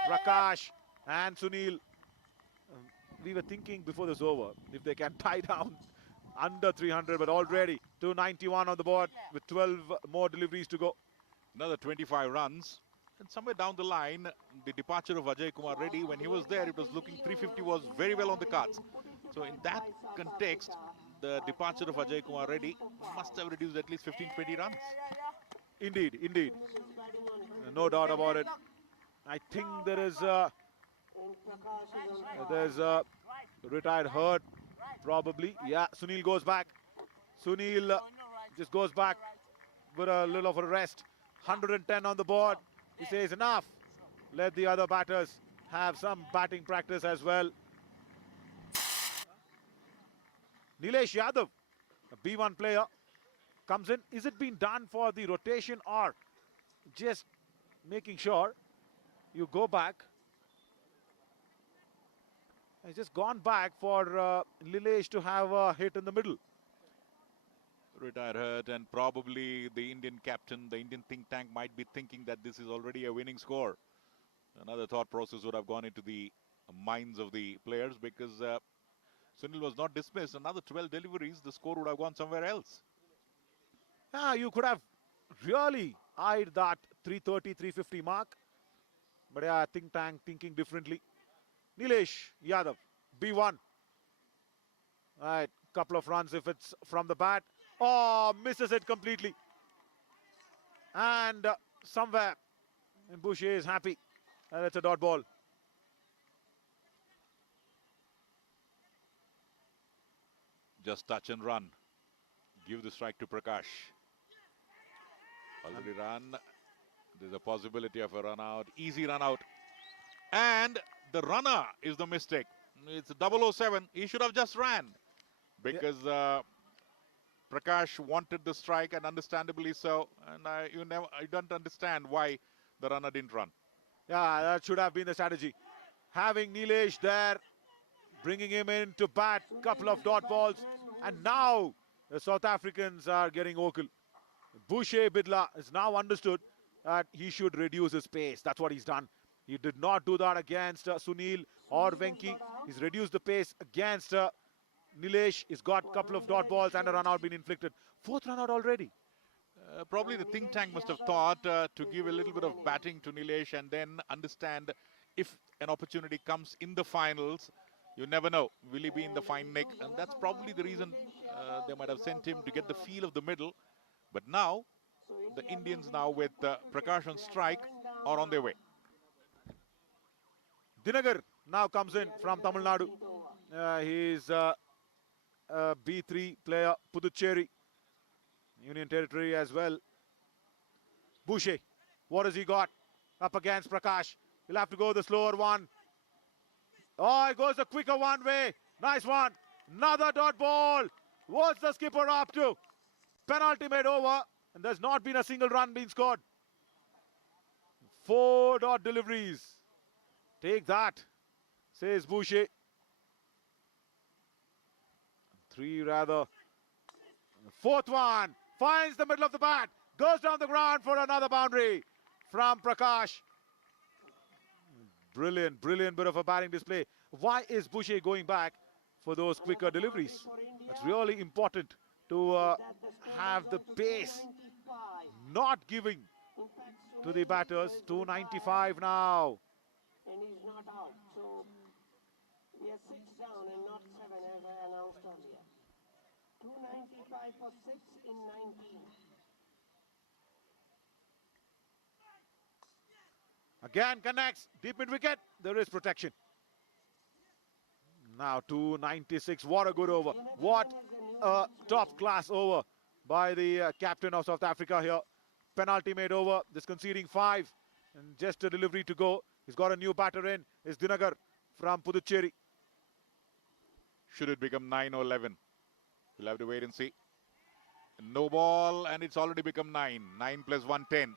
Prakash and Sunil. We were thinking before this over, if they can tie down under 300, but already 291 on the board with 12 more deliveries to go. Another 25 runs. And somewhere down the line, the departure of Ajay Kumar Reddy, when he was there, it was looking 350 was very well on the cards. So in that context, the departure of Ajay Kumar Reddy must have reduced at least 15-20 runs. Indeed. No doubt about it. I think there's a retired hurt, probably. Yeah, Sunil goes back. Sunil just goes back with a little of a rest. 110 on the board. He says enough. Let the other batters have some batting practice as well. Nilesh Yadav, a B1 player, comes in. Is it being done for the rotation or just making sure you go back? He's just gone back for Nilesh to have a hit in the middle. Retired hurt, and probably the Indian captain, the Indian think tank might be thinking that this is already a winning score. Another thought process would have gone into the minds of the players, because Sunil was not dismissed. Another 12 deliveries, the score would have gone somewhere else. Yeah, you could have really eyed that 330, 350 mark. But yeah, think tank thinking differently. Nilesh Yadav, B1. Right, couple of runs if it's from the bat. Oh, misses it completely. And somewhere, Boucher is happy. And it's a dot ball. Just touch and run. Give the strike to Prakash. Already run. There's a possibility of a run out. Easy run out. And the runner is the mistake. It's 007. He should have just ran. Because Prakash wanted the strike, and understandably so. And I don't understand why the runner didn't run. Yeah, that should have been the strategy. Having Nilesh there, bringing him in to bat, couple of dot balls. And now the South Africans are getting vocal. Boucher Bidla is now understood that he should reduce his pace. That's what he's done. He did not do that against Sunil or Venki. He's reduced the pace against Nilesh. He's got a couple of dot balls and a run out been inflicted. Fourth run out already. Probably the think tank must have thought to give a little bit of batting to Nilesh, and then understand if an opportunity comes in the finals, you never know. Will he be in the fine nick? And that's probably the reason they might have sent him to get the feel of the middle. But now, the Indians now with Prakash on strike are on their way. Dinagar now comes in from Tamil Nadu. He's a B3 player, Puducherry, Union Territory as well. Boucher, what has he got? Up against Prakash. He'll have to go the slower one. Oh, it goes the quicker one way. Nice one. Another dot ball. What's the skipper up to? Penalty made over, and there's not been a single run being scored. 4 dot deliveries. Take that, says Boucher. 3 rather. Fourth one. Finds the middle of the bat. Goes down the ground for another boundary from Prakash. Brilliant, brilliant bit of a batting display. Why is Boucher going back for those quicker deliveries? That's really important to have the pace, not giving to the batters. 295 now. And he's not out. So we are 6 down and not 7 as I announced earlier. 295 for 6 in 19. Again connects, deep mid wicket, there is protection. Now 296, what a good over. What a top class over by the captain of South Africa here. Penalty made over, this conceding 5 and just a delivery to go. He's got a new batter in, is Dinagar from Puducherry. Should it become 9 or 11? We'll have to wait and see. No ball, and it's already become 9. 9 plus 1, 10.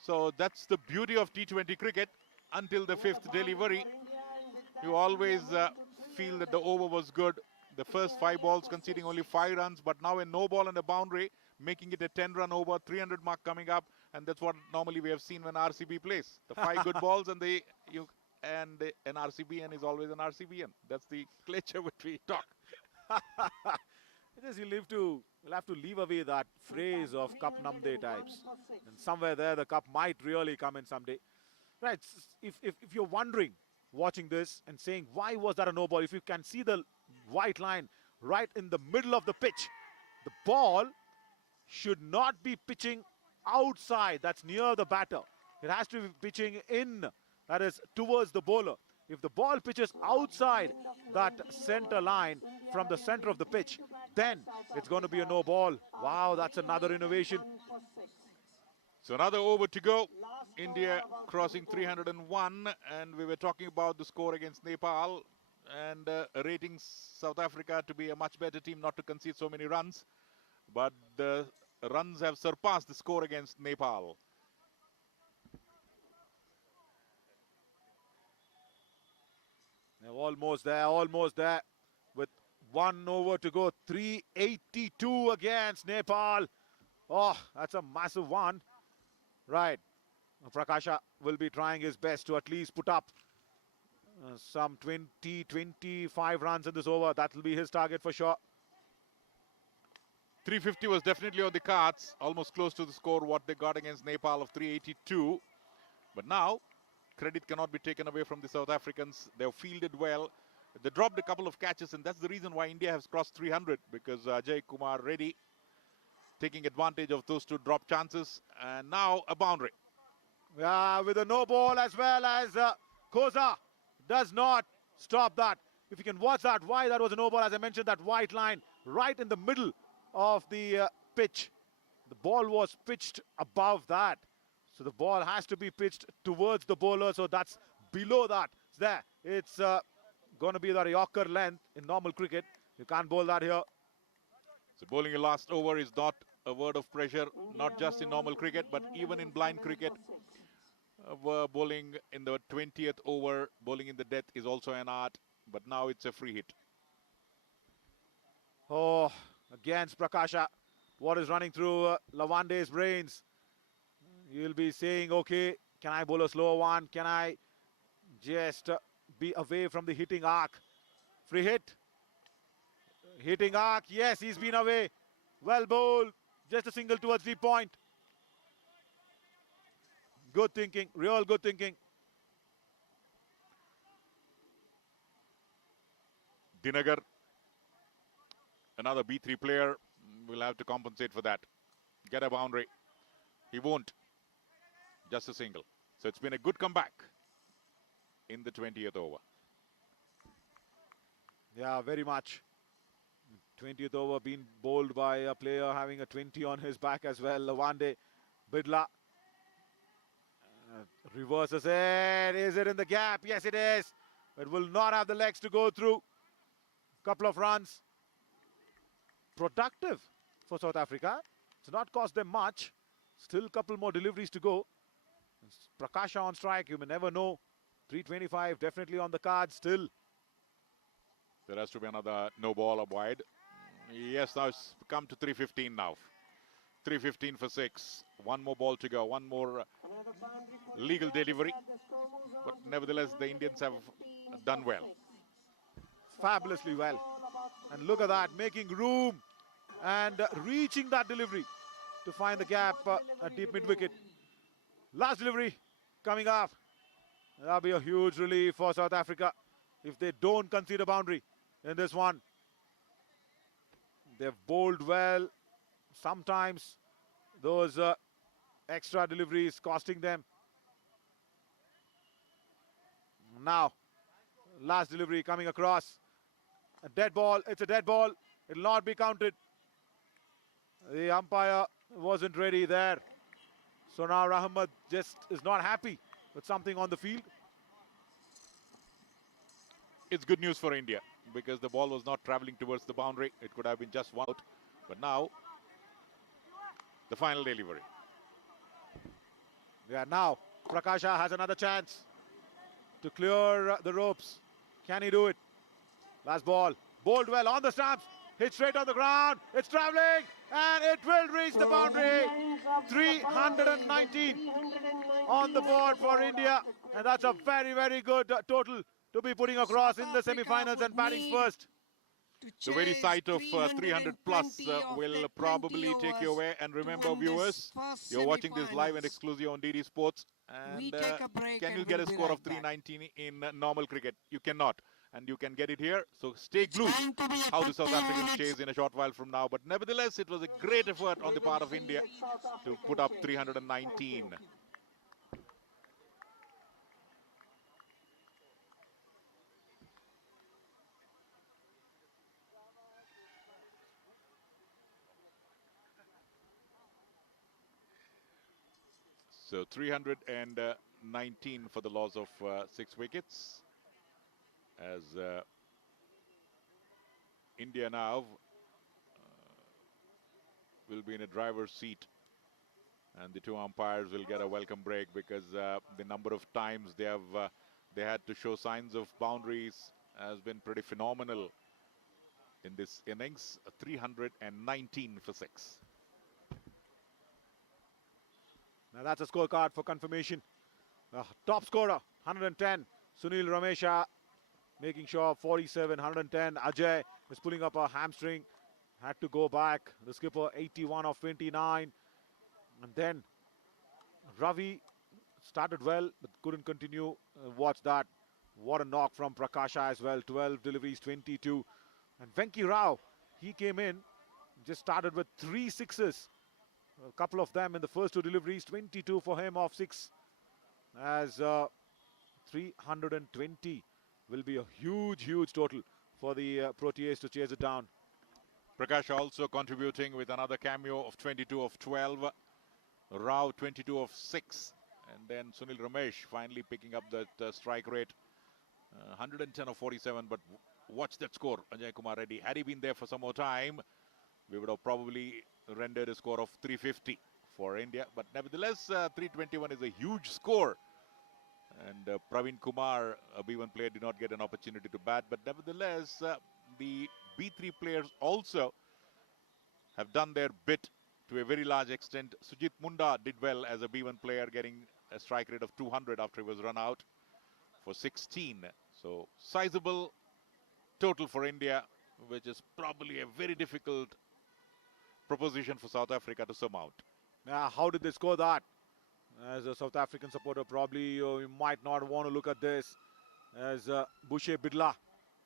So that's the beauty of T20 cricket. Until the 5th delivery, you always feel that the over was good. The first 5 balls conceding only 5 runs, but now a no ball and a boundary, making it a 10-run over, 300 mark coming up, and that's what normally we have seen when RCB plays. The 5 good balls and an RCBN is always an RCBN. That's the culture which we talk. It is, you'll have to leave away that phrase of cup namde types. And somewhere there, the cup might really come in someday. Right, if you're wondering, watching this and saying, why was that a no ball? If you can see the white line right in the middle of the pitch, the ball should not be pitching outside, that's near the batter. It has to be pitching in, that is towards the bowler. If the ball pitches outside that center line from the center of the pitch, then it's going to be a no ball. Wow, that's another innovation. So another over to go. India crossing 301, and we were talking about the score against Nepal. and rating South Africa to be a much better team, not to concede so many runs. But the runs have surpassed the score against Nepal. They're almost there. With 1 over to go, 382 against Nepal. Oh, that's a massive one. Right. Prakasha will be trying his best to at least put up some 20-25 runs in this over. That will be his target for sure. 350 was definitely on the cards, almost close to the score what they got against Nepal of 382. But now, credit cannot be taken away from the South Africans. They've fielded well. They dropped a couple of catches, and that's the reason why India has crossed 300, because Ajay Kumar Reddy taking advantage of those two drop chances. And now a boundary. Yeah, with a no ball as well as Khoza does not stop that. If you can watch that, why that was a no ball, as I mentioned, that white line right in the middle of the pitch. The ball was pitched above that. So the ball has to be pitched towards the bowler. So that's below that. It's there. It's going to be the Yorker length in normal cricket. You can't bowl that here. So bowling a last over is not a word of pressure, not just in normal cricket, but even in blind cricket. Bowling in the 20th over, bowling in the death is also an art, but now it's a free hit. Oh, against Prakasha, what is running through Lawande's brains? You'll be saying, okay, can I bowl a slower one? Can I just be away from the hitting arc? Free hit. Hitting arc, yes, he's been away. Well bowled, just a single towards the point. Good thinking, real good thinking. Dinagar, another B3 player, will have to compensate for that. Get a boundary. He won't. Just a single. So it's been a good comeback in the 20th over. Yeah, very much. 20th over being bowled by a player having a 20 on his back as well. Lawande Bidla reverses it. Is it in the gap? Yes, it is. It will not have the legs to go through. Couple of runs. Productive for South Africa. It's not cost them much. Still a couple more deliveries to go. Prakasha on strike. You may never know. 325 definitely on the card still. There has to be another no ball up wide. Yes, now it's come to 315 now. 315 for 6. One more ball to go. One more legal delivery. But nevertheless, the Indians have done well. Fabulously well. And look at that, making room and reaching that delivery to find the gap at deep mid-wicket. Last delivery coming up. That'll be a huge relief for South Africa if they don't concede a boundary in this one. They've bowled well. Sometimes those extra deliveries costing them. Now, last delivery coming across. A dead ball. It's a dead ball. It will not be counted. The umpire wasn't ready there. So now Rahmat just is not happy with something on the field. It's good news for India because the ball was not traveling towards the boundary. It could have been just one out. But now, the final delivery. Yeah, now Prakasha has another chance to clear the ropes. Can he do it? Last ball. Bowled well on the stumps. Hit straight on the ground. It's traveling and it will reach the boundary. 319 on the board for India. And that's a very, very good total to be putting across in the semi-finals and batting first. The very sight of 300 plus will probably take you away. And remember, viewers, you're watching this live and exclusive on DD Sports. And can you get a score of 319 in normal cricket? You cannot. And you can get it here. So stay glued how the South Africans chase in a short while from now. But nevertheless, it was a great effort on the part of India to put up 319. So 319 for the loss of 6 wickets as India now will be in a driver's seat, and the two umpires will get a welcome break because the number of times they had to show signs of boundaries has been pretty phenomenal in this innings. 319 for 6. Now that's a scorecard for confirmation. Top scorer, 110. Sunil Ramesha making sure 47, 110. Ajay is pulling up a hamstring. Had to go back. The skipper, 81 of 29. And then Ravi started well, but couldn't continue. Watch that. What a knock from Prakasha as well. 12 deliveries, 22. And Venki Rao, he came in, just started with 3 sixes. A couple of them in the first 2 deliveries, 22 for him off 6. As 320 will be a huge total for the Proteas to chase it down. Prakash also contributing with another cameo of 22 of 12. Rao 22 of 6. And then Sunil Ramesh finally picking up that strike rate. 110 of 47, but watch that score, Ajay Kumar Reddy. Had he been there for some more time, we would have probably rendered a score of 350 for India. But nevertheless, 321 is a huge score. And Praveen Kumar, a B1 player, did not get an opportunity to bat. But nevertheless, the B3 players also have done their bit to a very large extent. Sujit Munda did well as a B1 player, getting a strike rate of 200 after he was run out for 16. So sizable total for India, which is probably a very difficult proposition for South Africa to surmount. Now, how did they score that? As a South African supporter, probably you might not want to look at this. As Bushe Bidla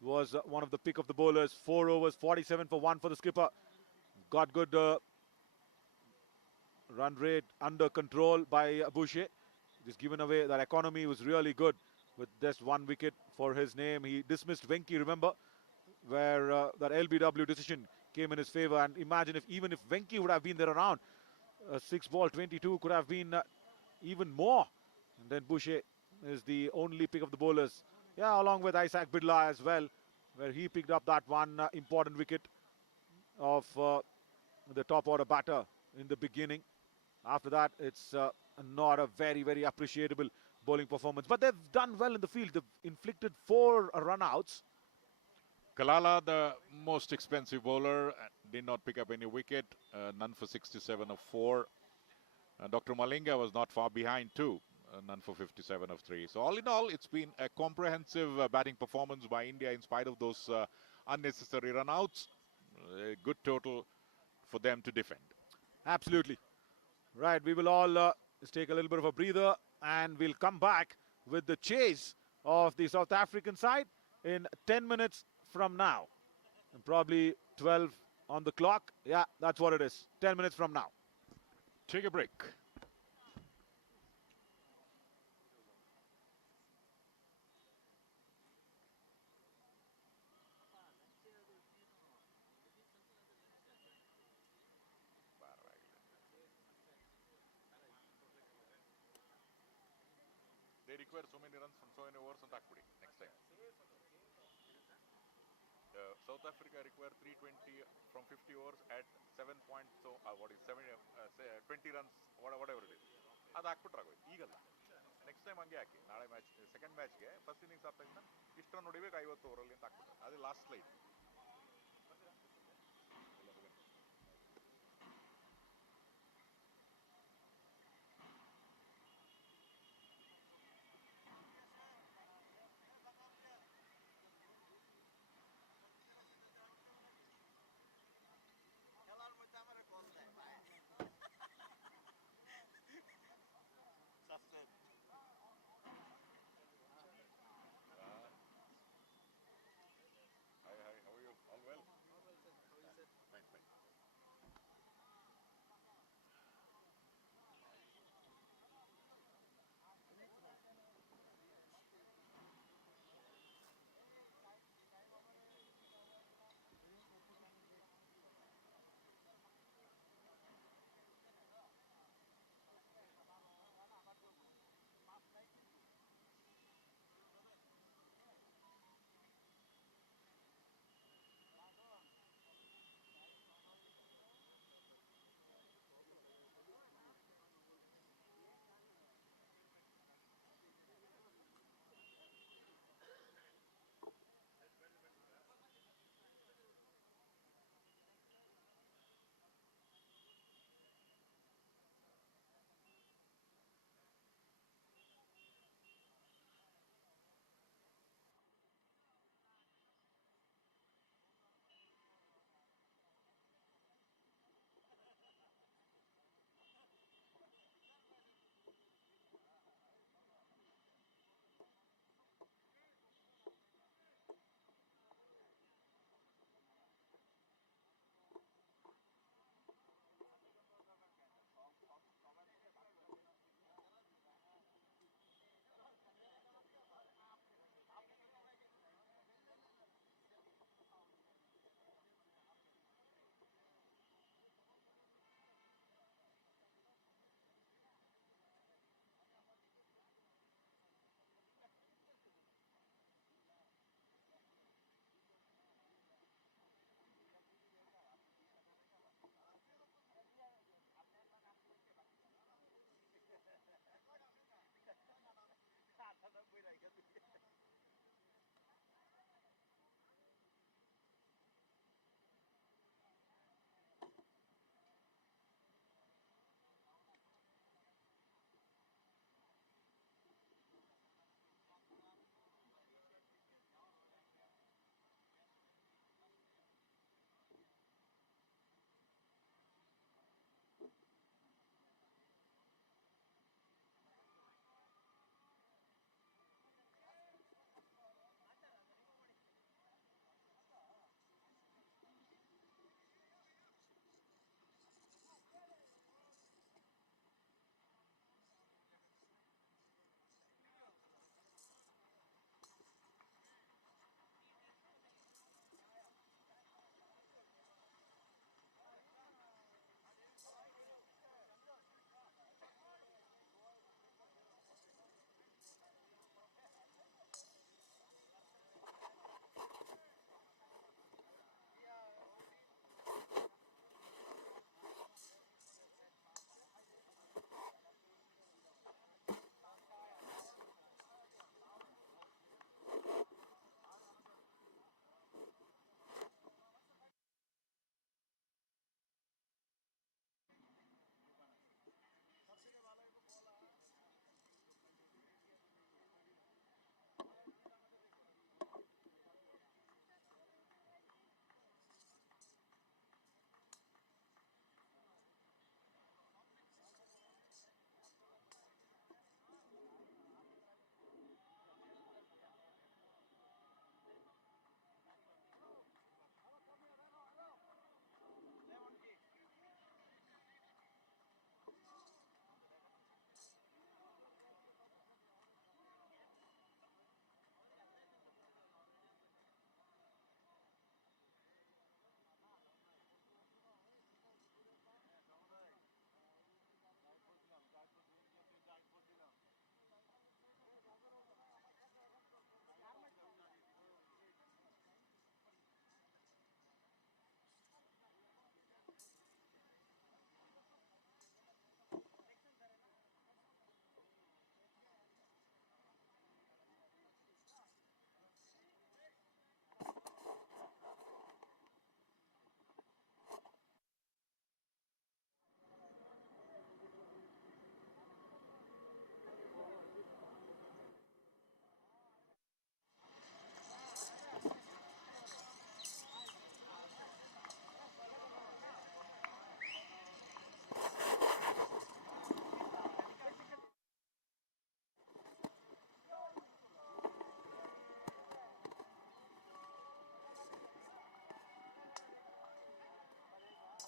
was one of the pick of the bowlers. 4 overs, 47 for 1 for the skipper. Got good run rate under control by Bushe. Just given away that economy was really good with just 1 wicket for his name. He dismissed Venki, remember, where that LBW decision came in his favor. And imagine even if Venki would have been there around, 6 ball 22 could have been even more. And then Bushe is the only pick of the bowlers. Yeah, along with Isaac Bidla as well, where he picked up that one important wicket of the top order batter in the beginning. After that, it's not a very appreciable bowling performance. But they've done well in the field. They've inflicted 4 run-outs. Kalala, the most expensive bowler, did not pick up any wicket. None for 67 of 4. Dr. Malinga was not far behind too. None for 57 of 3. So all in all, it's been a comprehensive batting performance by India in spite of those unnecessary run-outs. A good total for them to defend. Absolutely. Right, we will all just take a little bit of a breather and we'll come back with the chase of the South African side in 10 minutes from now. And probably 12 on the clock. Yeah, that's what it is. 10 minutes from now. Take a break. They require so many runs from so many overs on Takpudi next time. South Africa require 320 from 50 overs at 7 point, so what is 7, say 20 runs, whatever it is. ಅದು ಹಾಕ್ಬಿಟ್ರಾಗೋ ಈಗಲ್ಲ next time ಹಂಗೆ ಹಾಕಿ ನಾಳೆ match second ಮ್ಯಾಚ್ಗೆ first innings ಆದ ತಕ್ಷಣ ಇಷ್ಟು run ಹೊಡಿಬೇಕು 50 ಓವರಲ್ಲಿ ಅಂತ ಹಾಕ್ಬಿಟ್ರೆ ಅದು ಲಾಸ್ಟ್ ಸ್ಲೈಡ್.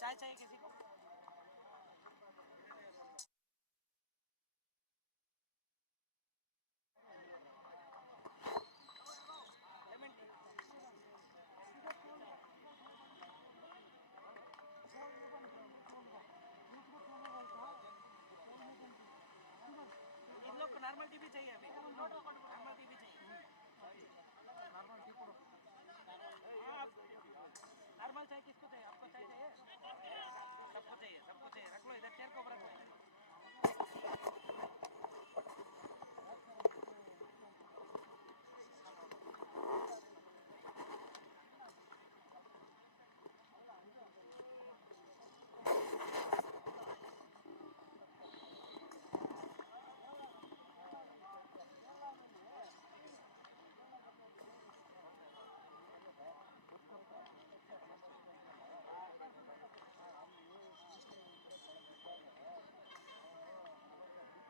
चाय चाहिए किसी को? इन लोग को नॉर्मल टीवी चाहिए अभी, नॉर्मल टीवी चाहिए, नॉर्मल चाहिए, किसको चाहिए? आपको चाहिए? सबको चाहिए, सबको चाहिए, रख लो इधर, चेयर को रख लो इधर।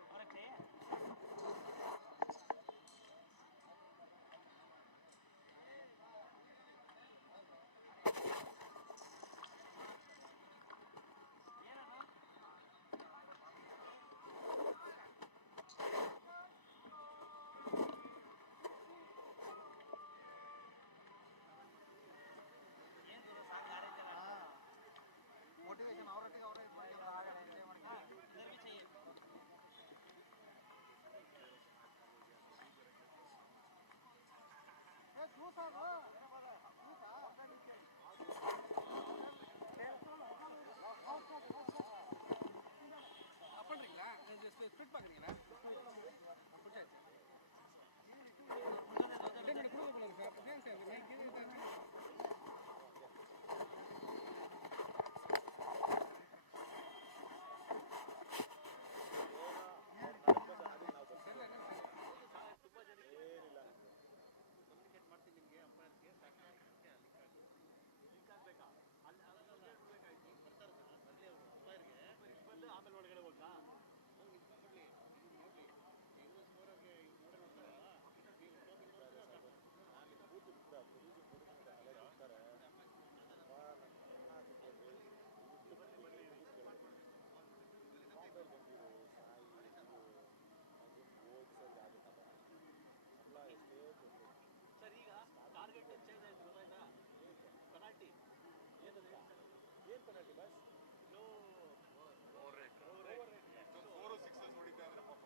और एक चाहिए? ये ना लो। ಏನು ದೂರ ಸಾಕು ಗಾಡಿ ಚಲ मोटिवेशन ಅವರೊಟ್ಟಿಗೆ ಅವರೇ ಇದು ಮಾಡಿಲ್ಲ ಆಗಲ್ಲ ಎಂಜಾಯ್ ಮಾಡಿ इधर भी चाहिए। ಏ ಜ್ಯೂಸ್ ಅದು அப்படிங்களா ஸ்பிட் பார்க்குறீங்களா பிடிச்சாச்சு கொடுக்க போல சார் ஏன் சார் மைக்கு ಆಮೇಲೆ ಒಳಗಡೆ ಹೋಗ್ತಾ ಸರ್ ಈಗ ಟಾರ್ಗೆಟ್ ಚೇಂಜ್ ಆಯ್ತು ಗೊತ್ತಾಯ್ತಾ ಪೆನಾಲ್ಟಿ ಏನಂತ ಏನು penalty bus low over rate 4 6 ನೋಡಿದ್ದೆ ಅಂದ್ರೆ ಪಾಪ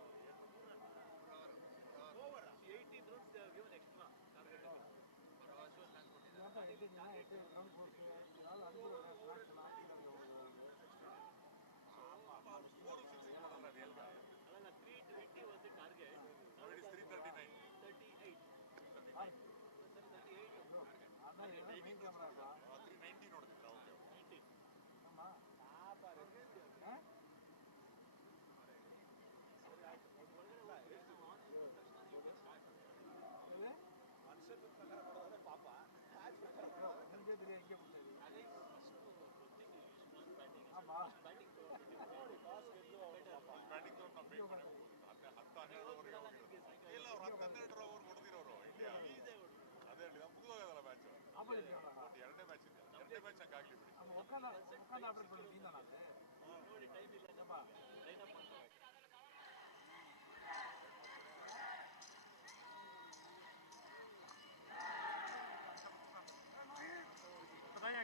over 18 runs they have given extra target for also chance ಕೊಟ್ಟಿದ್ದಾರೆ ಅಲ್ಲ 320 was the target now it is 339 390 ನೋಡ್ತಿದ್ರ okay 90 ಮನುಷ್ಯನ ಪ್ರಕಾರ ನೋಡೋದ್ರೆ ಪಾಪ ಬ್ಯಾಟಿಂಗ್ ಇಲ್ಲ ಅವ್ರು 12 ಓವರ್ ಹೊಡೆದಿರೋರು ಇಂಡಿಯಾ ಅದೇ ಹೇಳಿ ಮುಗಿದೋಗೋದಲ್ಲ ಮ್ಯಾಚ್ ಎರಡನೇ ಮ್ಯಾಚ್ ಇದೆ ಎರಡನೇ ಮ್ಯಾಚ್ ಹಂಗಾಗ್ಲಿ ಬಿಡಿ ನೋಡಿ ಟೈಮ್ ಇಲ್ಲ ಲೈನ್ ಅಪ್ ಮಾಡ್ತಾರೆ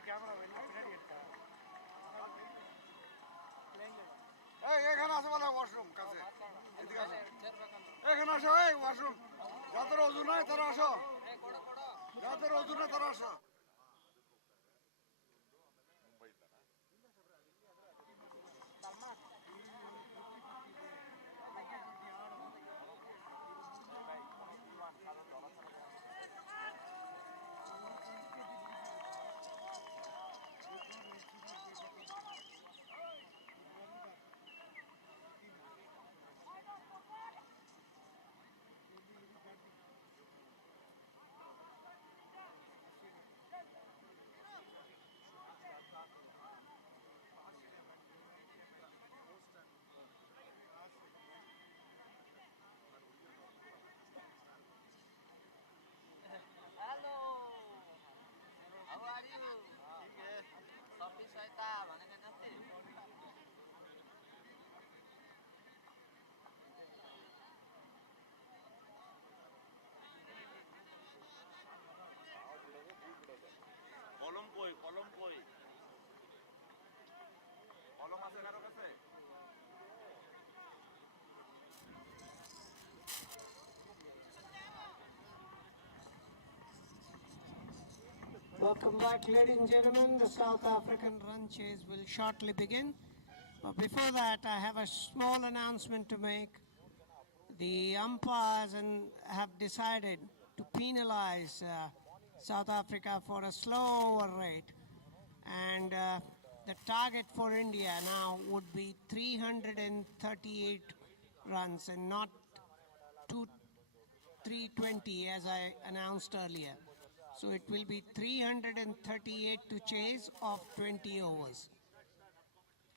कैमरा এখানে আছে বলে ওয়াশরুম কাছে এদিকে আসো এখানে আসো এই ওয়াশরুম যাদের অজু নাই তারা আসো যাদের অজু নাই তারা আসো Welcome back, ladies and gentlemen. The South African run chase will shortly begin. But before that, I have a small announcement to make. The umpires have decided to penalize South Africa for a slow over rate. And the target for India now would be 338 runs and not 320 as I announced earlier. So it will be 338 to chase of 20 overs.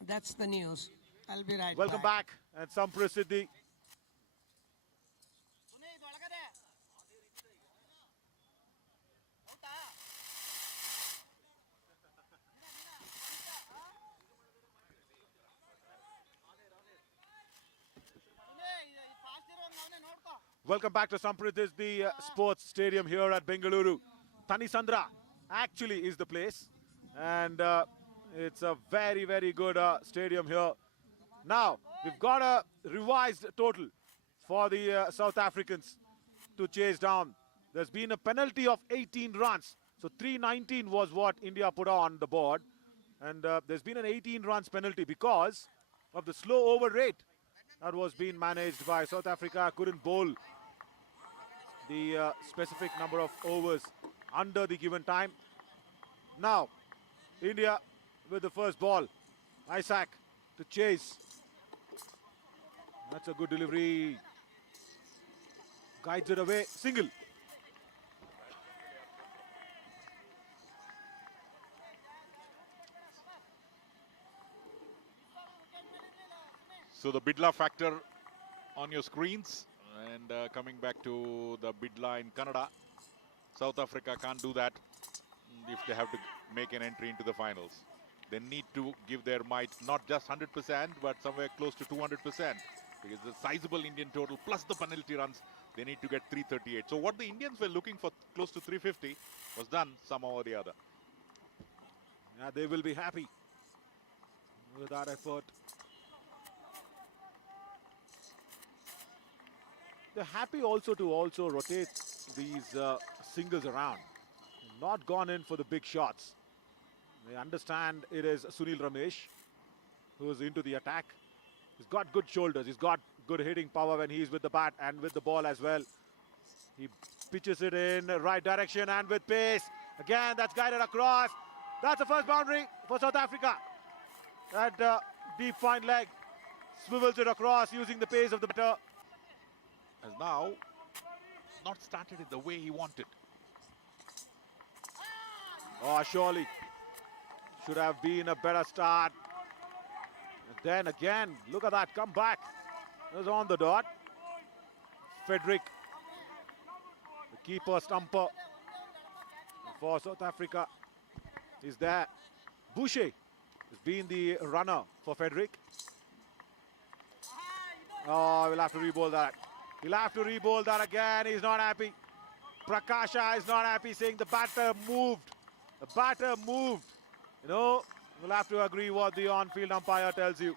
That's the news. I'll be right Welcome back. And some Prasiddhi. Welcome back to Samprit, the sports stadium here at Bengaluru. Thanisandra actually is the place, and it's a very, very good stadium here. Now, we've got a revised total for the South Africans to chase down. There's been a penalty of 18 runs. So 319 was what India put on the board. And there's been an 18 runs penalty because of the slow over rate that was being managed by South Africa. Couldn't bowl the specific number of overs under the given time. Now, India with the first ball. Isaac to chase. That's a good delivery. Guides it away. Single. So the Bidla factor on your screens, and coming back to the Bidla in Canada, South Africa can't do that if they have to make an entry into the finals. They need to give their might, not just 100%, but somewhere close to 200%, because the sizable Indian total plus the penalty runs, they need to get 338. So what the Indians were looking for, close to 350, was done somehow or the other. Yeah, they will be happy with that effort. They're happy also to rotate these singles around. Not gone in for the big shots. They understand it is Sunil Ramesh who's into the attack. He's got good shoulders. He's got good hitting power when he's with the bat and with the ball as well. He pitches it in the right direction and with pace. Again, that's guided across. That's the first boundary for South Africa. That deep fine leg swivels it across using the pace of the batter. Has now not started it the way he wanted. Oh, surely should have been a better start. And then again, look at that, come back. It was on the dot. Frederick, the keeper stumper for South Africa, is there. Boucher has been the runner for Frederick. Oh, we'll have to re-bowl that. He'll have to re-bowl that again. He's not happy. Prakasha is not happy, saying the batter moved. The batter moved. You know, we'll have to agree what the on-field umpire tells you.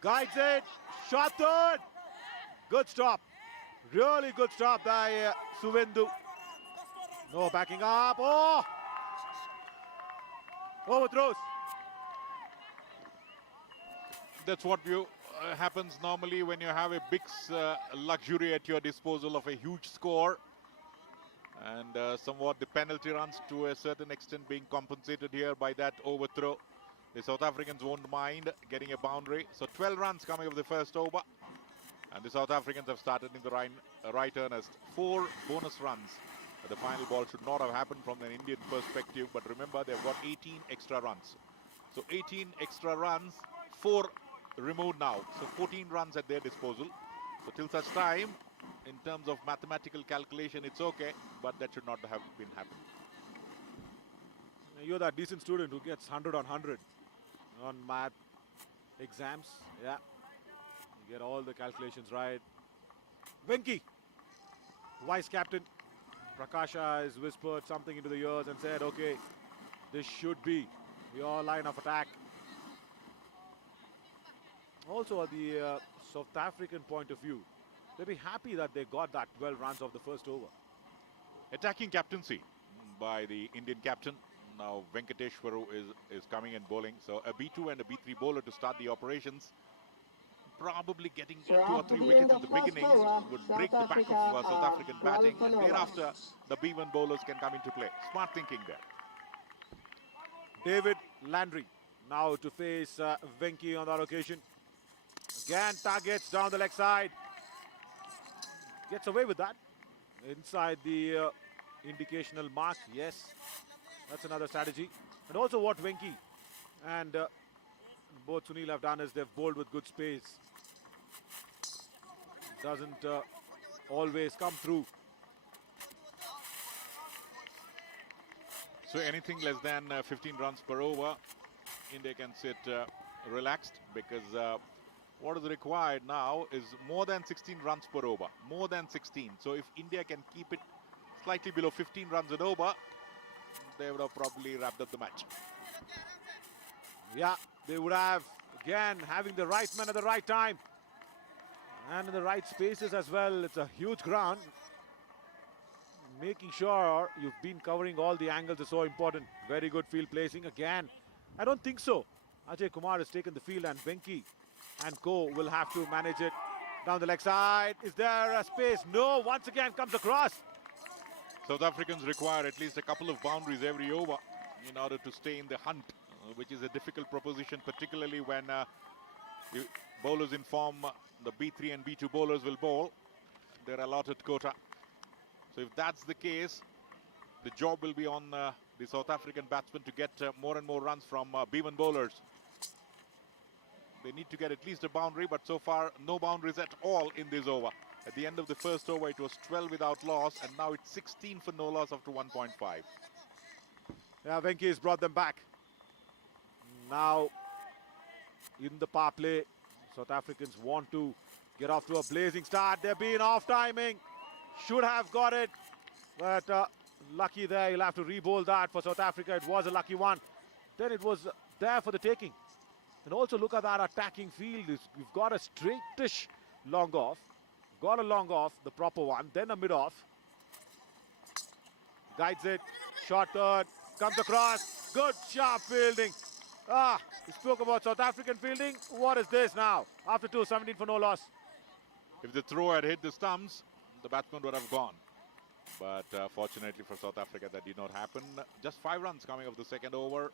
Guides it. Shot third. Good stop. Really good stop by Suvendu. No backing up. Oh! Overthrows. That's what happens normally when you have a big luxury at your disposal of a huge score. And somewhat the penalty runs to a certain extent being compensated here by that overthrow. The South Africans won't mind getting a boundary. So 12 runs coming of the first over. And the South Africans have started in the right earnest. 4 bonus runs. The final ball should not have happened from an Indian perspective. But remember, they've got 18 extra runs. So 18 extra runs, 4 removed now. So 14 runs at their disposal. So till such time, in terms of mathematical calculation, it's okay. But that should not have been happened. You're that decent student who gets 100 on 100 on math exams. Yeah. You get all the calculations right. Venki, vice captain. Prakasha has whispered something into the ears and said, okay, this should be your line of attack. Also, at the South African point of view, they'll be happy that they got that 12 runs of the first over. Attacking captaincy by the Indian captain. Now Venkateshwaru is coming and bowling. So a B2 and a B3 bowler to start the operations. Probably getting So 2 or after 3 the wickets end in of the first beginning over, would South break the back Africa of South are African 12 batting, for and no thereafter runs. the B1 bowlers can come into play. Smart thinking there. David Landry now to face Venki on that occasion. Again, targets down the leg side. Gets away with that. Inside the indicational mark, yes. That's another strategy. And also what Venki and both Sunil have done is they've bowled with good space. Doesn't always come through. So anything less than 15 runs per over, India can sit relaxed, because what is required now is more than 16 runs per over. More than 16. So if India can keep it slightly below 15 runs an over, they would have probably wrapped up the match. Yeah, they would have, again, having the right man at the right time. And in the right spaces as well. It's a huge ground. Making sure you've been covering all the angles is so important. Very good field placing again. I don't think so. Ajay Kumar has taken the field, and Venki and co will have to manage it down the leg side. Is there a space? No, once again comes across. South Africans require at least a couple of boundaries every over in order to stay in the hunt, which is a difficult proposition, particularly when the bowlers in form, the B3 and B2 bowlers will bowl their allotted quota. So if that's the case, the job will be on the South African batsmen to get more and more runs from B1 bowlers. They need to get at least a boundary, but so far no boundaries at all in this over. At the end of the first over, it was 12 without loss, and now it's 16 for no loss after 1.5. Yeah, Venki has brought them back. Now, in the power play, South Africans want to get off to a blazing start. They've been off timing. Should have got it, but lucky there. You'll have to re-bowl that for South Africa. It was a lucky one. Then it was there for the taking. And also look at that attacking field. You've got a straightish long off. Got a long off, the proper one, then a mid off. Guides it, short third, comes across. Good, sharp fielding. We spoke about South African fielding. What is this now? After 17 for no loss. If the throw had hit the stumps, the batsman would have gone. But fortunately for South Africa, that did not happen. Just 5 runs coming off the second over.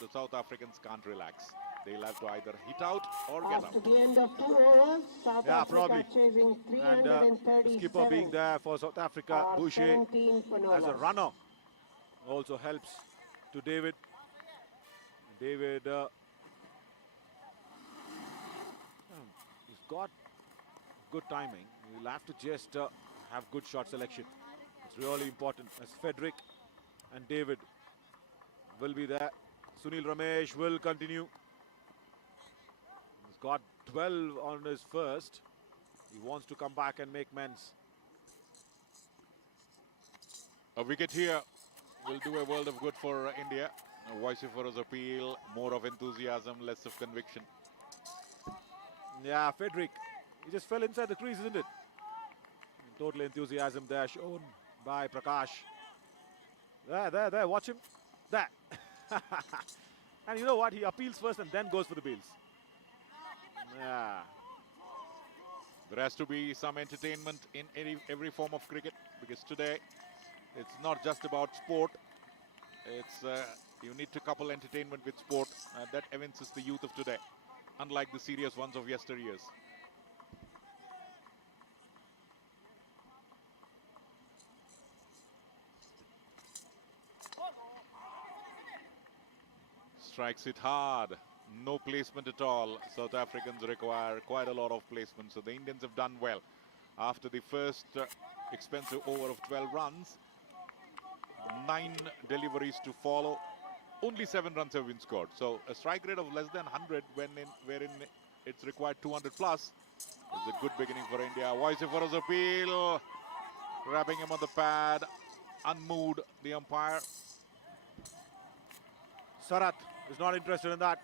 The South Africans can't relax. They'll have to either hit out or get After out. the end of 2 overs, South Africa probably. chasing And the 337 skipper being there for South Africa, or Boucher, 17 for no as a loss. runner, also helps to David. David, he's got good timing. He'll have to just have good shot selection. It's really important, as Frederick and David will be there. Sunil Ramesh will continue. He's got 12 on his first. He wants to come back and make men's. A wicket here will do a world of good for India. A vociferous appeal, more of enthusiasm, less of conviction. Yeah, Frederick, he just fell inside the crease, isn't it? Total enthusiasm there shown by Prakash. There, watch him. There. And you know what? He appeals first and then goes for the bails. Yeah. There has to be some entertainment in every form of cricket, because today it's not just about sport. It's you need to couple entertainment with sport. That evinces the youth of today, unlike the serious ones of yesteryears. Strikes it hard. No placement at all. South Africans require quite a lot of placement. So the Indians have done well. After the first expensive over of 12 runs, 9 deliveries to follow. Only 7 runs have been scored. So a strike rate of less than 100 wherein it's required 200 plus is a good beginning for India. Vociferous appeal. Grabbing him on the pad. Unmoved, the umpire. Sarat is not interested in that.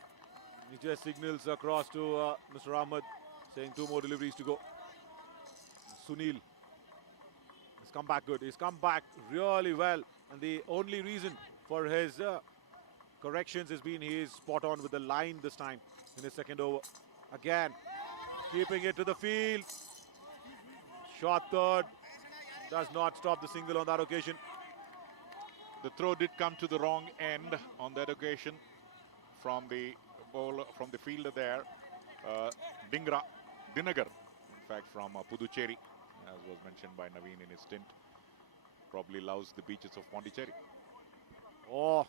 He just signals across to Mr. Ahmed, saying 2 more deliveries to go. Sunil has come back good. He's come back really well. And the only reason for his corrections has been he is spot on with the line this time in his second over. Again, keeping it to the field. Shot third. Does not stop the single on that occasion. The throw did come to the wrong end on that occasion from the bowler, from the fielder there, Dinagar, in fact, from Puducherry, as was mentioned by Naveen in his stint. Probably loves the beaches of Pondicherry. Oh,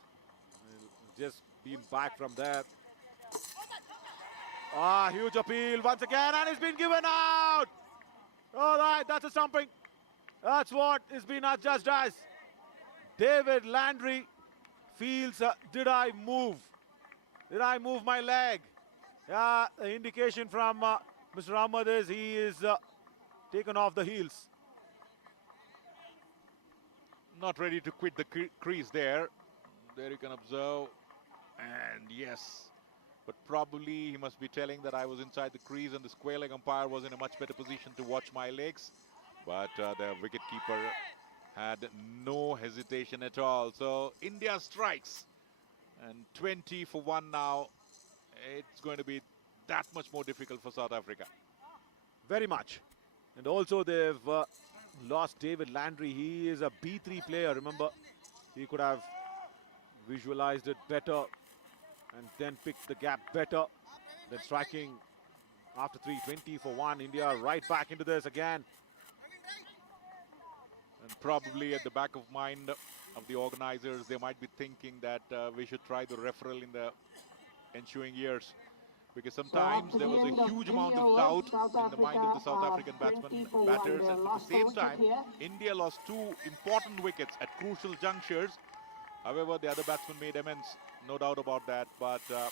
just been back from there. Huge appeal once again, and it's been given out. All right, that's a stumping. That's what is being adjudged as. David Landry feels, did I move? Did I move my leg? Yeah, the indication from Mr. Ahmed is he is taken off the heels. Not ready to quit the crease there. There you can observe. And yes, but probably he must be telling that I was inside the crease and the square leg umpire was in a much better position to watch my legs. But the wicketkeeper had no hesitation at all. So India strikes. And 20 for 1 now. It's going to be that much more difficult for South Africa. Very much. And also they've lost David Landry. He is a B3 player. Remember, he could have visualized it better and then picked the gap better than striking after 3. 20 for 1. India right back into this again. And probably at the back of mind of the organizers, they might be thinking that we should try the referral in the ensuing years. Because sometimes there was a huge amount of doubt in the mind of the South African batters. And at the same time, India lost 2 important wickets at crucial junctures. However, the other batsmen made amends, no doubt about that. But the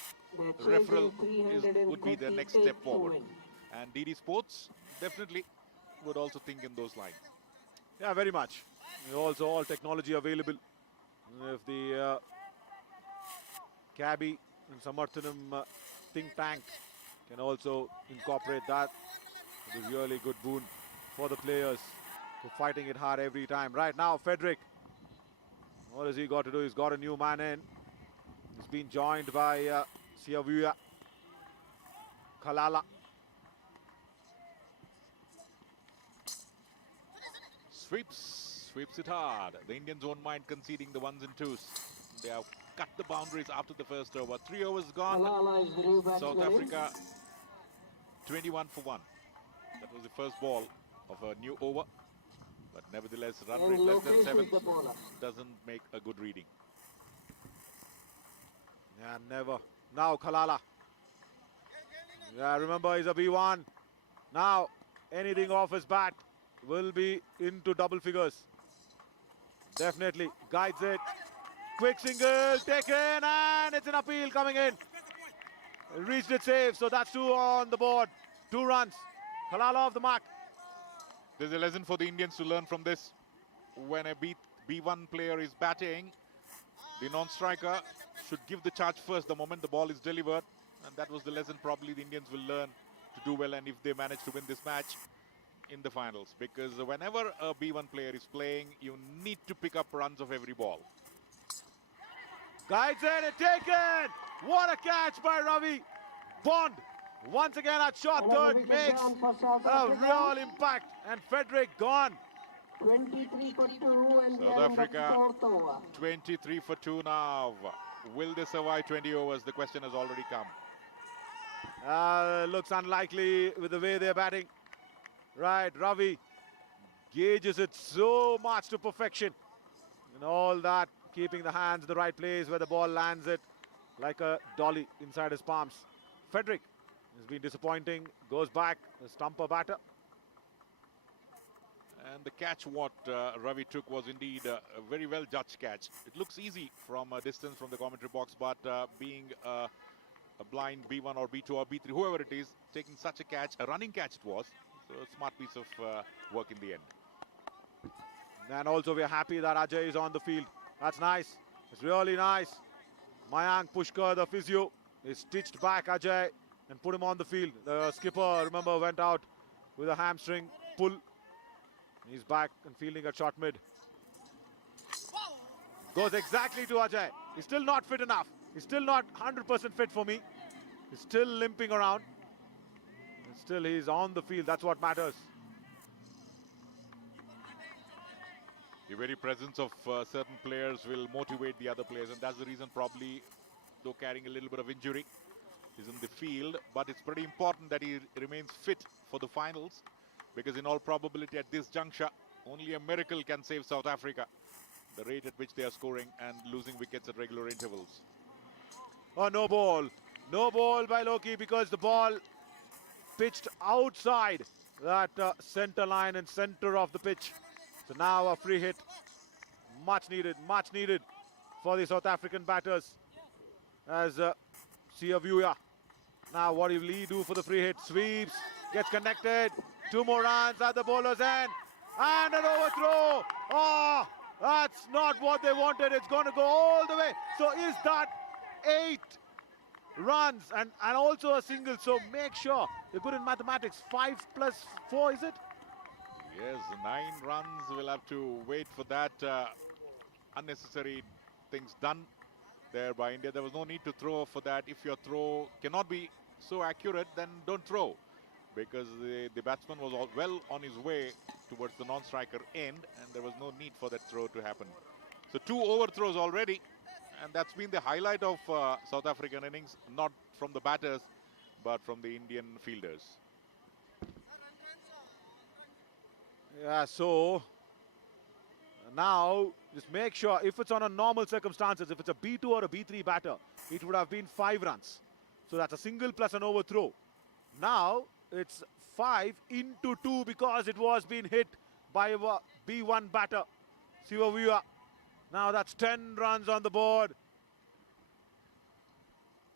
referral would be the next step forward. And DD Sports definitely would also think in those lines. Yeah, very much. Also, all technology available. If the Cabby and Samarthanam think tank can also incorporate that, it's a really good boon for the players who are fighting it hard every time. Right now, Frederick, what has he got to do? He's got a new man in. He's been joined by Siavuya Kalala. Sweeps it hard. The Indians don't mind conceding the 1s and 2s. They have cut the boundaries after the first over. 3 overs gone. South Africa 21 for 1. That was the first ball of a new over. But nevertheless, run rate less than 7 doesn't make a good reading. Yeah, never. Now Kalala. Yeah, remember he's a B1. Now anything off his bat will be into double figures. Definitely guides it. Quick single taken, and it's an appeal coming in. Reached it safe, so that's 2 on the board. 2 runs. Kalala off the mark. There's a lesson for the Indians to learn from this. When a B1 player is batting, the non-striker should give the charge first the moment the ball is delivered. And that was the lesson probably the Indians will learn to do well, and if they manage to win this match in the finals. Because whenever a B1 player is playing, you need to pick up runs of every ball. Guides it and taken. What a catch by Ravi. Bond once again at shot third makes a real impact, and Frederick gone. 23 for 2 and South Africa 23 for 2 now. Will they survive 20 overs? The question has already come. Looks unlikely with the way they're batting. Right, Ravi gauges it so much to perfection. And all that, keeping the hands in the right place where the ball lands it like a dolly inside his palms. Frederick has been disappointing, goes back, a stumper batter. And the catch what Ravi took was indeed a very well judged catch. It looks easy from a distance from the commentary box, but being a blind B1 or B2 or B3, whoever it is, taking such a catch, a running catch it was. So a smart piece of work in the end. And also we're happy that Ajay is on the field. That's nice. It's really nice. Mayank Pushkar, the physio, He stitched back Ajay and put him on the field. The skipper, remember, went out with a hamstring pull. He's back and fielding at short mid. Goes exactly to Ajay. He's still not fit enough. He's still not 100% fit for me. He's still limping around. And still he's on the field. That's what matters. The very presence of certain players will motivate the other players, and that's the reason probably, though carrying a little bit of injury, is in the field. But it's pretty important that he remains fit for the finals, because in all probability at this juncture, only a miracle can save South Africa. The rate at which they are scoring and losing wickets at regular intervals. Oh, no ball. No ball by Loki because the ball pitched outside that center line and center of the pitch. So now a free hit. Much needed for the South African batters. As Siavuya. Now what will he do for the free hit? Sweeps, gets connected. 2 more runs at the bowler's end. And an overthrow. Oh, that's not what they wanted. It's going to go all the way. So is that 8 runs and also a single? So make sure you're good in mathematics. 5 plus 4, is it? Yes, 9 runs. We'll have to wait for that. Unnecessary things done there by India. There was no need to throw for that. If your throw cannot be so accurate, then don't throw, because the batsman was well on his way towards the non-striker end, and there was no need for that throw to happen. So 2 overthrows already, and that's been the highlight of South African innings, not from the batters, but from the Indian fielders. Yeah, so now just make sure, if it's on a normal circumstances, if it's a B2 or a B3 batter, it would have been 5 runs. So that's a single plus an overthrow. Now it's 5 into 2 because it was being hit by a B1 batter, Sivavuya. Now that's 10 runs on the board.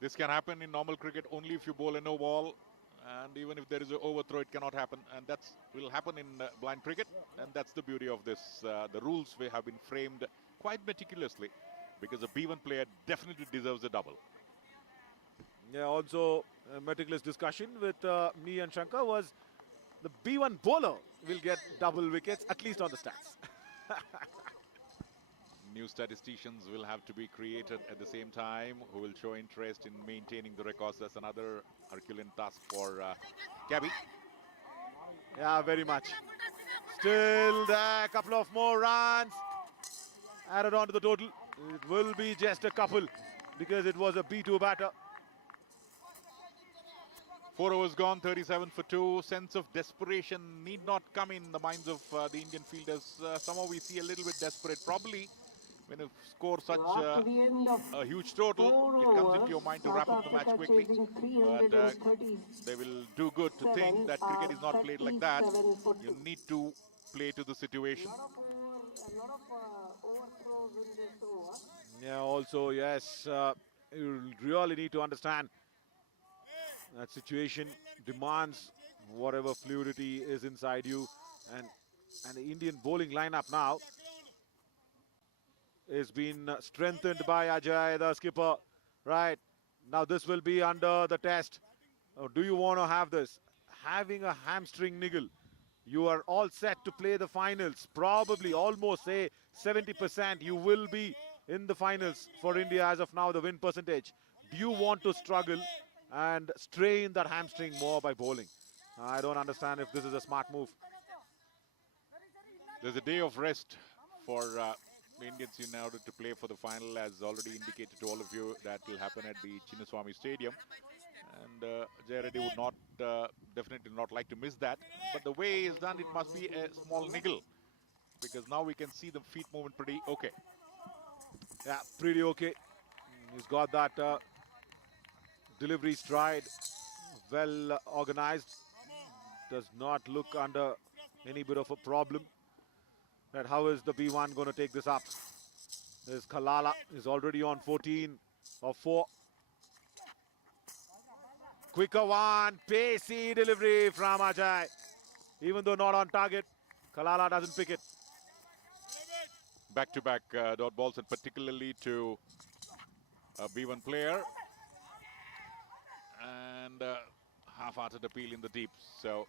This can happen in normal cricket only if you bowl a no ball, and even if there is an overthrow, it cannot happen, and that will happen in blind cricket, and that's the beauty of this. The rules have been framed quite meticulously, because a B1 player definitely deserves a double. Yeah, also a meticulous discussion with me and Shankar was the B1 bowler will get double wickets, at least on the stats. New statisticians will have to be created at the same time, who will show interest in maintaining the records. That's another Herculean task for Gabby. Yeah, very much. Still there, a couple of more runs added on to the total. It will be just a couple because it was a B2 batter. 4 overs gone, 37 for 2. Sense of desperation need not come in the minds of the Indian fielders. Somehow we see a little bit desperate. Probably when you score such a huge total, it comes into your mind to wrap up the match quickly. But they will do good to think that cricket is not played like that. You need to play to the situation. Yeah, also, yes, you really need to understand that situation demands whatever fluidity is inside you. And the Indian bowling lineup now is being strengthened by Ajay, the skipper. Right, now this will be under the test. Do you want to have this? Having a hamstring niggle, you are all set to play the finals. Probably almost say 70% you will be in the finals for India as of now, the win percentage. Do you want to struggle and strain that hamstring more by bowling? I don't understand if this is a smart move. There's a day of rest for the Indians in order to play for the final, as already indicated to all of you. That will happen at the Chinnaswamy Stadium. And Jay Reddy would not, definitely not like to miss that. But the way it's done, it must be a small niggle, because now we can see the feet movement pretty okay. Yeah, pretty okay. He's got that delivery stride, well organized. Does not look under any bit of a problem. Right, how is the B1 going to take this up? There's Kalala, is already on 14 or 4. Quicker one, pacey delivery from Ajay. Even though not on target, Kalala doesn't pick it. Back-to-back dot balls, and particularly to a B1 player. and half-hearted appeal in the deep. So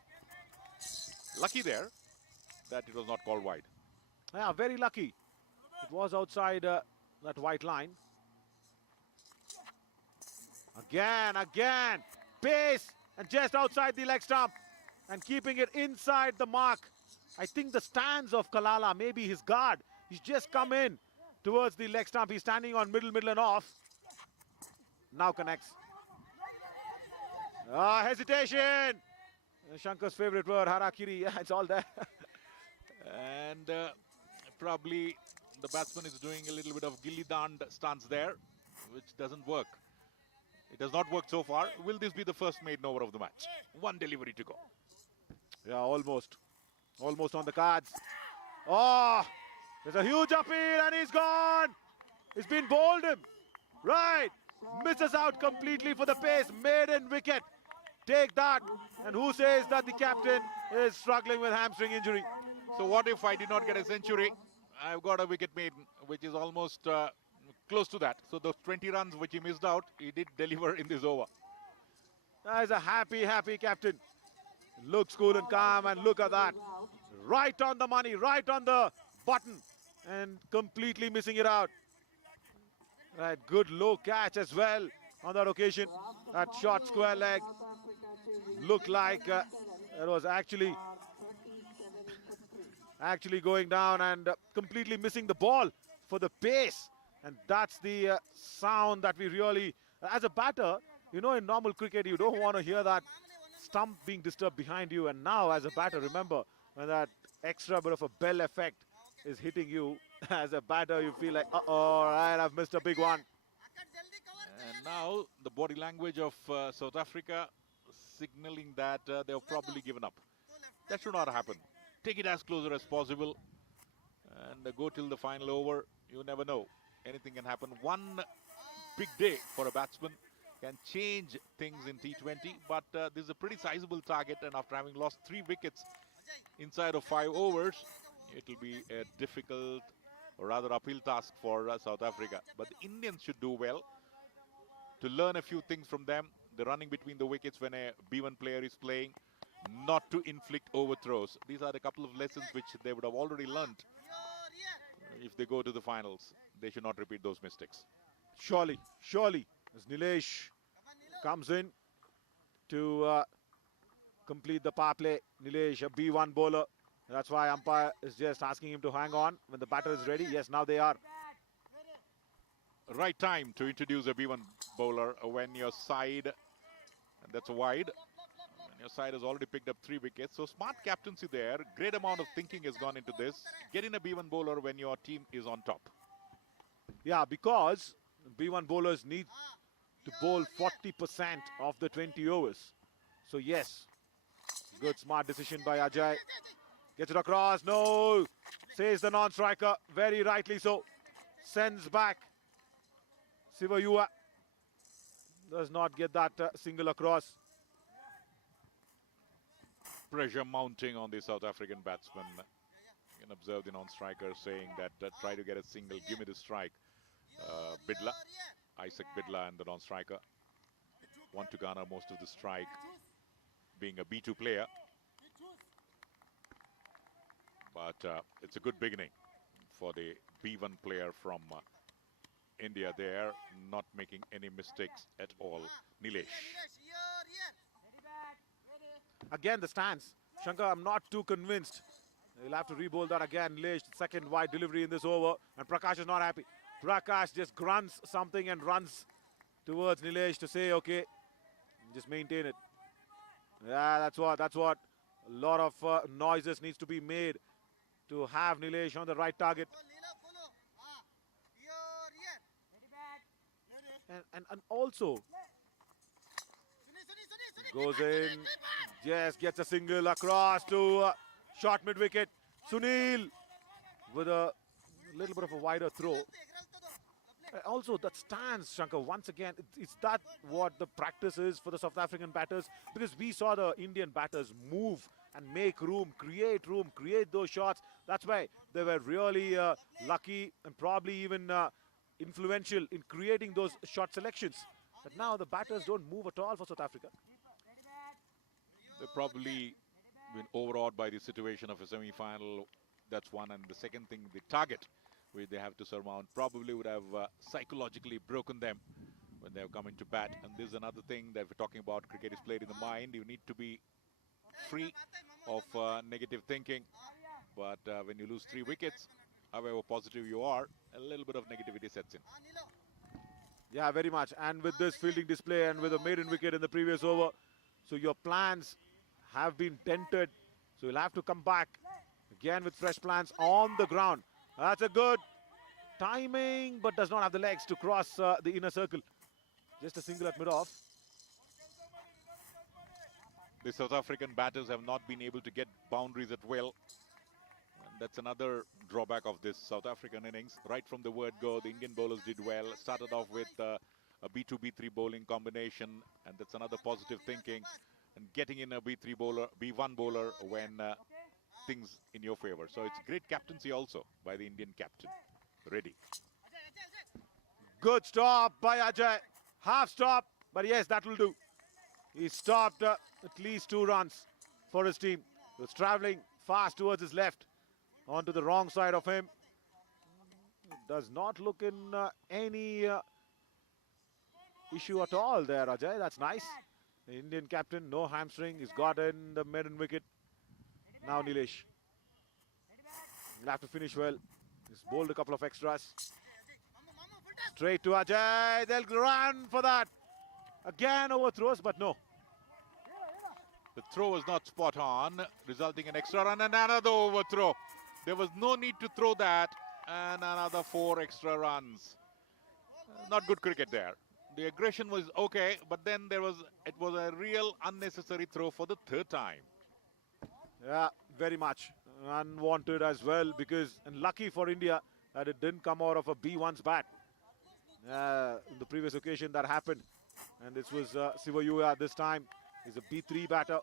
lucky there that it was not called wide. Yeah, very lucky. It was outside that white line. Again. Pace and just outside the leg stump and keeping it inside the mark. I think the stance of Kalala, maybe his guard, he's just come in towards the leg stump. He's standing on middle and off. Now connects. Hesitation. Shankar's favorite word, harakiri. Yeah, it's all there. And probably the batsman is doing a little bit of gilli dand stance there, which doesn't work. It has not worked so far. Will this be the first maiden over of the match? One delivery to go. Yeah, almost. Almost on the cards. Oh, there's a huge appeal and he's gone. He's been bowled him. Right. Misses out completely for the pace. Maiden wicket. Take that. And who says that the captain is struggling with hamstring injury? So what if I did not get a century? I've got a wicket maiden, which is almost close to that. So those 20 runs which he missed out, he did deliver in this over. That is a happy captain. Looks cool and calm, and look at that. Right on the money, right on the button, and completely missing it out. Right, good low catch as well on that occasion. That short square leg looked like it was actually going down and completely missing the ball for the pace. And that's the sound that we really, as a batter, you know, in normal cricket, you don't want to hear that stump being disturbed behind you. And now as a batter, remember, when that extra bit of a bell effect is hitting you, as a batter, you feel like, all right, I've missed a big one. And now the body language of South Africa signaling that they've probably given up. That should not happen. Take it as closer as possible and go till the final over. You never know. Anything can happen. One big day for a batsman can change things in T20, but this is a pretty sizable target, and after having lost 3 wickets inside of 5 overs, it will be a difficult, or rather uphill task for South Africa. But the Indians should do well to learn a few things from them. The running between the wickets when a B1 player is playing, not to inflict overthrows. These are a couple of lessons which they would have already learned. If they go to the finals, they should not repeat those mistakes. Surely, as Nilesh comes in to complete the power play. Nilesh, a B1 bowler. That's why umpire is just asking him to hang on when the batter is ready. Yes, now they are. Right time to introduce a B1 bowler when your side, and that's a wide, when your side has already picked up 3 wickets. So smart captaincy there. Great amount of thinking has gone into this. Get in a B1 bowler when your team is on top. Yeah, because B1 bowlers need to bowl 40% of the 20 overs. So yes, good smart decision by Ajay. Gets it across, no, says the non-striker, very rightly so. Sends back. Sivayua does not get that single across. Pressure mounting on the South African batsman. You can observe the non-striker saying that try to get a single, give me the strike. Bidla, Isaac Bidla and the non-striker want to garner most of the strike, being a B2 player. But it's a good beginning for the B1 player from India there, not making any mistakes at all. Nilesh. Again, the stance. Shankar, I'm not too convinced. He'll have to re-bowl that again. Nilesh, second wide delivery in this over. And Prakash is not happy. Prakash just grunts something and runs towards Nilesh to say, okay, just maintain it. Yeah, that's what. A lot of noises needs to be made to have Nilesh on the right target. And also goes in, just gets a single across to short mid-wicket. Sunil with a little bit of a wider throw. Also that stance, Shankar, once again, it's that what the practice is for the South African batters, because we saw the Indian batters move and make room, create those shots. That's why they were really lucky and probably even influential in creating those shot selections. But now the batters don't move at all for South Africa. They've probably been overawed by the situation of a semi-final. That's one. And the second thing, the target which they have to surmount probably would have psychologically broken them when they have come into bat. And this is another thing that we're talking about. Cricket is played in the mind. You need to be free of negative thinking. But when you lose 3 wickets, however positive you are, a little bit of negativity sets in. Yeah, very much. And with this fielding display and with a maiden wicket in the previous over, so your plans have been dented. So you'll have to come back again with fresh plans on the ground. That's a good timing, but does not have the legs to cross the inner circle. Just a single at mid-off. The South African batters have not been able to get boundaries at will. And that's another drawback of this South African innings. Right from the word go, the Indian bowlers did well. Started off with a B2, B3 bowling combination. And that's another positive thinking. And getting in a B3 bowler, B1 bowler when things in your favor. So it's great captaincy also by the Indian captain. Ready. Good stop by Ajay. Half stop, but yes, that will do. He stopped at least 2 runs for his team. He was traveling fast towards his left, onto the wrong side of him. Does not look in any issue at all there, Ajay. That's nice. The Indian captain, no hamstring. He's got in the maiden wicket. Now Nilesh. He'll have to finish well. He's bowled a couple of extras. Straight to Ajay. They'll run for that. Again overthrows, but no. The throw was not spot on, resulting in extra run and another overthrow. There was no need to throw that, and another 4 extra runs. Not good cricket there. The aggression was okay, but then it was a real unnecessary throw for the 3rd time. Yeah, very much unwanted as well, because, and lucky for India that it didn't come out of a B1's bat. In the previous occasion that happened, and this was Sivayuya this time. He's a B3 batter.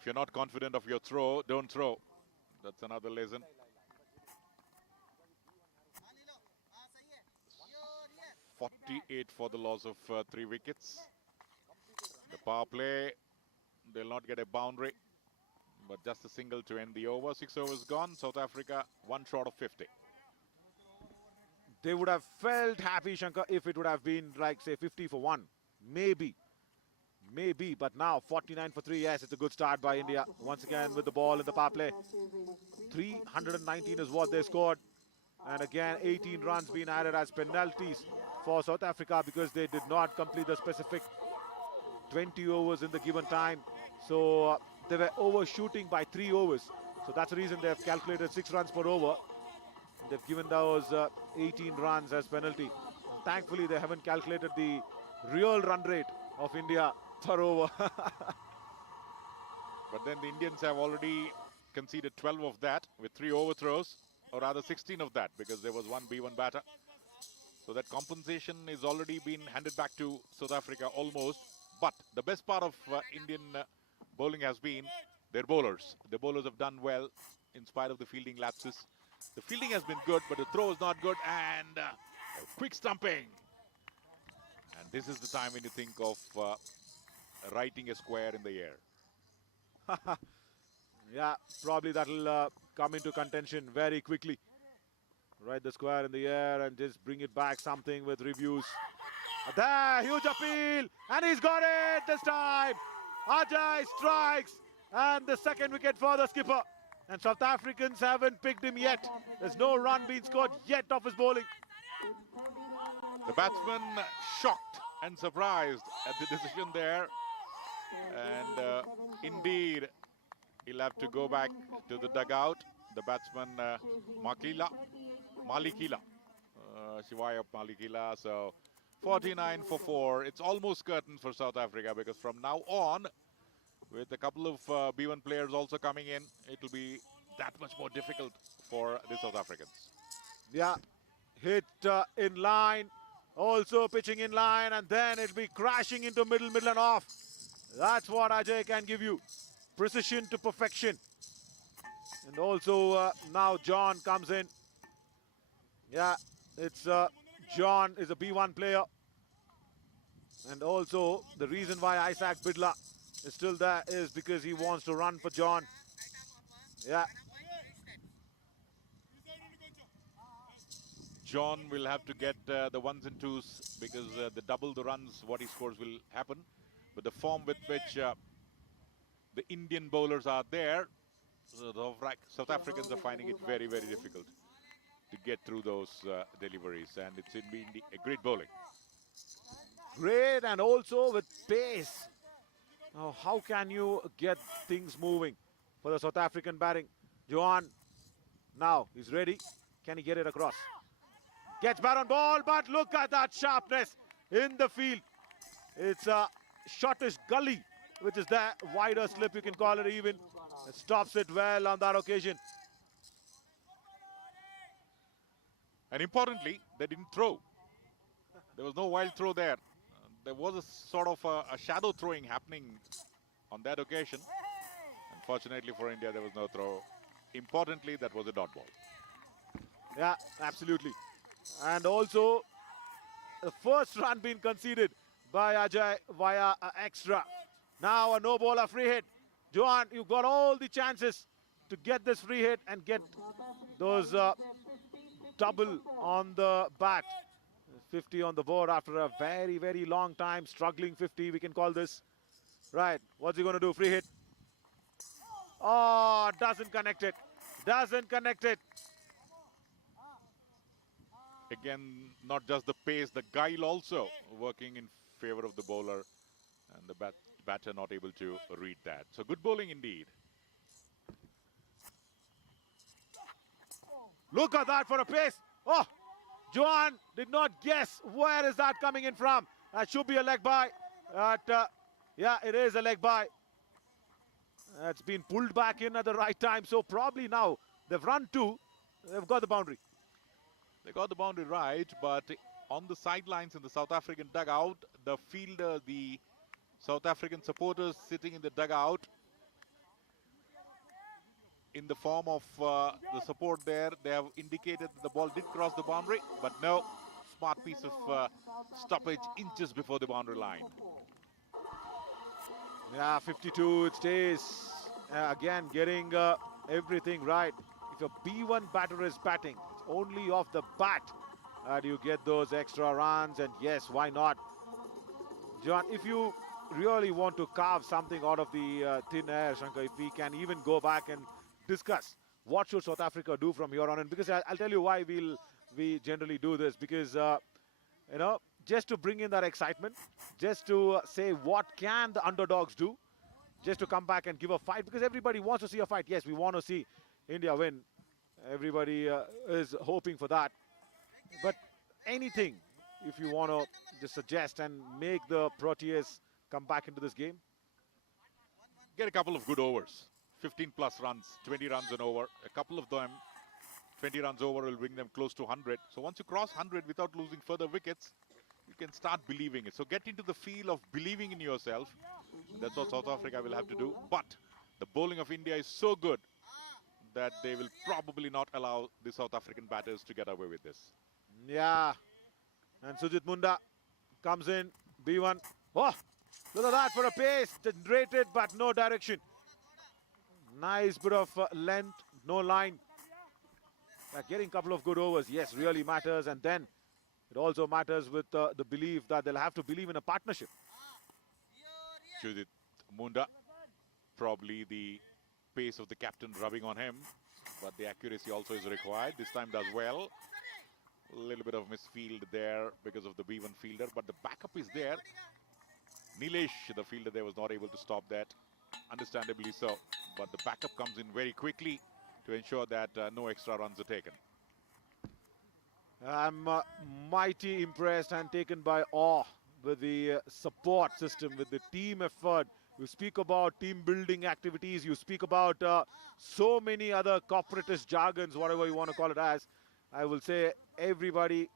If you're not confident of your throw, don't throw. That's another lesson. 48 for the loss of 3 wickets. The power play, they'll not get a boundary, but just a single to end the over. 6 overs gone. South Africa 1 short of 50. They would have felt happy, Shankar, if it would have been like, say, 50 for 1. Maybe. But now 49 for 3. Yes, it's a good start by India. Once again with the ball in the power play. 319 is what they scored. And again, 18 runs being added as penalties for South Africa because they did not complete the specific 20 overs in the given time. So they were overshooting by 3 overs. So that's the reason they have calculated 6 runs per over. They've given those 18 runs as penalty. And thankfully, they haven't calculated the real run rate of India per over. But then the Indians have already conceded 12 of that with 3 overthrows, or rather 16 of that, because there was 1 B1 batter. So that compensation is already been handed back to South Africa almost. But the best part of Indian bowling has been their bowlers. The bowlers have done well in spite of the fielding lapses. The fielding has been good, but the throw is not good, and quick stumping. And this is the time when you think of writing a square in the air. Yeah, probably that'll come into contention very quickly. Write the square in the air and just bring it back something with reviews. There, huge appeal, and he's got it this time. Ajay strikes, and the 2nd wicket for the skipper. And South Africans haven't picked him yet. There's no run being scored yet off his bowling. The batsman shocked and surprised at the decision there. And indeed, he'll have to go back to the dugout. The batsman, Malikila, Shivaya Malikila. So 49 for 4. It's almost curtains for South Africa, because from now on, with a couple of B1 players also coming in, it will be that much more difficult for the South Africans. Yeah, hit in line, also pitching in line, and then it'll be crashing into middle and off. That's what Ajay can give you. Precision to perfection. And also now John comes in. Yeah, it's John is a B1 player. And also, the reason why Isaac Bidla is still there is because he wants to run for John. Yeah. John will have to get the ones and twos because the double the runs what he scores will happen. But the form with which the Indian bowlers are there, South Africans are finding it very, very difficult to get through those deliveries. And it's been a great bowling. Great, and also with pace. Now, how can you get things moving for the South African batting? Johan, now he's ready. Can he get it across? Gets bat on ball, but look at that sharpness in the field. It's a shortish gully, which is there. Wider slip, you can call it even. It stops it well on that occasion. And importantly, they didn't throw. There was no wild throw there. There was a sort of a shadow throwing happening on that occasion. Unfortunately for India, there was no throw. Importantly, that was a dot ball. Yeah, absolutely. And also, the first run being conceded by Ajay via extra. Now a no-baller free hit. Johan, you've got all the chances to get this free hit and get those double on the bat. 50 on the board after a very, very long time. Struggling 50, we can call this. Right, what's he going to do? Free hit. Oh, doesn't connect it. Doesn't connect it. Again, not just the pace, the guile also working in favor of the bowler. And the batter not able to read that. So good bowling indeed. Look at that for a pace. Oh, Johan did not guess where is that coming in from. That should be a leg by. Yeah, it is a leg by. It's been pulled back in at the right time. So probably now they've run two. They've got the boundary. They got the boundary right, but on the sidelines in the South African dugout, the fielder, the South African supporters sitting in the dugout in the form of the support there, they have indicated that the ball did cross the boundary, but no, smart piece of stoppage inches before the boundary line. Yeah, 52, it stays. Again, getting everything right. If your B1 batter is batting, it's only off the bat that you get those extra runs. And yes, why not? John, if you really want to carve something out of the thin air, Shankar, if we can even go back and discuss what should South Africa do from here on in, because I'll tell you why we generally do this, because you know, just to bring in that excitement, just to say what can the underdogs do, just to come back and give a fight, because everybody wants to see a fight. Yes, we want to see India win. Everybody is hoping for that. But anything, if you want to just suggest and make the Proteas come back into this game? Get a couple of good overs. 15 plus runs, 20 runs and over. A couple of them, 20 runs over will bring them close to 100. So once you cross 100 without losing further wickets, you can start believing it. So get into the feel of believing in yourself. And that's what South Africa will have to do. But the bowling of India is so good that they will probably not allow the South African batters to get away with this. Yeah. And Sujit Munda comes in, B1. Oh, look at that for a pace. Generated, but no direction. Nice bit of length, no line. Getting a couple of good overs, yes, really matters. And then it also matters with the belief that they'll have to believe in a partnership. Sujit Munda, probably the pace of the captain rubbing on him, but the accuracy also is required. This time does well. A little bit of misfield there because of the B1 fielder, but the backup is there. Nilesh, the fielder there, was not able to stop that, understandably so. But the backup comes in very quickly to ensure that no extra runs are taken. I'm mighty impressed and taken by awe with the support system, with the team effort. You speak about team building activities, you speak about so many other corporatist jargons, whatever you want to call it as. I will say everybody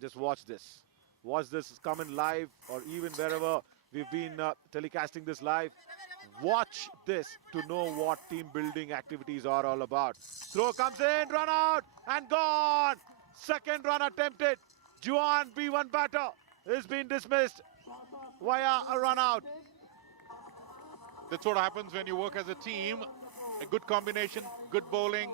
just watch this. Watch this come in live, or even wherever we've been telecasting this live. Watch this to know what team building activities are all about. Throw comes in, run out, and gone. Second run attempted. Juan, B1 batter, is being dismissed. via a run out. That's what happens when you work as a team. A good combination, good bowling,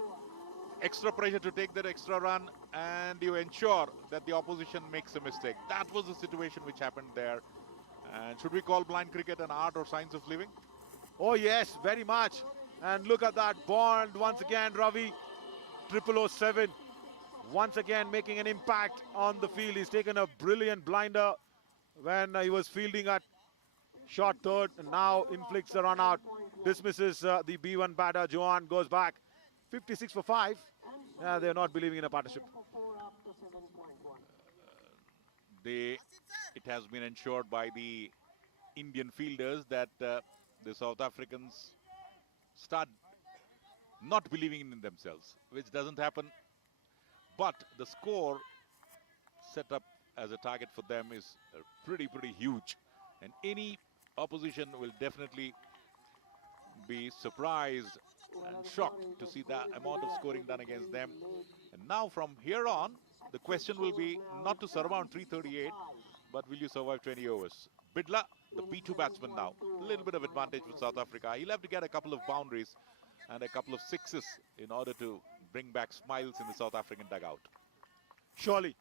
extra pressure to take that extra run, and you ensure that the opposition makes a mistake. That was the situation which happened there. And should we call blind cricket an art or science of living? Oh yes, very much. And look at that Bond once again, Ravi. 007 once again making an impact on the field. He's taken a brilliant blinder when he was fielding at short third, and now inflicts a run out. Dismisses the B1 batter. Johan goes back. 56 for 5. Yeah, they're not believing in a partnership. It has been ensured by the Indian fielders that the South Africans start not believing in themselves, which doesn't happen. But the score set up as a target for them is pretty huge. And any opposition will definitely be surprised and shocked to see that amount of scoring done against them. And now from here on, the question will be not to surround 338, but will you survive 20 overs? Bidla, the B2 batsman now, a little bit of advantage for South Africa. He'll have to get a couple of boundaries and a couple of sixes in order to bring back smiles in the South African dugout. Surely.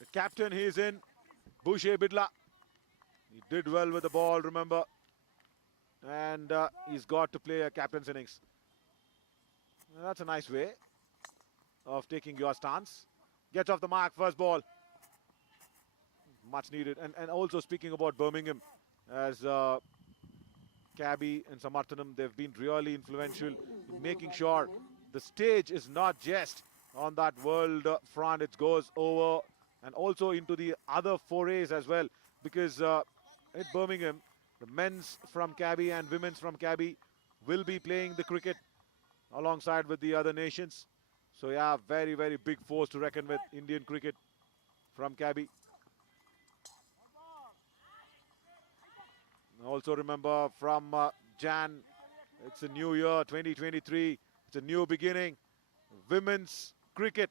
The captain, he is in. Boucher Bidla. He did well with the ball, remember. And he's got to play a captain's innings. That's a nice way of taking your stance. Gets off the mark, first ball. Much needed. And also speaking about Birmingham, as Cabby and Samarthanam, they've been really influential in making sure the stage is not just on that world front. It goes over and also into the other forays as well. Because at Birmingham, the men's from Cabby and women's from Cabby will be playing the cricket alongside with the other nations. So yeah, very big force to reckon with, Indian cricket from Cabby. Also remember from Jan, it's a new year, 2023. It's a new beginning. Women's cricket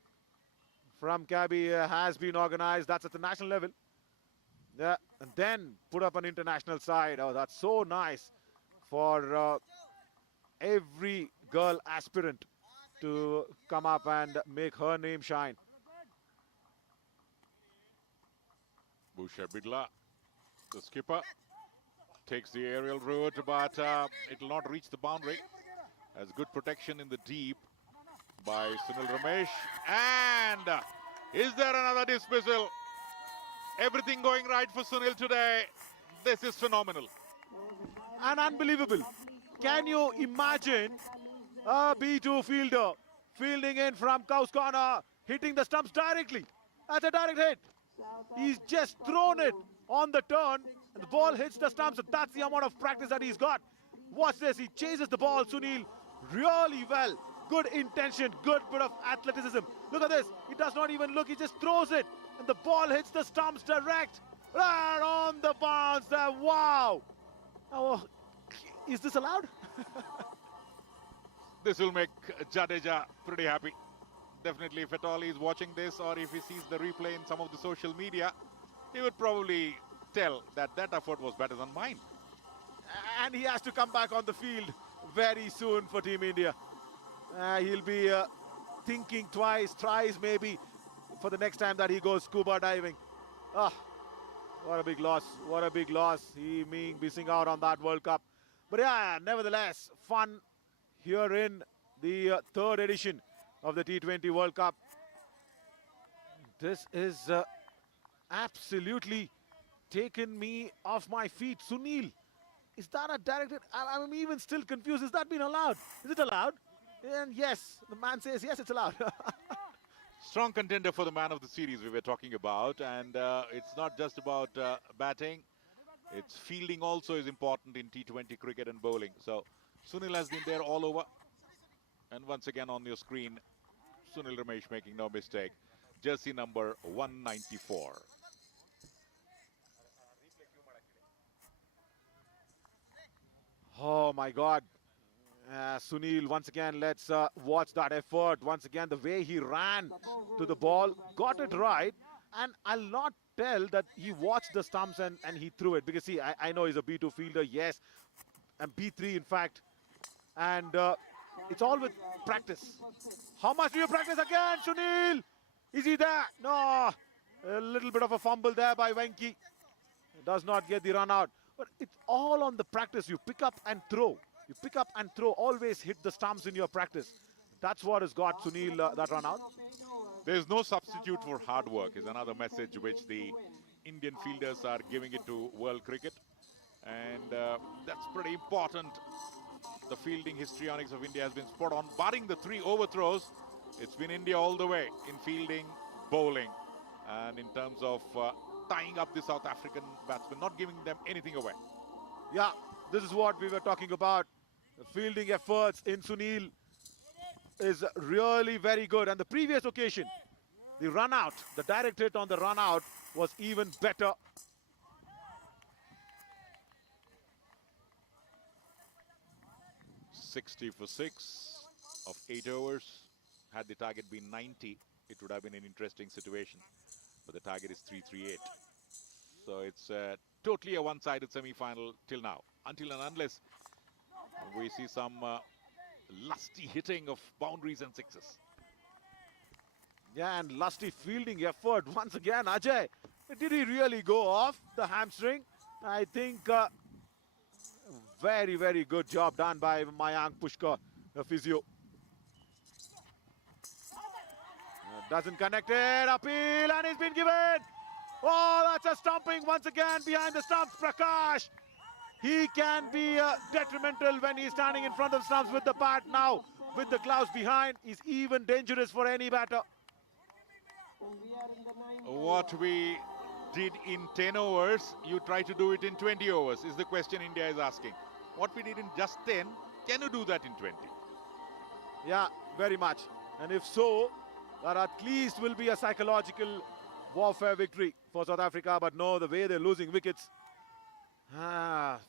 from Cabby has been organized. That's at the national level. Yeah, and then put up an international side. Oh, that's so nice for every girl aspirant to come up and make her name shine. Boucher Bidla, the skipper, takes the aerial route, but it will not reach the boundary. Has good protection in the deep by Sunil Ramesh. And is there another dismissal? Everything going right for Sunil today. This is phenomenal. And unbelievable. Can you imagine a B2 fielder fielding in from Cow's Corner, hitting the stumps directly? That's a direct hit. He's just thrown it on the turn, and the ball hits the stumps. So that's the amount of practice that he's got. Watch this. He chases the ball, Sunil, really well. Good intention, good bit of athleticism. Look at this. He does not even look. He just throws it, and the ball hits the stumps direct. Right on the bounce there. Wow. Oh, is this allowed? This will make Jadeja pretty happy. Definitely, if at all he's watching this or if he sees the replay in some of the social media, he would probably tell that that effort was better than mine. And he has to come back on the field very soon for Team India. He'll be thinking twice, thrice maybe, for the next time that he goes scuba diving. Ah, what a big loss. What a big loss. He missing out on that World Cup. But yeah, nevertheless, fun here in the third edition of the T20 World Cup. This is absolutely taken me off my feet. Sunil, is that a directed? I'm even still confused. Is that been allowed? Is it allowed? And yes, the man says yes, it's allowed. Strong contender for the man of the series we were talking about, and it's not just about batting. It's fielding also is important in T20 cricket and bowling. So Sunil has been there all over. And once again on your screen, Sunil Ramesh making no mistake. Jersey number 194. Oh my God. Sunil, once again, let's watch that effort. Once again, the way he ran to the ball, got it right. And I'll not tell that he watched the stumps and he threw it. Because, see, I know he's a B2 fielder, yes. And B3, in fact. And it's all with practice. How much do you practice again, Sunil? Is he there? No. A little bit of a fumble there by Venki. Does not get the run out. But it's all on the practice. You pick up and throw. You pick up and throw. Always hit the stumps in your practice. That's what has got Sunil that run out. There's no substitute for hard work is another message which the Indian fielders are giving it to world cricket. And that's pretty important. The fielding histrionics of India has been spot on. Barring the 3 overthrows, it's been India all the way in fielding, bowling, and in terms of tying up the South African batsmen, not giving them anything away. Yeah, this is what we were talking about. The fielding efforts in Sunil is really very good. And the previous occasion, the run out, the direct hit on the run out was even better. "60 for 6 of 8 overs. Had the target been 90, it would have been an interesting situation. But the target is 338. So it's totally a one-sided semi-final till now. Until and unless we see some lusty hitting of boundaries and sixes. Yeah, and lusty fielding effort once again. Ajay, did he really go off the hamstring? I think very, very good job done by Mayank Pushkar, the physio. Doesn't connect it, appeal, and he's been given. Oh, that's a stumping once again behind the stumps, Prakash. He can be detrimental when he's standing in front of stumps with the bat. Now, with the gloves behind, he's even dangerous for any batter. What we did in 10 overs, you try to do it in 20 overs, is the question India is asking. What we did in just 10, can you do that in 20? Yeah, very much. And if so, that at least will be a psychological warfare victory for South Africa. But no, the way they're losing wickets.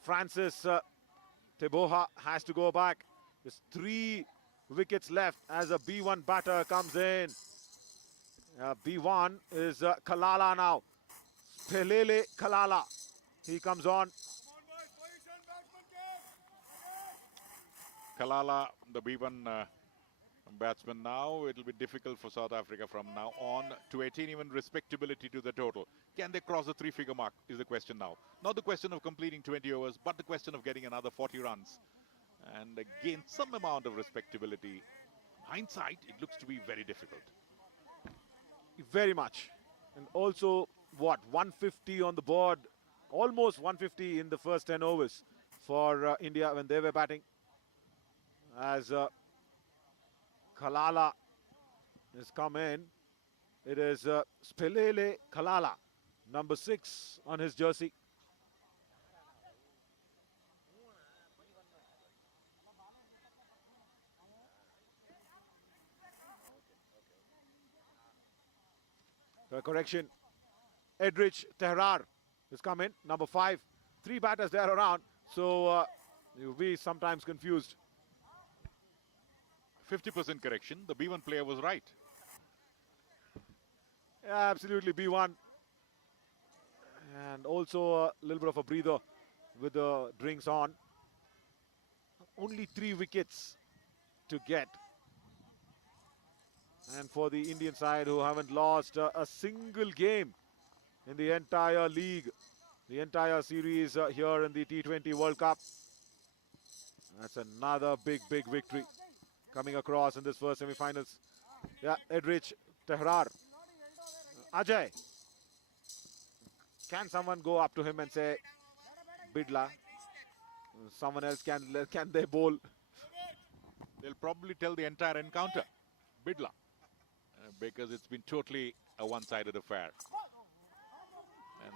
Francis Teboha has to go back. There's 3 wickets left as a B1 batter comes in. B1 is Kalala now. Pelele Kalala. He comes on. Kalala, the B1 batsman now. It'll be difficult for South Africa from now on to attain even respectability to the total. Can they cross the 3-figure mark is the question now. Not the question of completing 20 overs, but the question of getting another 40 runs and gain some amount of respectability. Hindsight, it looks to be very difficult. Very much. And also, what, 150 on the board, almost 150 in the first 10 overs for India when they were batting. As Kalala has come in, it is Spelele Kalala, number 6 on his jersey. Correction, Edrich Tehrar has come in, number 5. 3 batters there around, so you'll be sometimes confused. 50% correction, the B1 player was right. Yeah, absolutely, B1. And also a little bit of a breather with the drinks on. Only 3 wickets to get. And for the Indian side, who haven't lost a single game in the entire league, the entire series here in the T20 World Cup. That's another big, big victory coming across in this first semi-finals. Yeah, Edrich Tehrar. Ajay, can someone go up to him and say, Bidla? Someone else can they bowl? They'll probably tell the entire encounter, Bidla, because it's been totally a one-sided affair. And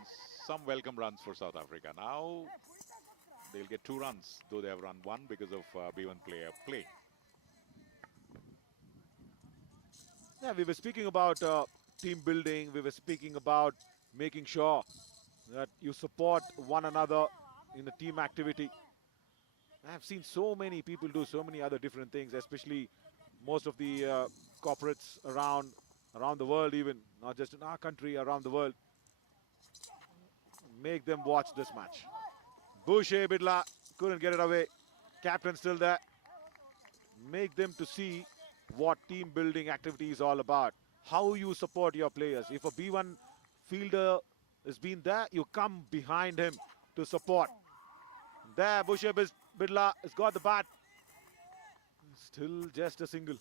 some welcome runs for South Africa. Now they'll get 2 runs, though they have run 1 because of B1 player play. Yeah, we were speaking about team building. We were speaking about making sure that you support one another in a team activity. I've seen so many people do so many other different things, especially most of the corporates around around the world even, not just in our country, around the world. Make them watch this match. Boucher Bidla couldn't get it away. Captain still there. Make them to see what team building activity is all about. How you support your players. If a B1 fielder has been there, you come behind him to support. There, Boucher Bidla has got the bat. Still just a single.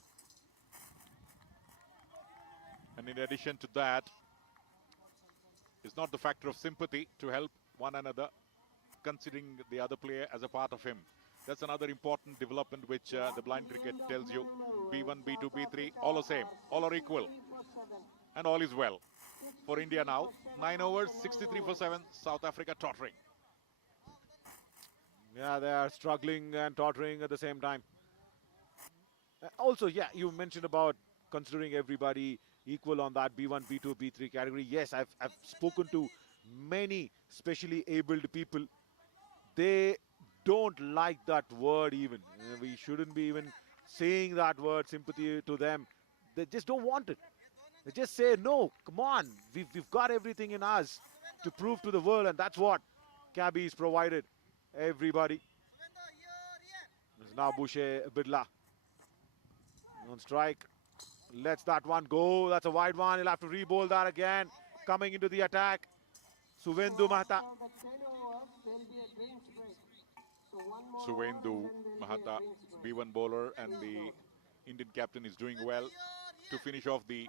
And in addition to that, it's not the factor of sympathy to help one another, considering the other player as a part of him. That's another important development which the blind cricket tells you. B1, B2, B3, all the same, all are equal. And all is well. For India now, 9 overs, 63 for 7, South Africa tottering. Yeah, they are struggling and tottering at the same time. Also, yeah, you mentioned about considering everybody equal on that B1, B2, B3 category. Yes, I've spoken to many specially abled people. They don't like that word even. We shouldn't be even saying that word, sympathy, to them. They just don't want it. They just say, no, come on. We've got everything in us to prove to the world, and that's what Cabby's provided everybody. It's now Boucher Bidla on strike. Lets that one go. That's a wide one. He'll have to re-bowl that again. Coming into the attack, Suvendu Mahata. Suvendu Mahata, B1 bowler, and the Indian captain is doing well to finish off the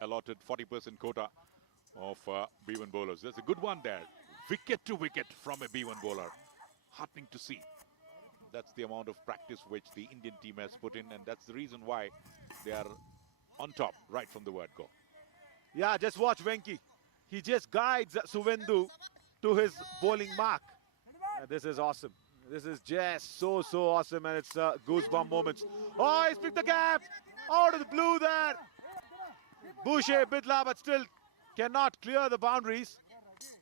allotted 40% quota of B1 bowlers. There's a good one there. Wicket to wicket from a B1 bowler. Heartening to see. That's the amount of practice which the Indian team has put in, and that's the reason why they are on top right from the word go. Yeah, just watch Venki. He just guides Suvendu to his bowling mark. This is awesome. This is just so awesome, and it's goosebump moments. Oh, he's picked the gap out of the blue there. Boucher Bidla, but still cannot clear the boundaries.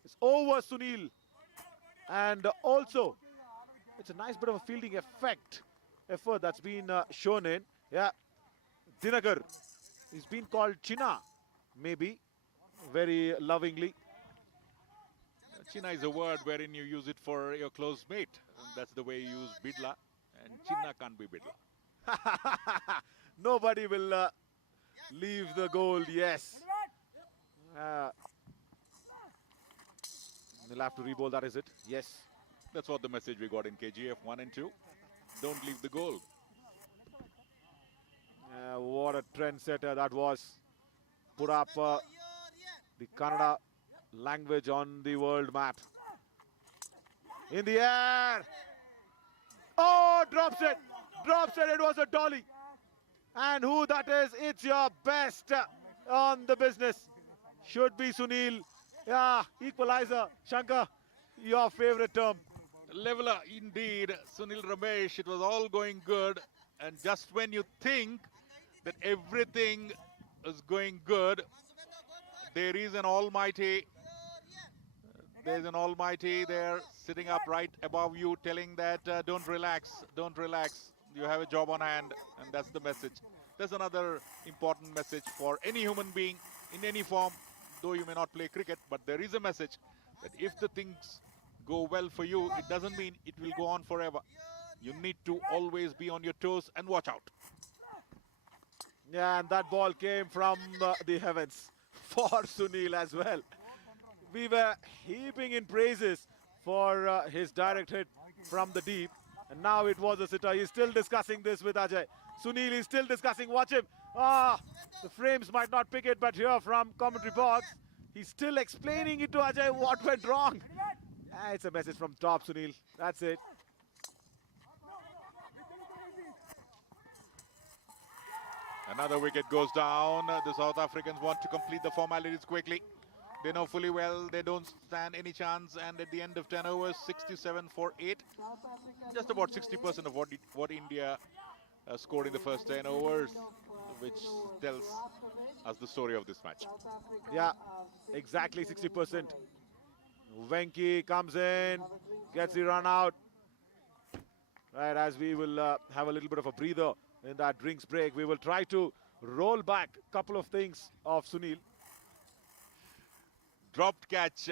It's over Sunil. And also, it's a nice bit of a fielding effort that's been shown in. Yeah, Dinagar. He's been called China, maybe, very lovingly. China is a word wherein you use it for your close mate. And that's the way you use Bidla. And China can't be Bidla. Nobody will leave the goal, yes. They'll have to re-bowl that, is it? Yes. That's what the message we got in KGF 1 and 2. Don't leave the goal. What a trendsetter that was. Put up the Kannada language on the world map. In the air. Oh, drops it. Drops it. It was a dolly. And who that is, it's your best on the business. Should be Sunil. Yeah, equalizer. Shankar, your favorite term. Leveler indeed, Sunil Ramesh. It was all going good. And just when you think that everything is going good, there is an almighty. There's an almighty there sitting up right above you telling that don't relax, don't relax. You have a job on hand, and that's the message. That's another important message for any human being in any form, though you may not play cricket, but there is a message that if the things go well for you, it doesn't mean it will go on forever. You need to always be on your toes and watch out. Yeah, and that ball came from the heavens for Sunil as well. We were heaping in praises for his direct hit from the deep. And now it was a sitter. He's still discussing this with Ajay. Sunil is still discussing. Watch him. The frames might not pick it, but here from commentary box, he's still explaining it to Ajay what went wrong. It's a message from top, Sunil. That's it. Another wicket goes down. The South Africans want to complete the formalities quickly. They know fully well they don't stand any chance, and at the end of 10 overs, 67 for 8. Just about 60% of what India scored in the first 10 overs, which tells us the story of this match. Yeah, exactly 60%. Venki comes in, gets the run out. Right, as we will have a little bit of a breather in that drinks break, we will try to roll back couple of things of Sunil. Dropped catch,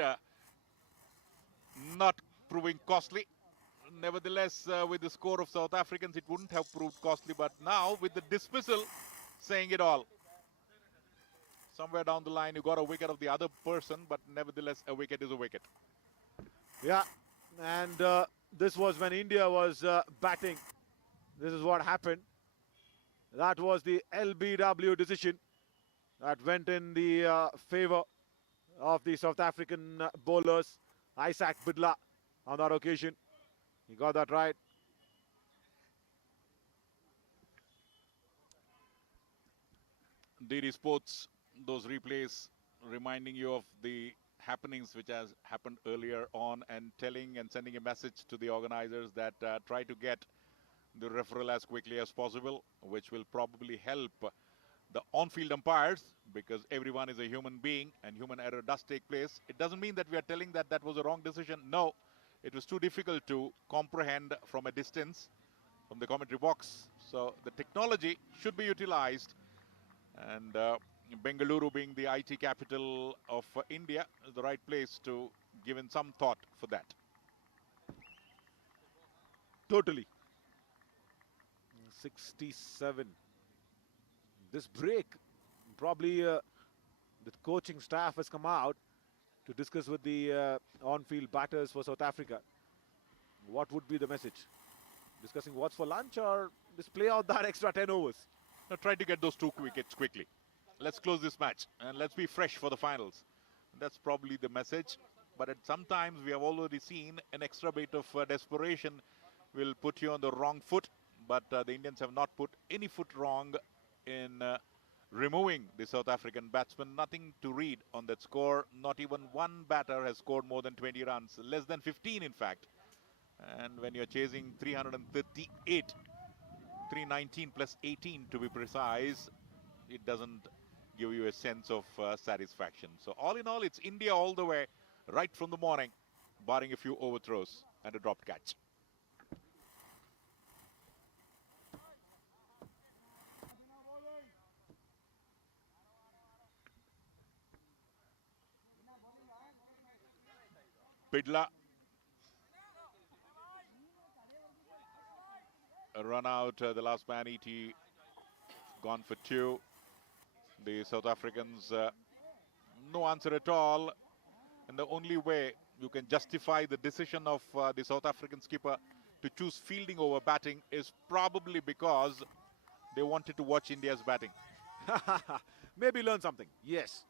not proving costly. Nevertheless, with the score of South Africans, it wouldn't have proved costly. But now, with the dismissal, saying it all. Somewhere down the line, you got a wicket of the other person, but nevertheless, a wicket is a wicket. Yeah, and this was when India was batting. This is what happened. That was the LBW decision that went in the favor of the South African bowlers. Isaac Bidla on that occasion. He got that right. DD Sports, those replays reminding you of the happenings which has happened earlier on, and telling and sending a message to the organizers that try to get the referral as quickly as possible, which will probably help the on-field umpires, because everyone is a human being and human error does take place. It doesn't mean that we are telling that that was a wrong decision. No, it was too difficult to comprehend from a distance from the commentary box. So the technology should be utilized, and Bengaluru, being the IT capital of India, is the right place to give in some thought for that. Totally. 67. This break, probably the coaching staff has come out to discuss with the on-field batters for South Africa. What would be the message? Discussing what's for lunch, or just play out that extra 10 overs? Now try to get those 2 wickets quickly. Let's close this match and let's be fresh for the finals. That's probably the message. But at sometimes we have already seen an extra bit of desperation will put you on the wrong foot. But the Indians have not put any foot wrong in removing the South African batsman. Nothing to read on that score. Not even one batter has scored more than 20 runs. Less than 15, in fact. And when you're chasing 338, 319 plus 18 to be precise, it doesn't give you a sense of satisfaction. So all in all, it's India all the way, right from the morning, barring a few overthrows and a dropped catch. Bidla, a run out, the last man, ET, gone for 2. The South Africans, no answer at all. And the only way you can justify the decision of the South African skipper to choose fielding over batting is probably because they wanted to watch India's batting. Maybe learn something. Yes.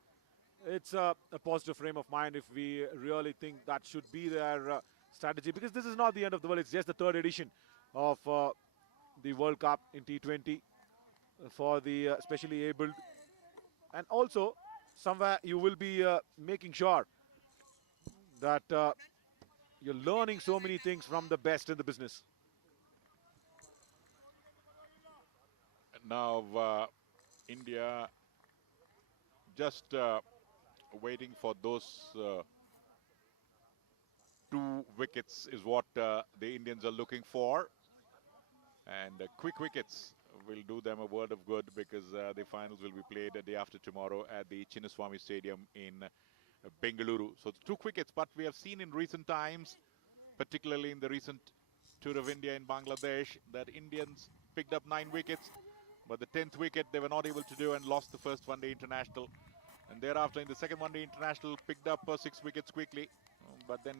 It's a positive frame of mind if we really think that should be their strategy, because this is not the end of the world. It's just the 3rd edition of the World Cup in T20 for the specially abled. And also, somewhere you will be making sure that you're learning so many things from the best in the business. Now, India just waiting for those 2 wickets is what the Indians are looking for. And quick wickets will do them a world of good, because the finals will be played a day after tomorrow at the Chinnaswamy Stadium in Bengaluru. So it's 2 wickets, but we have seen in recent times, particularly in the recent tour of India in Bangladesh, that Indians picked up 9 wickets, but the 10th wicket they were not able to do and lost the first one-day international. And thereafter, in the second one-day international, picked up 6 wickets quickly, but then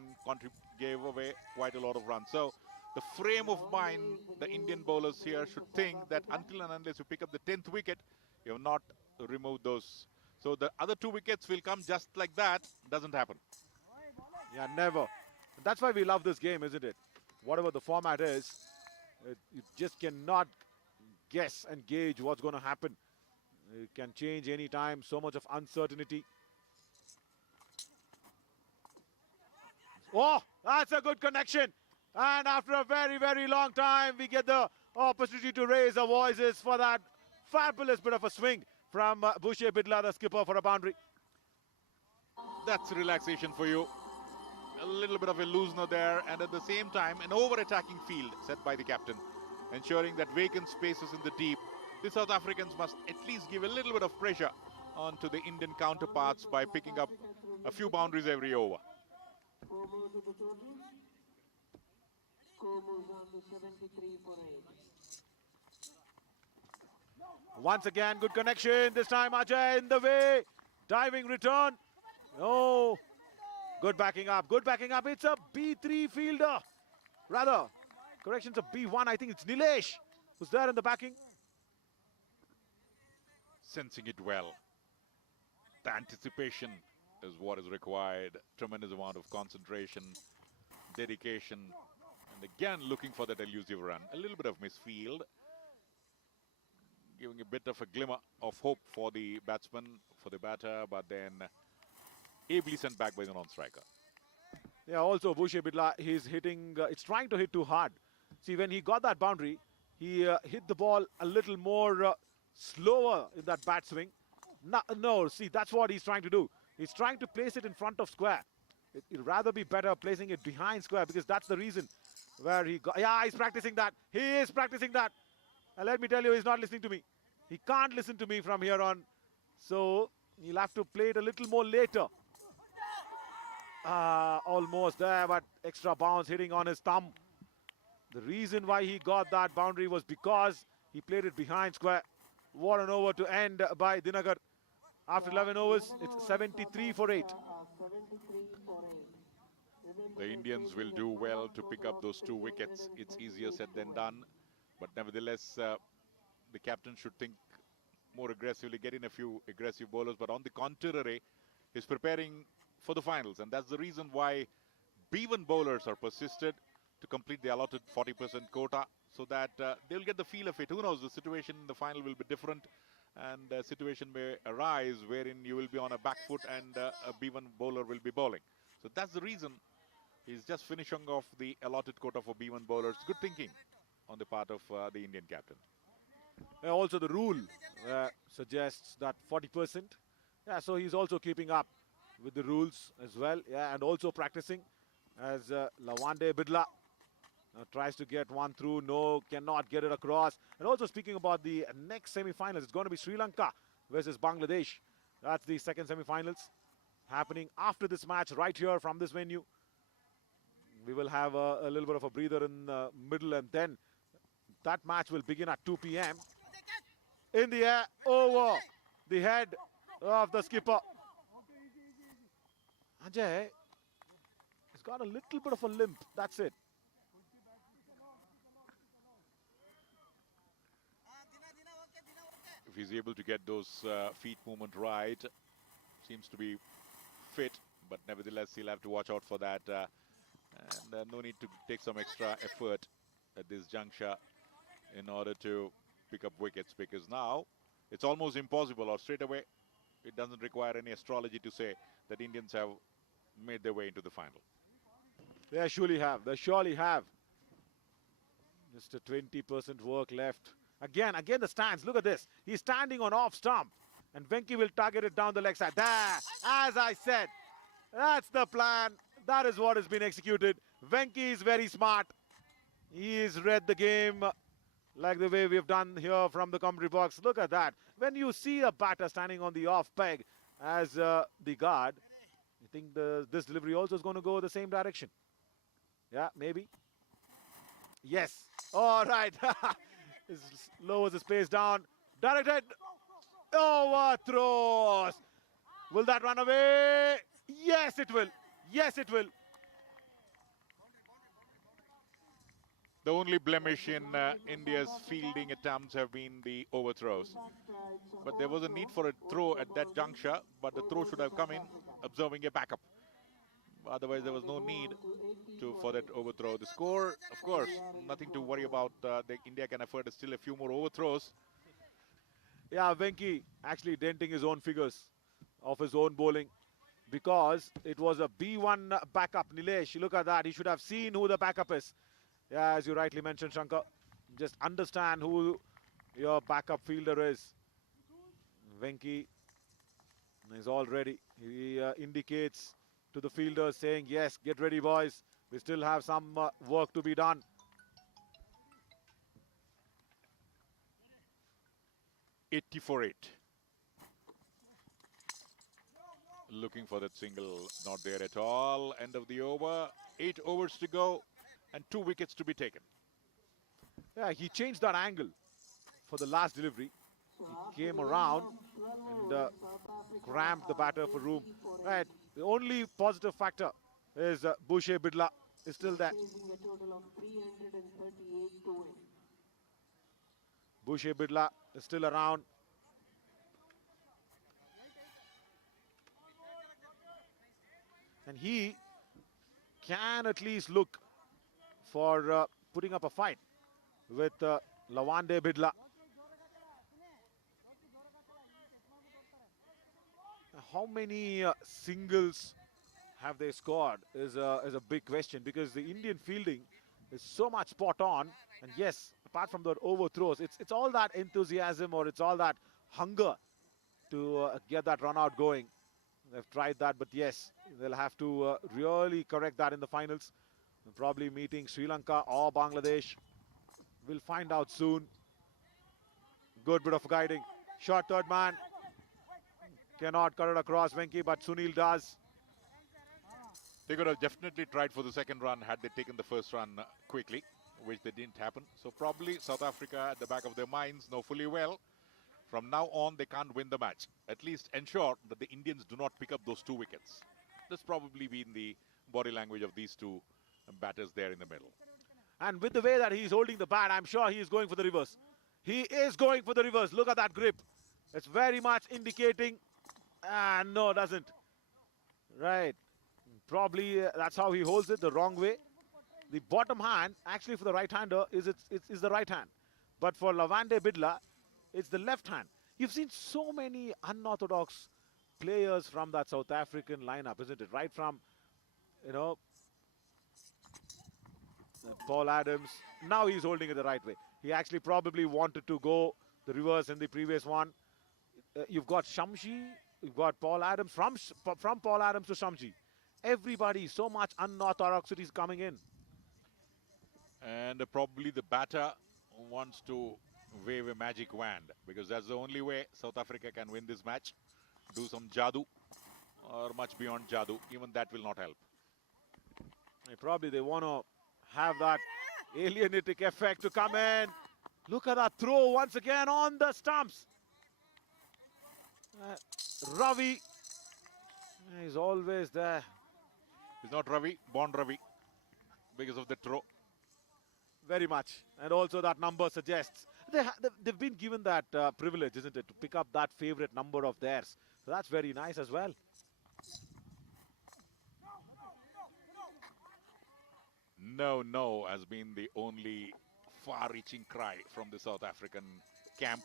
gave away quite a lot of runs. So the frame of mind, the Indian bowlers here should think that until and unless you pick up the 10th wicket, you have not removed those. So the other 2 wickets will come just like that. Doesn't happen. Yeah, never. That's why we love this game, isn't it? Whatever the format is, you just cannot guess and gauge what's going to happen. It can change any time. So much of uncertainty. Oh, that's a good connection. And after a very, very long time, we get the opportunity to raise our voices for that fabulous bit of a swing from Bhushe Bidla, the skipper, for a boundary. That's relaxation for you. A little bit of a loosener there, and at the same time, an over-attacking field set by the captain, ensuring that vacant spaces in the deep the South Africans must at least give a little bit of pressure onto the Indian counterparts by picking up a few boundaries every over. Once again, good connection. This time Ajay in the way. Diving return. Oh, good backing up. Good backing up. It's a B3 fielder. Rather, corrections of B1. I think it's Nilesh who's there in the backing. Sensing it well. The anticipation is what is required. Tremendous amount of concentration, dedication, and again looking for that elusive run. A little bit of misfield, giving a bit of a glimmer of hope for the batsman, for the batter, but then ably sent back by the non-striker. Yeah, also Bhushe Bidla, he's hitting, it's trying to hit too hard. See, when he got that boundary, he hit the ball a little more slower in that bat swing. No, see, that's what he's trying to do. He's trying to place it in front of square. It'd rather be better placing it behind square, because that's the reason where he got. Yeah, he's practicing that. He is practicing that. And let me tell you, he's not listening to me. He can't listen to me from here on. So he'll have to play it a little more later. Almost there, but extra bounce hitting on his thumb. The reason why he got that boundary was because he played it behind square. What an over to end by Dinagar. After 11 overs, it's 73 for 8. The Indians will do well to pick up those 2 wickets. It's easier said than done. But nevertheless, the captain should think more aggressively, get in a few aggressive bowlers. But on the contrary, he's preparing for the finals. And that's the reason why B1 bowlers are persisted to complete the allotted 40% quota, so that they'll get the feel of it. Who knows, the situation in the final will be different, and a situation may arise wherein you will be on a back foot and a B1 bowler will be bowling. So that's the reason he's just finishing off the allotted quota for B1 bowlers. Good thinking on the part of the Indian captain. Also, the rule suggests that 40%. Yeah, so he's also keeping up with the rules as well. Yeah, and also practicing as Lawande Bidla tries to get one through. No, cannot get it across. And also speaking about the next semi-finals, it's going to be Sri Lanka versus Bangladesh. That's the second semi-finals happening after this match right here from this venue. We will have a little bit of a breather in the middle, and then that match will begin at 2 p.m. In the air, over the head of the skipper. Ajay has got a little bit of a limp. That's it. If he's able to get those feet movement right, seems to be fit, but nevertheless he'll have to watch out for that. And no need to take some extra effort at this juncture in order to pick up wickets, because now it's almost impossible, or straight away it doesn't require any astrology to say that Indians have made their way into the final. They surely have. They surely have. Just a 20% work left. Again the stands. Look at this. He's standing on off stump, and Venki will target it down the leg side. There, as I said, that's the plan. That is what has been executed. Venki is very smart. He's read the game like the way we've done here from the commentary box. Look at that. When you see a batter standing on the off peg as the guard, you think this delivery also is going to go the same direction. Yeah, maybe. Yes. All right. Lowers his pace down. Directed. Overthrows. Will that run away? Yes, it will. Yes, it will. The only blemish in India's fielding attempts have been the overthrows. But there was a need for a throw at that juncture, but the throw should have come in observing a backup. Otherwise, there was no need for that overthrow. The score, of course, nothing to worry about. India can afford still a few more overthrows. Yeah, Venki actually denting his own figures of his own bowling, because it was a B1 backup. Nilesh, look at that. He should have seen who the backup is. Yeah, as you rightly mentioned, Shankar, just understand who your backup fielder is. Venki is all ready. He indicates to the fielders saying, yes, get ready, boys. We still have some work to be done. 80 for 8. Looking for that single, not there at all. End of the over. 8 overs to go and 2 wickets to be taken. Yeah, he changed that angle for the last delivery. He came around and cramped the batter for room. Right. The only positive factor is Boucher Bidla is still there. Boucher Bidla is still around. And he can at least look for putting up a fight with Lawande Bidla. How many singles have they scored is a big question, because the Indian fielding is so much spot on. And yes, apart from the overthrows, it's all that enthusiasm, or it's all that hunger to get that run out going. They've tried that, but yes, they'll have to really correct that in the finals. Probably meeting Sri Lanka or Bangladesh. We'll find out soon. Good bit of guiding. Short third man. Cannot cut it across, Venki, but Sunil does. They could have definitely tried for the second run had they taken the first run quickly, which they didn't happen. So probably South Africa at the back of their minds know fully well, from now on they can't win the match. At least ensure that the Indians do not pick up those 2 wickets. That's probably been the body language of these two batters there in the middle. And with the way that he's holding the bat, I'm sure he is going for the reverse. He is going for the reverse. Look at that grip. It's very much indicating. No, doesn't. Right. Probably that's how he holds it, the wrong way. The bottom hand, actually for the right-hander, is the right hand. But for Lawande Bidla, it's the left hand. You've seen so many unorthodox players from that South African lineup, isn't it? Right from, Paul Adams. Now he's holding it the right way. He actually probably wanted to go the reverse in the previous one. You've got Shamji, you've got Paul Adams, from Paul Adams to Shamji. Everybody, so much unorthodoxity is coming in. And probably the batter wants to wave a magic wand, because that's the only way South Africa can win this match. Do some jadoo, or much beyond jadoo. Even that will not help. Probably they want to have that alienating effect to come in. Look at that throw once again on the stumps. Ravi is always there. It's not Ravi, born Ravi, because of the throw. Very much. And also that number suggests they've been given that privilege, isn't it, to pick up that favorite number of theirs. So that's very nice as well. No has been the only far-reaching cry from the South African camp.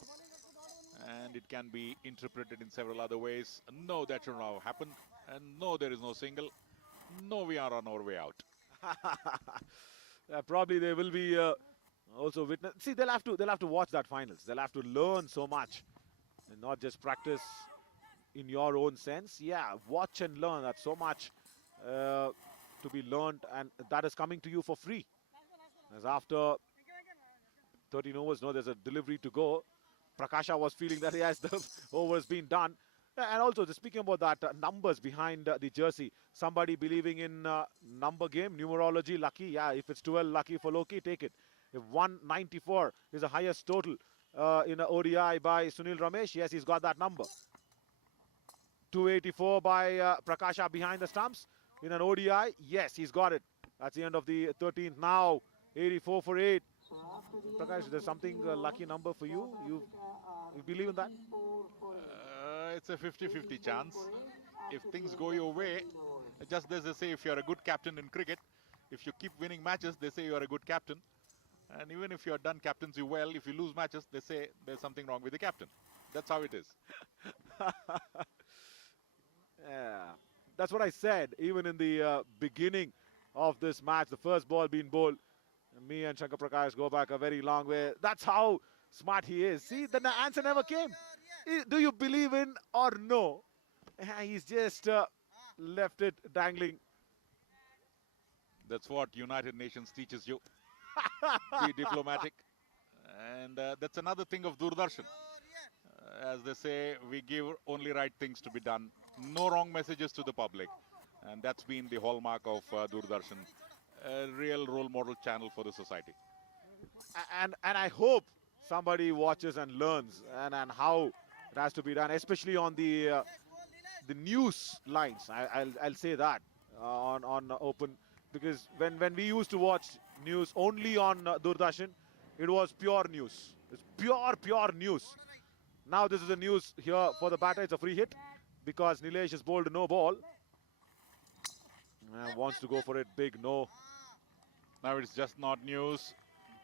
And it can be interpreted in several other ways. No, that should not have happened. And no, there is no single. No, we are on our way out. Probably they will be also witness. See, they'll have to watch that finals. They'll have to learn so much, and not just practice in your own sense. Yeah, watch and learn. That's so much to be learned, and that is coming to you for free. As after 13 overs, no, there's a delivery to go. Prakasha was feeling that yes, the over has been done. And also, just speaking about that, numbers behind the jersey. Somebody believing in number game, numerology, lucky. Yeah, if it's 12 lucky for Loki, take it. If 194 is the highest total in a ODI by Sunil Ramesh, yes, he's got that number. 284 by Prakasha behind the stumps in an ODI, yes, he's got it. That's the end of the 13th now. 84 for 8. Prakash, there's something lucky number for you? You believe in that? It's a 50-50 chance. If things go your way, just as they say, if you're a good captain in cricket, if you keep winning matches, they say you're a good captain. And even if you're done captaincy well, if you lose matches, they say there's something wrong with the captain. That's how it is. Yeah, that's what I said, even in the beginning of this match, the first ball being bowled. Me and Shankar Prakash go back a very long way. That's how smart he is. See, the answer never came. Do you believe in or no? He's just left it dangling. That's what United Nations teaches you. Be diplomatic. And that's another thing of Doordarshan. As they say, we give only right things to be done. No wrong messages to the public. And that's been the hallmark of Doordarshan. A real role model channel for the society. And I hope somebody watches and learns and how it has to be done, especially on the news lines. I'll say that on open, because when we used to watch news only on Doordarshan, it was pure news. It's pure news. Now this is the news here for the batter. It's a free hit because Nilesh has bowled no ball. Wants to go for it. Big no. Now it's just not news.